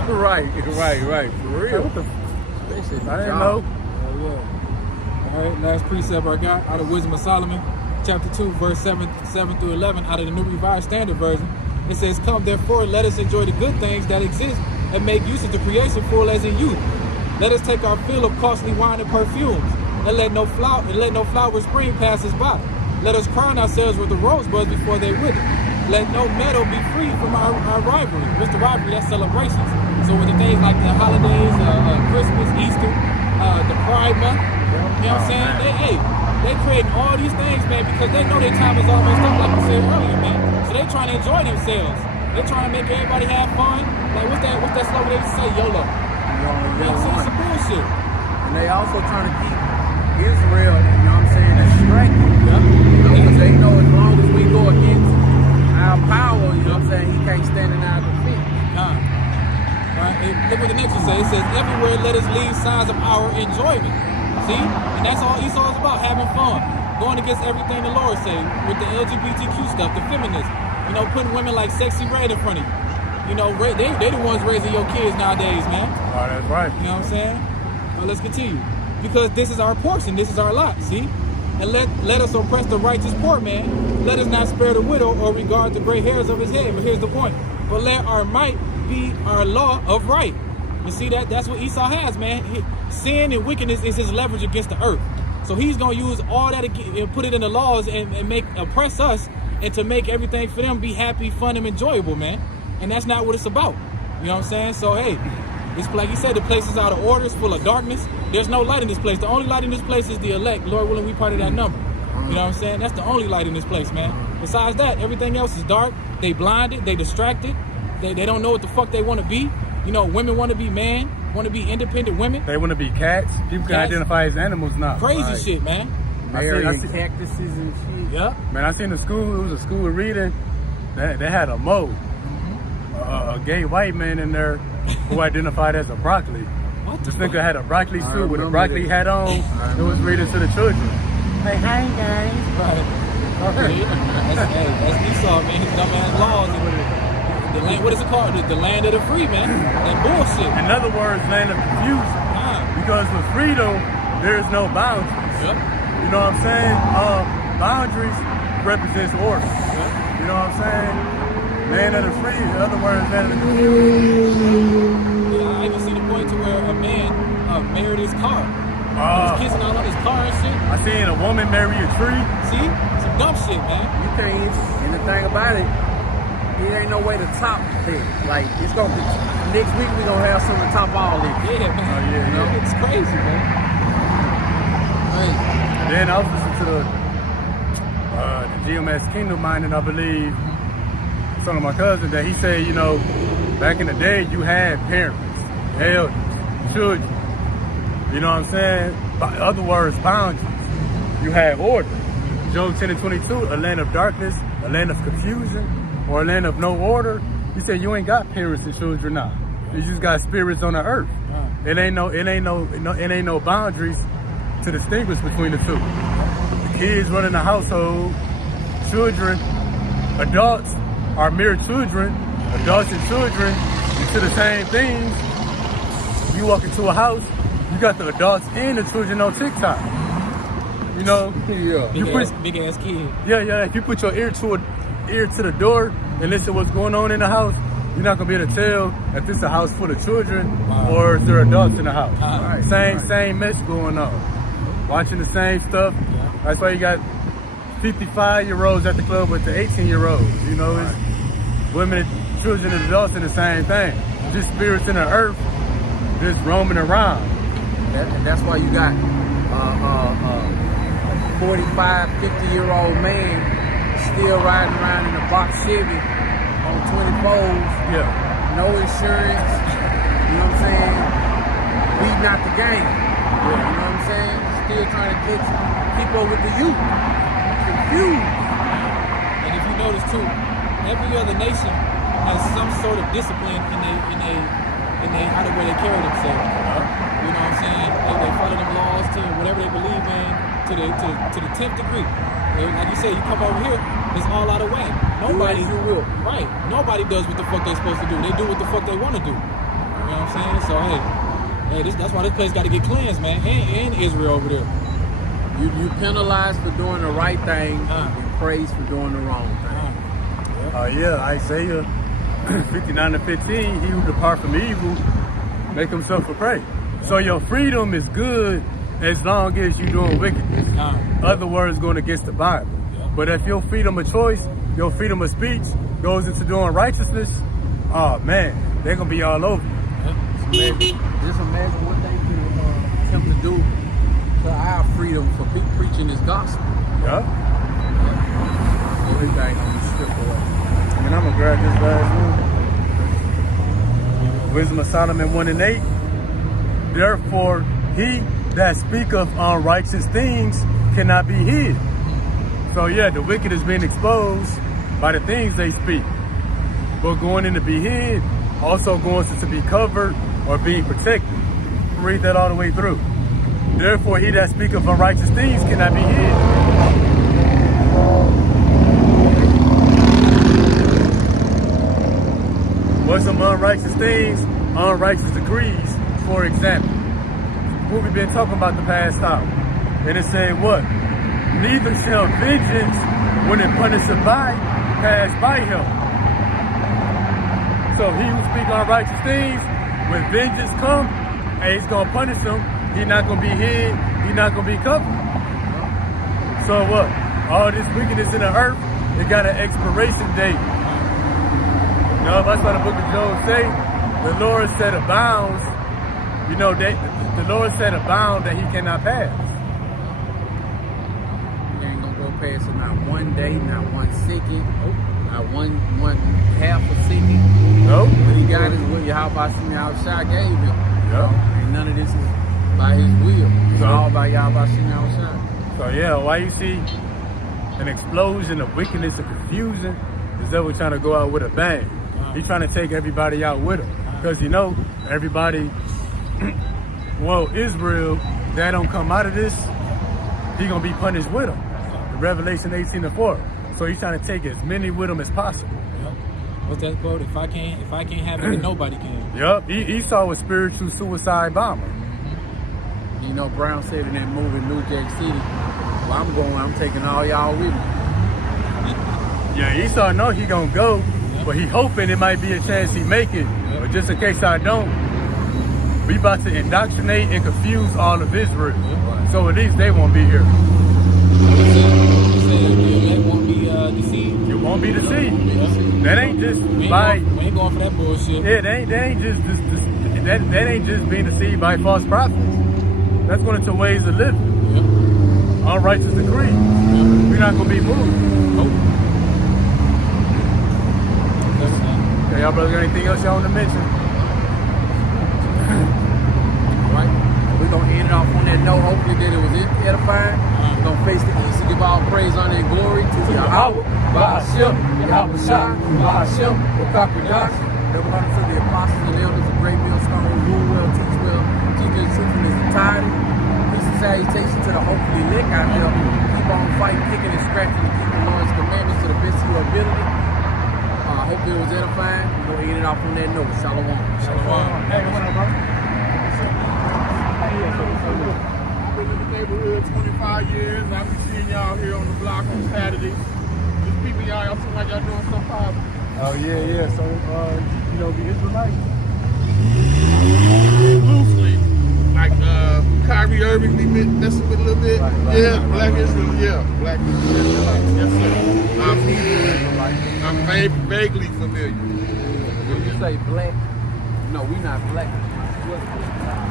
right, for real. I didn't know. All right, last precept I got out of Wisdom of Solomon, chapter 2, verse 7 through 11, out of the New Revised Standard Version. It says, come therefore, let us enjoy the good things that exist and make use of the creation full as in youth. Let us take our fill of costly wine and perfumes, and let no flower spring pass us by. Let us crown ourselves with the rosebuds before they wither. Let no meadow be free from our rivalry. What's the rivalry? That's celebrations. So with the things like the holidays, Christmas, Easter, the Pride Month, you know what I'm saying? They creating all these things, man, because they know their time is almost up, like we said earlier, man. So they trying to enjoy themselves. They trying to make everybody have fun. Like what's that slogan they used to say? YOLO. You know what I'm saying? Some bullshit. And they also trying to keep Israel, you know what I'm saying, distracted. Because they know as long as we go against our power, you know what I'm saying, he can't stand in our defeat. Look what the next one says. It says, everywhere let us leave signs of our enjoyment. See? And that's all Esau is about, having fun. Going against everything the Lord say with the LGBTQ stuff, the feminism. Putting women like Sexy Red in front of you. You You know, they the ones raising your kids nowadays, man. Oh, that's right. You know what I'm saying? Well, let's continue. Because this is our portion, this is our lot, see? And let us oppress the righteous poor man. Let us not spare the widow or regard the gray hairs of his head. But here's the point. But let our might be our law of right. You see that's what Esau has, man. Sin and wickedness is his leverage against the earth. So he's going to use all that and put it in the laws and oppress us and to make everything for them be happy, fun, and enjoyable, man. And that's not what it's about. You know what I'm saying? So, hey, it's like you said, the place is out of order. It's full of darkness. There's no light in this place. The only light in this place is the elect. Lord willing, we part of that number. You know what I'm saying? That's the only light in this place, man. Besides that, everything else is dark. They blinded. They distracted. They don't know what the fuck they want to be. You know, women want to be man, want to be independent women. They want to be cats. People can identify as animals now. Crazy shit, man. Marrying cactuses and shit. Yeah. Man, I seen a school. It was a school of reading. They had a mole, a gay white man in there who identified as a broccoli. What This the nigga had a broccoli suit with a remember broccoli that. hat on. It was reading to the children. Hey, hi guys. Right. That's Esau, man. His dumbass laws. The land, what is it called? The land of the free, man. That bullshit. In other words, land of confusion. Because with freedom, there is no boundaries. Yep. You know what I'm saying? Boundaries represents order. You know what I'm saying? Land of the free, in other words, land of the confusion. Yeah, I even seen a point to where a man married his car. His kids and all of his car and shit. I seen a woman marry a tree. See? Some dumb shit, man. You can't, and the thing about it, it ain't no way to top it. Like, it's gonna be, next week we gonna have something to top all this. Yeah, man. Oh, yeah, You know, yeah. it's crazy, man. Crazy. Then I was listening to the GMS Kingdom Minding, I believe. Son of my cousin that he said, you know, back in the day you had parents, elders, children. You know what I'm saying? By other words, boundaries. You had order. Job 10:22, a land of darkness, a land of confusion, or a land of no order. He said you ain't got parents and children now. You just got spirits on the earth. It ain't no boundaries to distinguish between the two. The kids running the household, children, adults are mere children. Adults and children, you do the same things. You walk into a house, you got the adults and the children on TikTok. You know, Big ass kid. yeah. If you put your ear to the door and listen what's going on in the house, you're not gonna be able to tell if it's a house full of children or is there adults in the house. Same mess going on. Watching the same stuff. That's why you got 55-year-olds at the club with the 18-year-olds. You know, it's women, children, and adults in the same thing. Just spirits in the earth, just roaming around. And that's why you got 45, 50-year-old man still riding around in a box Chevy on 24s. Yeah. No insurance. You know what I'm saying? Beating out the game. You know what I'm saying? Still trying to keep up with the youth. Confused. And if you notice too, every other nation has some sort of discipline in they how the way they carry themselves. You know what I'm saying? They follow them laws to whatever they believe in to the 10th degree. Like you say, you come over here, it's all out of whack. Nobody you will. Right. Nobody does what the fuck they supposed to do. They do what the fuck they want to do. You know what I'm saying? So hey, that's why this place got to get cleansed, man. And Israel over there. You penalize for doing the right thing and praise for doing the wrong thing. Isaiah 59:15, he who depart from evil, make himself a prey. So your freedom is good as long as you're doing wickedness. Other words, going against the Bible. But if your freedom of choice, your freedom of speech goes into doing righteousness, oh man, they're going to be all over. Just imagine what they can attempt to do to our freedom for preaching this gospel. Yeah. Everything gonna be stripped away. I mean, I'm going to grab this last one. Wisdom of Solomon 1:8. Therefore, he that speaketh unrighteous things cannot be hid. So yeah, the wicked is being exposed by the things they speak. But going in to be hid, also going to be covered or being protected. Read that all the way through. Therefore, he that speaketh unrighteous things cannot be hid. What's some unrighteous things? Unrighteous decrees, for example. What we've been talking about the past hour. And it said what? Neither shall vengeance, when it punisheth by, pass by him. So he who speak unrighteous things, when vengeance come, and he's going to punish him, he's not going to be hid, he's not going to be covered. So what? All this wickedness in the earth, it got an expiration date. You know, that's why the book of Job say, the Lord set a bounds, you know, the Lord set a bound that he cannot pass. You ain't gonna go past it not one day, not one second, not one half a second. No. When he got his will, Yahweh Shimi Shah gave him. Yeah. And none of this is by his will. It's all by Yahweh Shimi Shah. So yeah, why you see an explosion of wickedness and confusion? The devil trying to go out with a bang. He's trying to take everybody out with him. Because you know, everybody, well, Israel, that don't come out of this, he gonna be punished with him. Revelation 18:4. So he's trying to take as many with him as possible. What's that quote? If I can't have it, then nobody can. Yup, Esau was spiritual suicide bomber. You know, Brown said in that movie, New Jack City, well, I'm taking all y'all with me. Yeah, Esau know he gonna go, but he hoping it might be a chance he make it. But just in case I don't, we about to indoctrinate and confuse all of Israel. So at least they won't be here. They won't be deceived. You won't be deceived. That ain't just We by ain't going for that bullshit. yeah, they ain't just that ain't just being deceived by false prophets. That's one of the ways of living. Unrighteous decree. We're not gonna be moved. Okay, y'all brothers got anything else y'all want to mention? Right? We're going to end it off on that note. Hopefully that it was edifying. We're going to face the east and give all praise, honor, and glory to Yahweh, Ba'ashem, Yahweh Shah, Ba'ashem, Wakakadash. Double honor to the apostles and elders of Great Millstone, who rule well, teach well, teach the truth in its entirety. Peace and salutation to the hopefully lick out there. Keep on fighting, kicking, and scratching, and keep the Lord's commandments to the best of your ability. I hope it was edifying. We're going to end it off on that note. Shalom. Shalom. Hey, what up, bro? I've been in the neighborhood 25 years. I've been seeing y'all here on the block on Saturdays. Just people y'all seem like y'all doing some positive. Oh yeah. So you know the Israelites. Loosely. Like Kyrie Irving be messing with a little bit. Black Israel, Black Israelites. Yes, sir. I'm vaguely familiar. When you say black, no, we not black.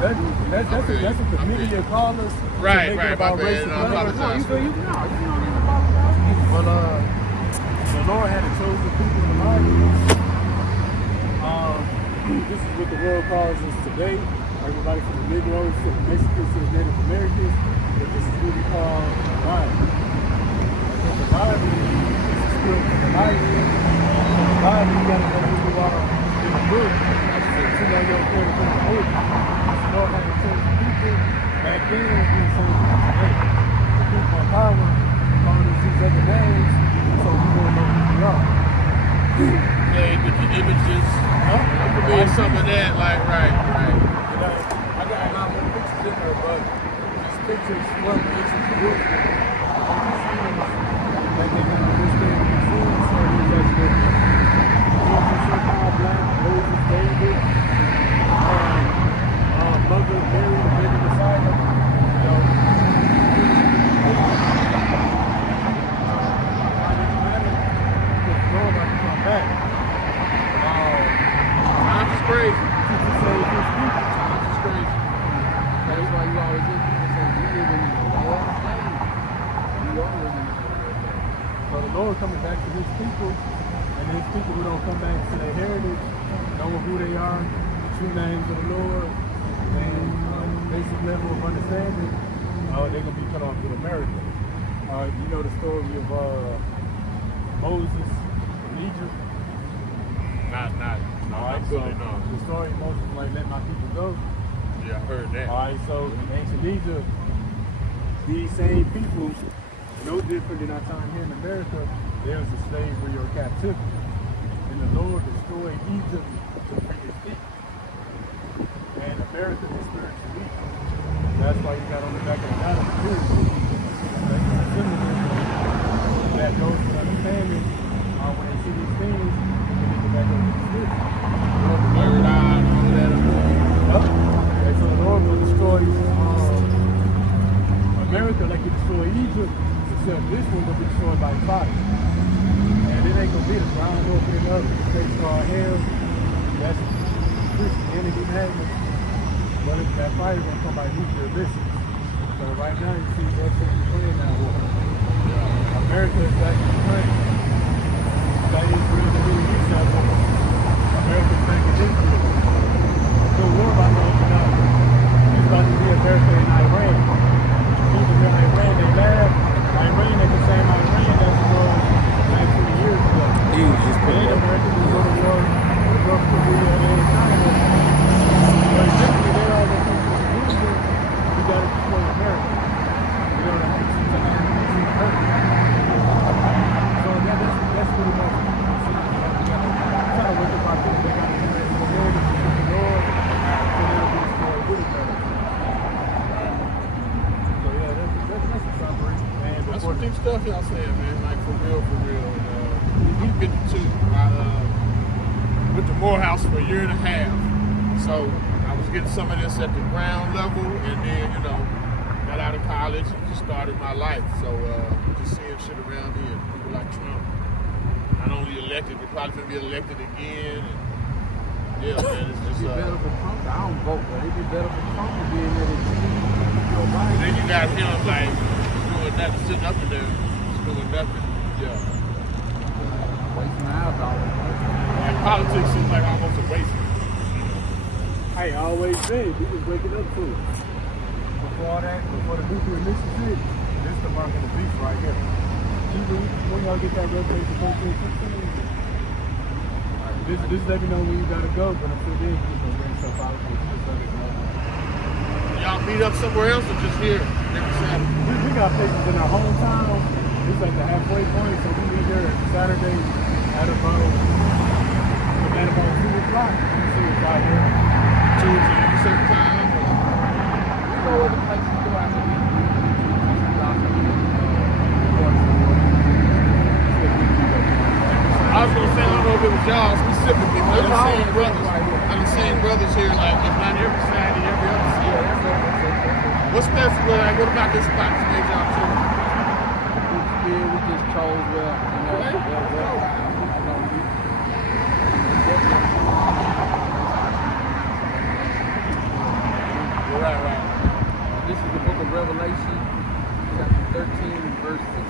That's what the media call us. Right, about my bad. racial I color. apologize. You don't even apologize. But the Lord had chosen people in the Bible. This is what the world calls us today. Everybody from the Negroes to the Mexicans to the Native Americans. But this is what we call the Bible. And the Bible is still the Bible. The Bible, you gotta know who you are in the book. You know your according to the book. The Lord had chosen people back then and being chosen today. The people in power calling us these other names, so we won't know who we are. Yeah, the images. It could be some of that, like, right. You know, I got a lot more pictures in there, but these pictures from this book, like they got this thing in the food, so we just get so-called black, Moses, David, Mother Mary, the baby Messiah, you know. Back. I'm just crazy. It's just crazy. That's why you always hear people say, we live in the last days. We are living in the last days. So the Lord coming back to his people, and his people who don't come back to their heritage, knowing who they are, the true names of the Lord, and basic level of understanding, they're going to be cut off with America. You know the story of Moses in Egypt? Not fully, no. The story of Moses, like, let my people go. Yeah, I heard that. All right, so in ancient Egypt, these same people, no different than our time here in America, there was a slavery or captivity. and the Lord destroyed Egypt with his feet. And America experienced weak. That's why you got on the back of the dollar that goes to understanding when they see these things, they need to back up with the spirit. Third eye and all that. And so the Lord will destroy America like he destroyed Egypt, except this one will be destroyed by fire. And it ain't gonna be the ground opening up, the place called hell. That's Christianity madness. But that fire is gonna come by nuclear missiles. So right now you see Russia and Ukraine that war. America is back in Ukraine. That is really the Middle East that war. America's back in Israel. The war about to open up. It's about to be America and Iran. Even though Iran, they laugh. Iran is the same Iran that was 19 years ago. And America will go to war with North Korea and China. But essentially, they all the countries in we got to destroy America. You know what I mean? So that's pretty much what you see. You got to try to look about this. They got to do the Lord and the Lord, so they'll be destroyed with America. So yeah, that's a summary. And That's some deep stuff y'all saying, man. Like for real, for real. And, we've been to with the Morehouse for a year and a half. So I was getting some of this at the ground level, and then got out of college and just started my life. So just seeing shit around here, people like Trump, not only elected, but probably gonna be elected again. And, yeah, man, it's just. It'd be better for Trump. I don't vote, but it'd be better for Trump to be in there than Joe Biden. Then you got him like doing nothing, sitting up in there, just doing nothing. Yeah. Wasting our dollars. Like politics seems like almost a waste. I ain't always been. We was waking up to it. Before the nuclear Mississippi, this is the mark of the beast right here. When y'all get that Revelation 13:16? This let me know when you gotta go, but until then, you just gonna bring stuff out. Just let us know. Y'all meet up somewhere else or just here every Saturday? We got places in our hometown. It's like the halfway point, so we meet there Saturday at about 2 o'clock. You see us out here. Tuesday, certain time. You know where the places go after we I was gonna say, I don't know if it was y'all specifically, but I'm seeing brothers here, like if not every Saturday, every other Saturday. What's special? Like, what about this spot that made y'all too? we just chose Right. This is the book of Revelation, chapter 13, verse 16.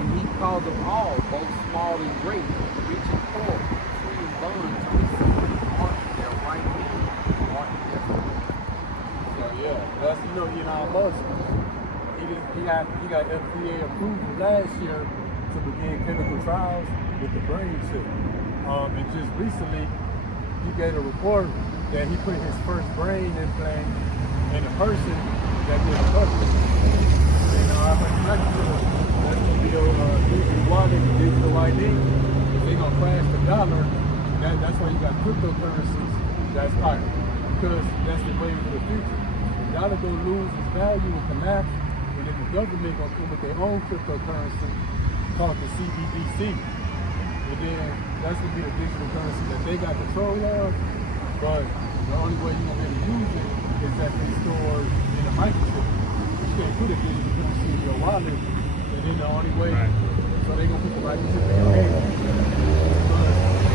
And he called them all, both small and great, rich and poor, free and bond, to receive part of their right hand, part of their left. So yeah, that's Elon Musk. He got FDA approved last year to begin clinical trials with the brain chip. And just recently, he gave a report that he put his first brain implant in a person that didn't touch it. And I'm expecting that's going to be a digital wallet, digital ID. If they're going to crash the dollar, that's why you got cryptocurrencies that's hot. Because that's the wave of the future. The dollar going to lose its value and collapse, and then the government going to come with their own cryptocurrency called the CBDC. And then that's going to be the digital currency that they got control of. But the only way you're going to be able to use it is that they store in a microchip. You can't put a digital currency in your wallet, and then the only way, so they're going to put the microchip in your hand. But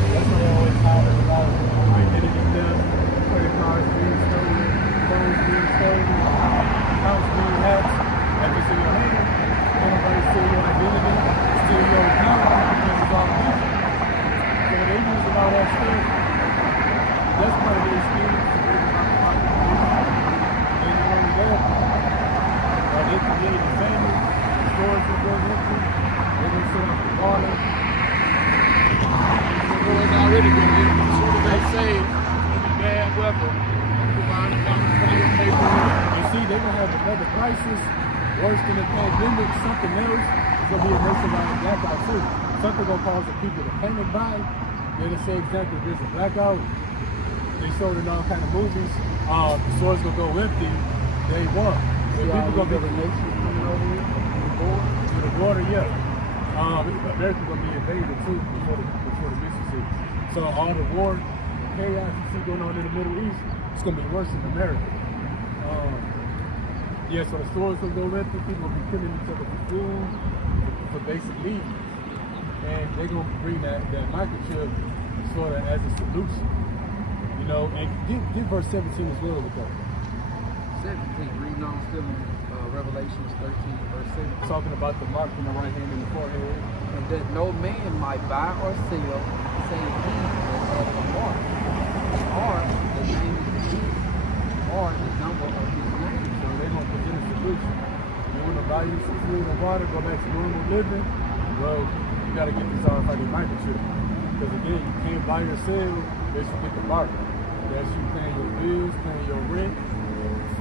that's why they always have a lot of identity theft, credit cards being stolen, phones being stolen, accounts being hacked, and it's in your hand. Everybody steal your identity, steal your account, because it's all digital. So they using all that stuff. That's part of the experience to bring about the market. And not only that, they create a family, the stores will go empty, they're going to sit off the water. The boys already been here. As soon as they say it's going to be bad weather, people buying the toilet paper. You see, they're going to have another crisis, worse than a pandemic, something else. It's going to be a nationwide blackout too. something gonna cause the people to panic buy. They're gonna say exactly there's a blackout. They showed in all kind of movies. The stores gonna go empty. Day one. So people gonna be the nation coming over here to the border, yeah. America's gonna be invaded too before the Mississippi. So all the war, chaos you see going on in the Middle East, it's gonna be worse in America. Yeah, so the stores will go empty. People will be killing each other for food, for basic needs, and they're gonna bring that microchip sort of as a solution. You know, and get verse 17 as well with that. 17, reading on still in Revelations 13, verse 7. Talking about the mark on the right hand and the forehead. And that no man might buy or sell, save he that hath a mark, or the name of the beast, or the number of his name. So they're going to present a solution. You want to buy you some food and water, go back to normal living? Well, you got to get this RFID microchip. Because again, you can't buy or sell unless you get the mark. That's you paying your bills, paying your rent,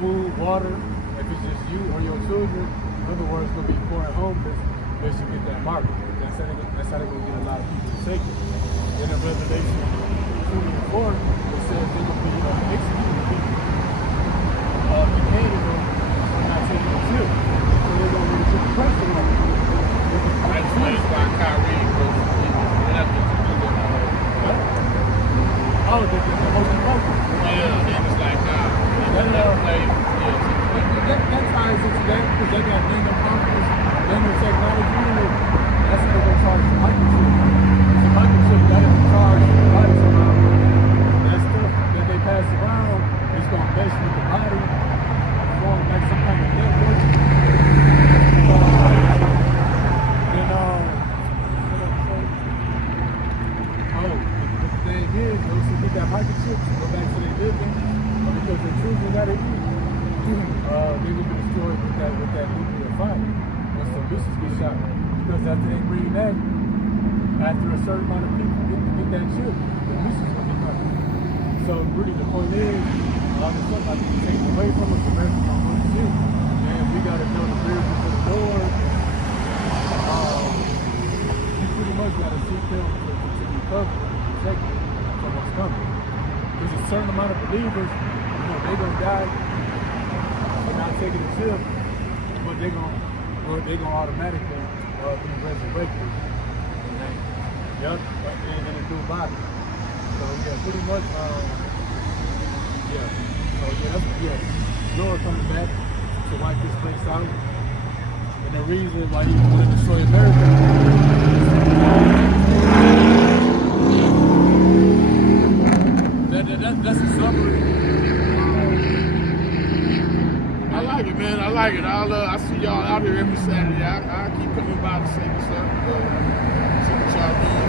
food, water. If it's just you or your children, in other words, going to be poor and homeless, unless you get that mark. That's how they're going to get a lot of people to take it. In the Revelation 2 and 4, it says they're going to be executing people. Beheading them for not taking the chip. So they're going to really put the pressure on them. I explained why Kyrie was reluctant to do that. Oh, the most important. Yeah, he was like, nah, I'm not play. That ties into that because they got nanoparticles, nanotechnology in it. That's how they're going to charge the microchip. The microchip got to charge the body somehow. That stuff that they pass around is going to mesh with the body, form like some kind of network. The thing is, those who get that microchip go back to their living because they're choosing that they eat. They will be destroyed with that nuclear fire once the missiles get shot. Because after they bring that, after a certain amount of people get that chip, the missiles will get cut. So really the point is, all this stuff like to take away from us, America don't want to shit. And we gotta know the barriers to the door. You pretty much gotta seek them to be covered and protected from what's coming. There's a certain amount of believers, they're gonna die. Not taking the chip, but they're gonna automatically be resurrected. Yup, in a new body. So yeah, pretty much. Yeah. So yeah, Lord coming back to wipe this place out, and the reason why He want to destroy America. That's a summary. I like it, man. I like it. I see y'all out here every Saturday. I keep coming by to say what's up. See what y'all doing.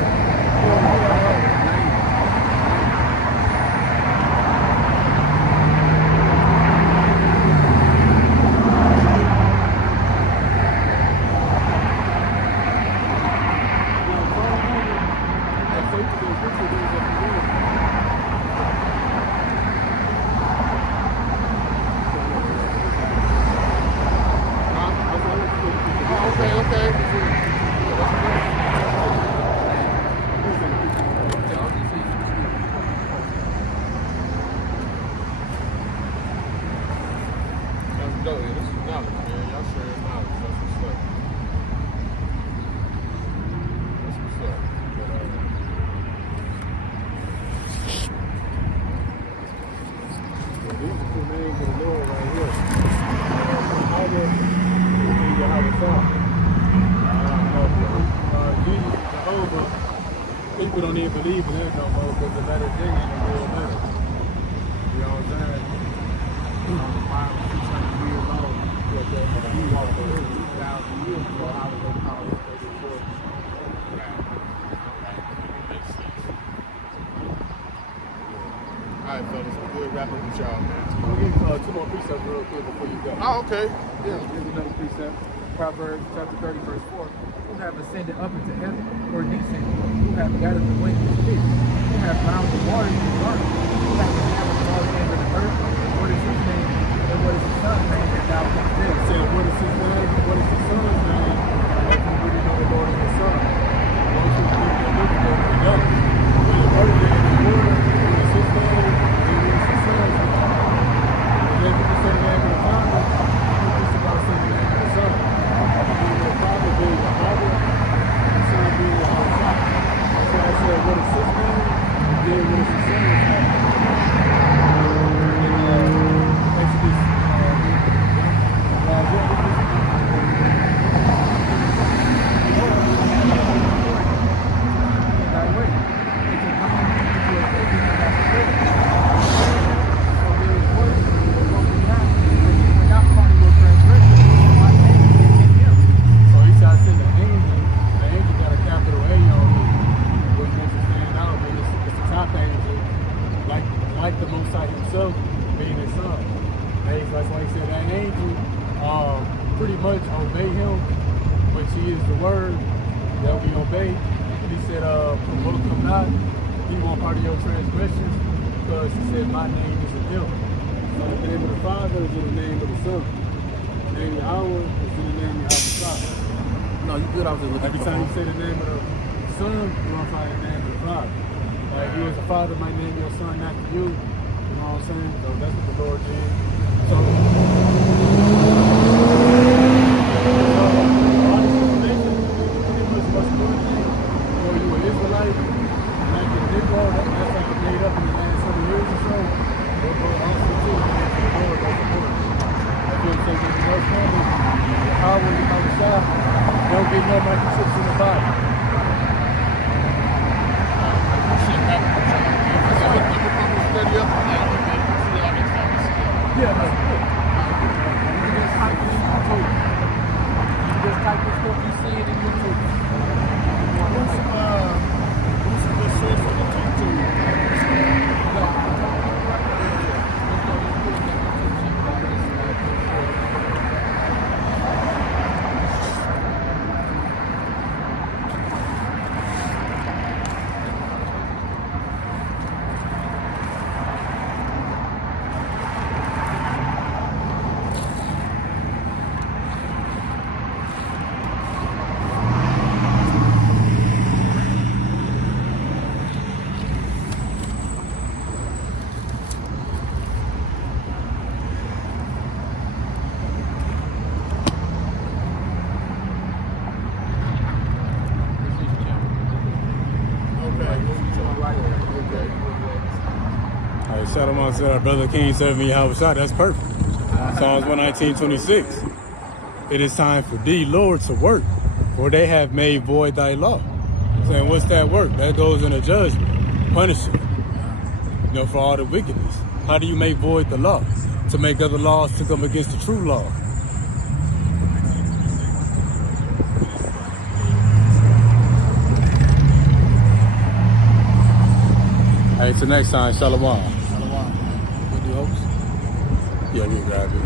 People don't even believe in it no more because the letter J ain't a real letter. You know what I'm saying? The Bible 600 years old. He walked for 2,000 years ago. How would they call it 34? All right, fellas, we'll wrap up with y'all, man. I'm going to get 2 more precepts real quick before you go. Oh, okay. Yeah, here's another precept. Proverbs chapter 30, verse 4. Who have ascended up into heaven, or descended? Who have gathered the wind in fish? Who have bound the waters in the garden? Who have established all the ends of the earth? What is his name? And what is his son's name that thou canst tell? Said, what is his name? And what is his son's name? If you really know the Lord and his son. Well, obey him, which he is the word that we obey. And he said, provoke him not, he won't part of your transgressions, because he said, my name is in him. So the name of the Father is in the name of the Son. The name of Yahweh is in the name of Yahweh. No, you good. I was just looking Every for time you the say the name of the Son, you glorify the name of the Father. Like you as a father might name your son after you. You know what I'm saying? So that's what the Lord did. So all this information pretty much what's going on. So you an Israelite, like a Negro, that's like made up in the last 100 years or so. But also too, the Lord does the work. That's what I'm saying. There's no family, the power, the power shop. Don't get no microchips in the body. Study up on that a little bit. See y'all next time we see y'all. Yeah, that's good. You just type it in YouTube. You just type this stuff, you see it in YouTube. What's a good source for the YouTube? Shalom said our brother King served me Yahweh Shah. That's perfect. Psalms 119:26. It is time for thee, Lord, to work, for they have made void thy law. Saying, what's that work? That goes into judgment, punishment, for all the wickedness. How do you make void the law? To make other laws to come against the true law. Hey, till next time, Shalom. We'll do hopes. Yeah, we grab it.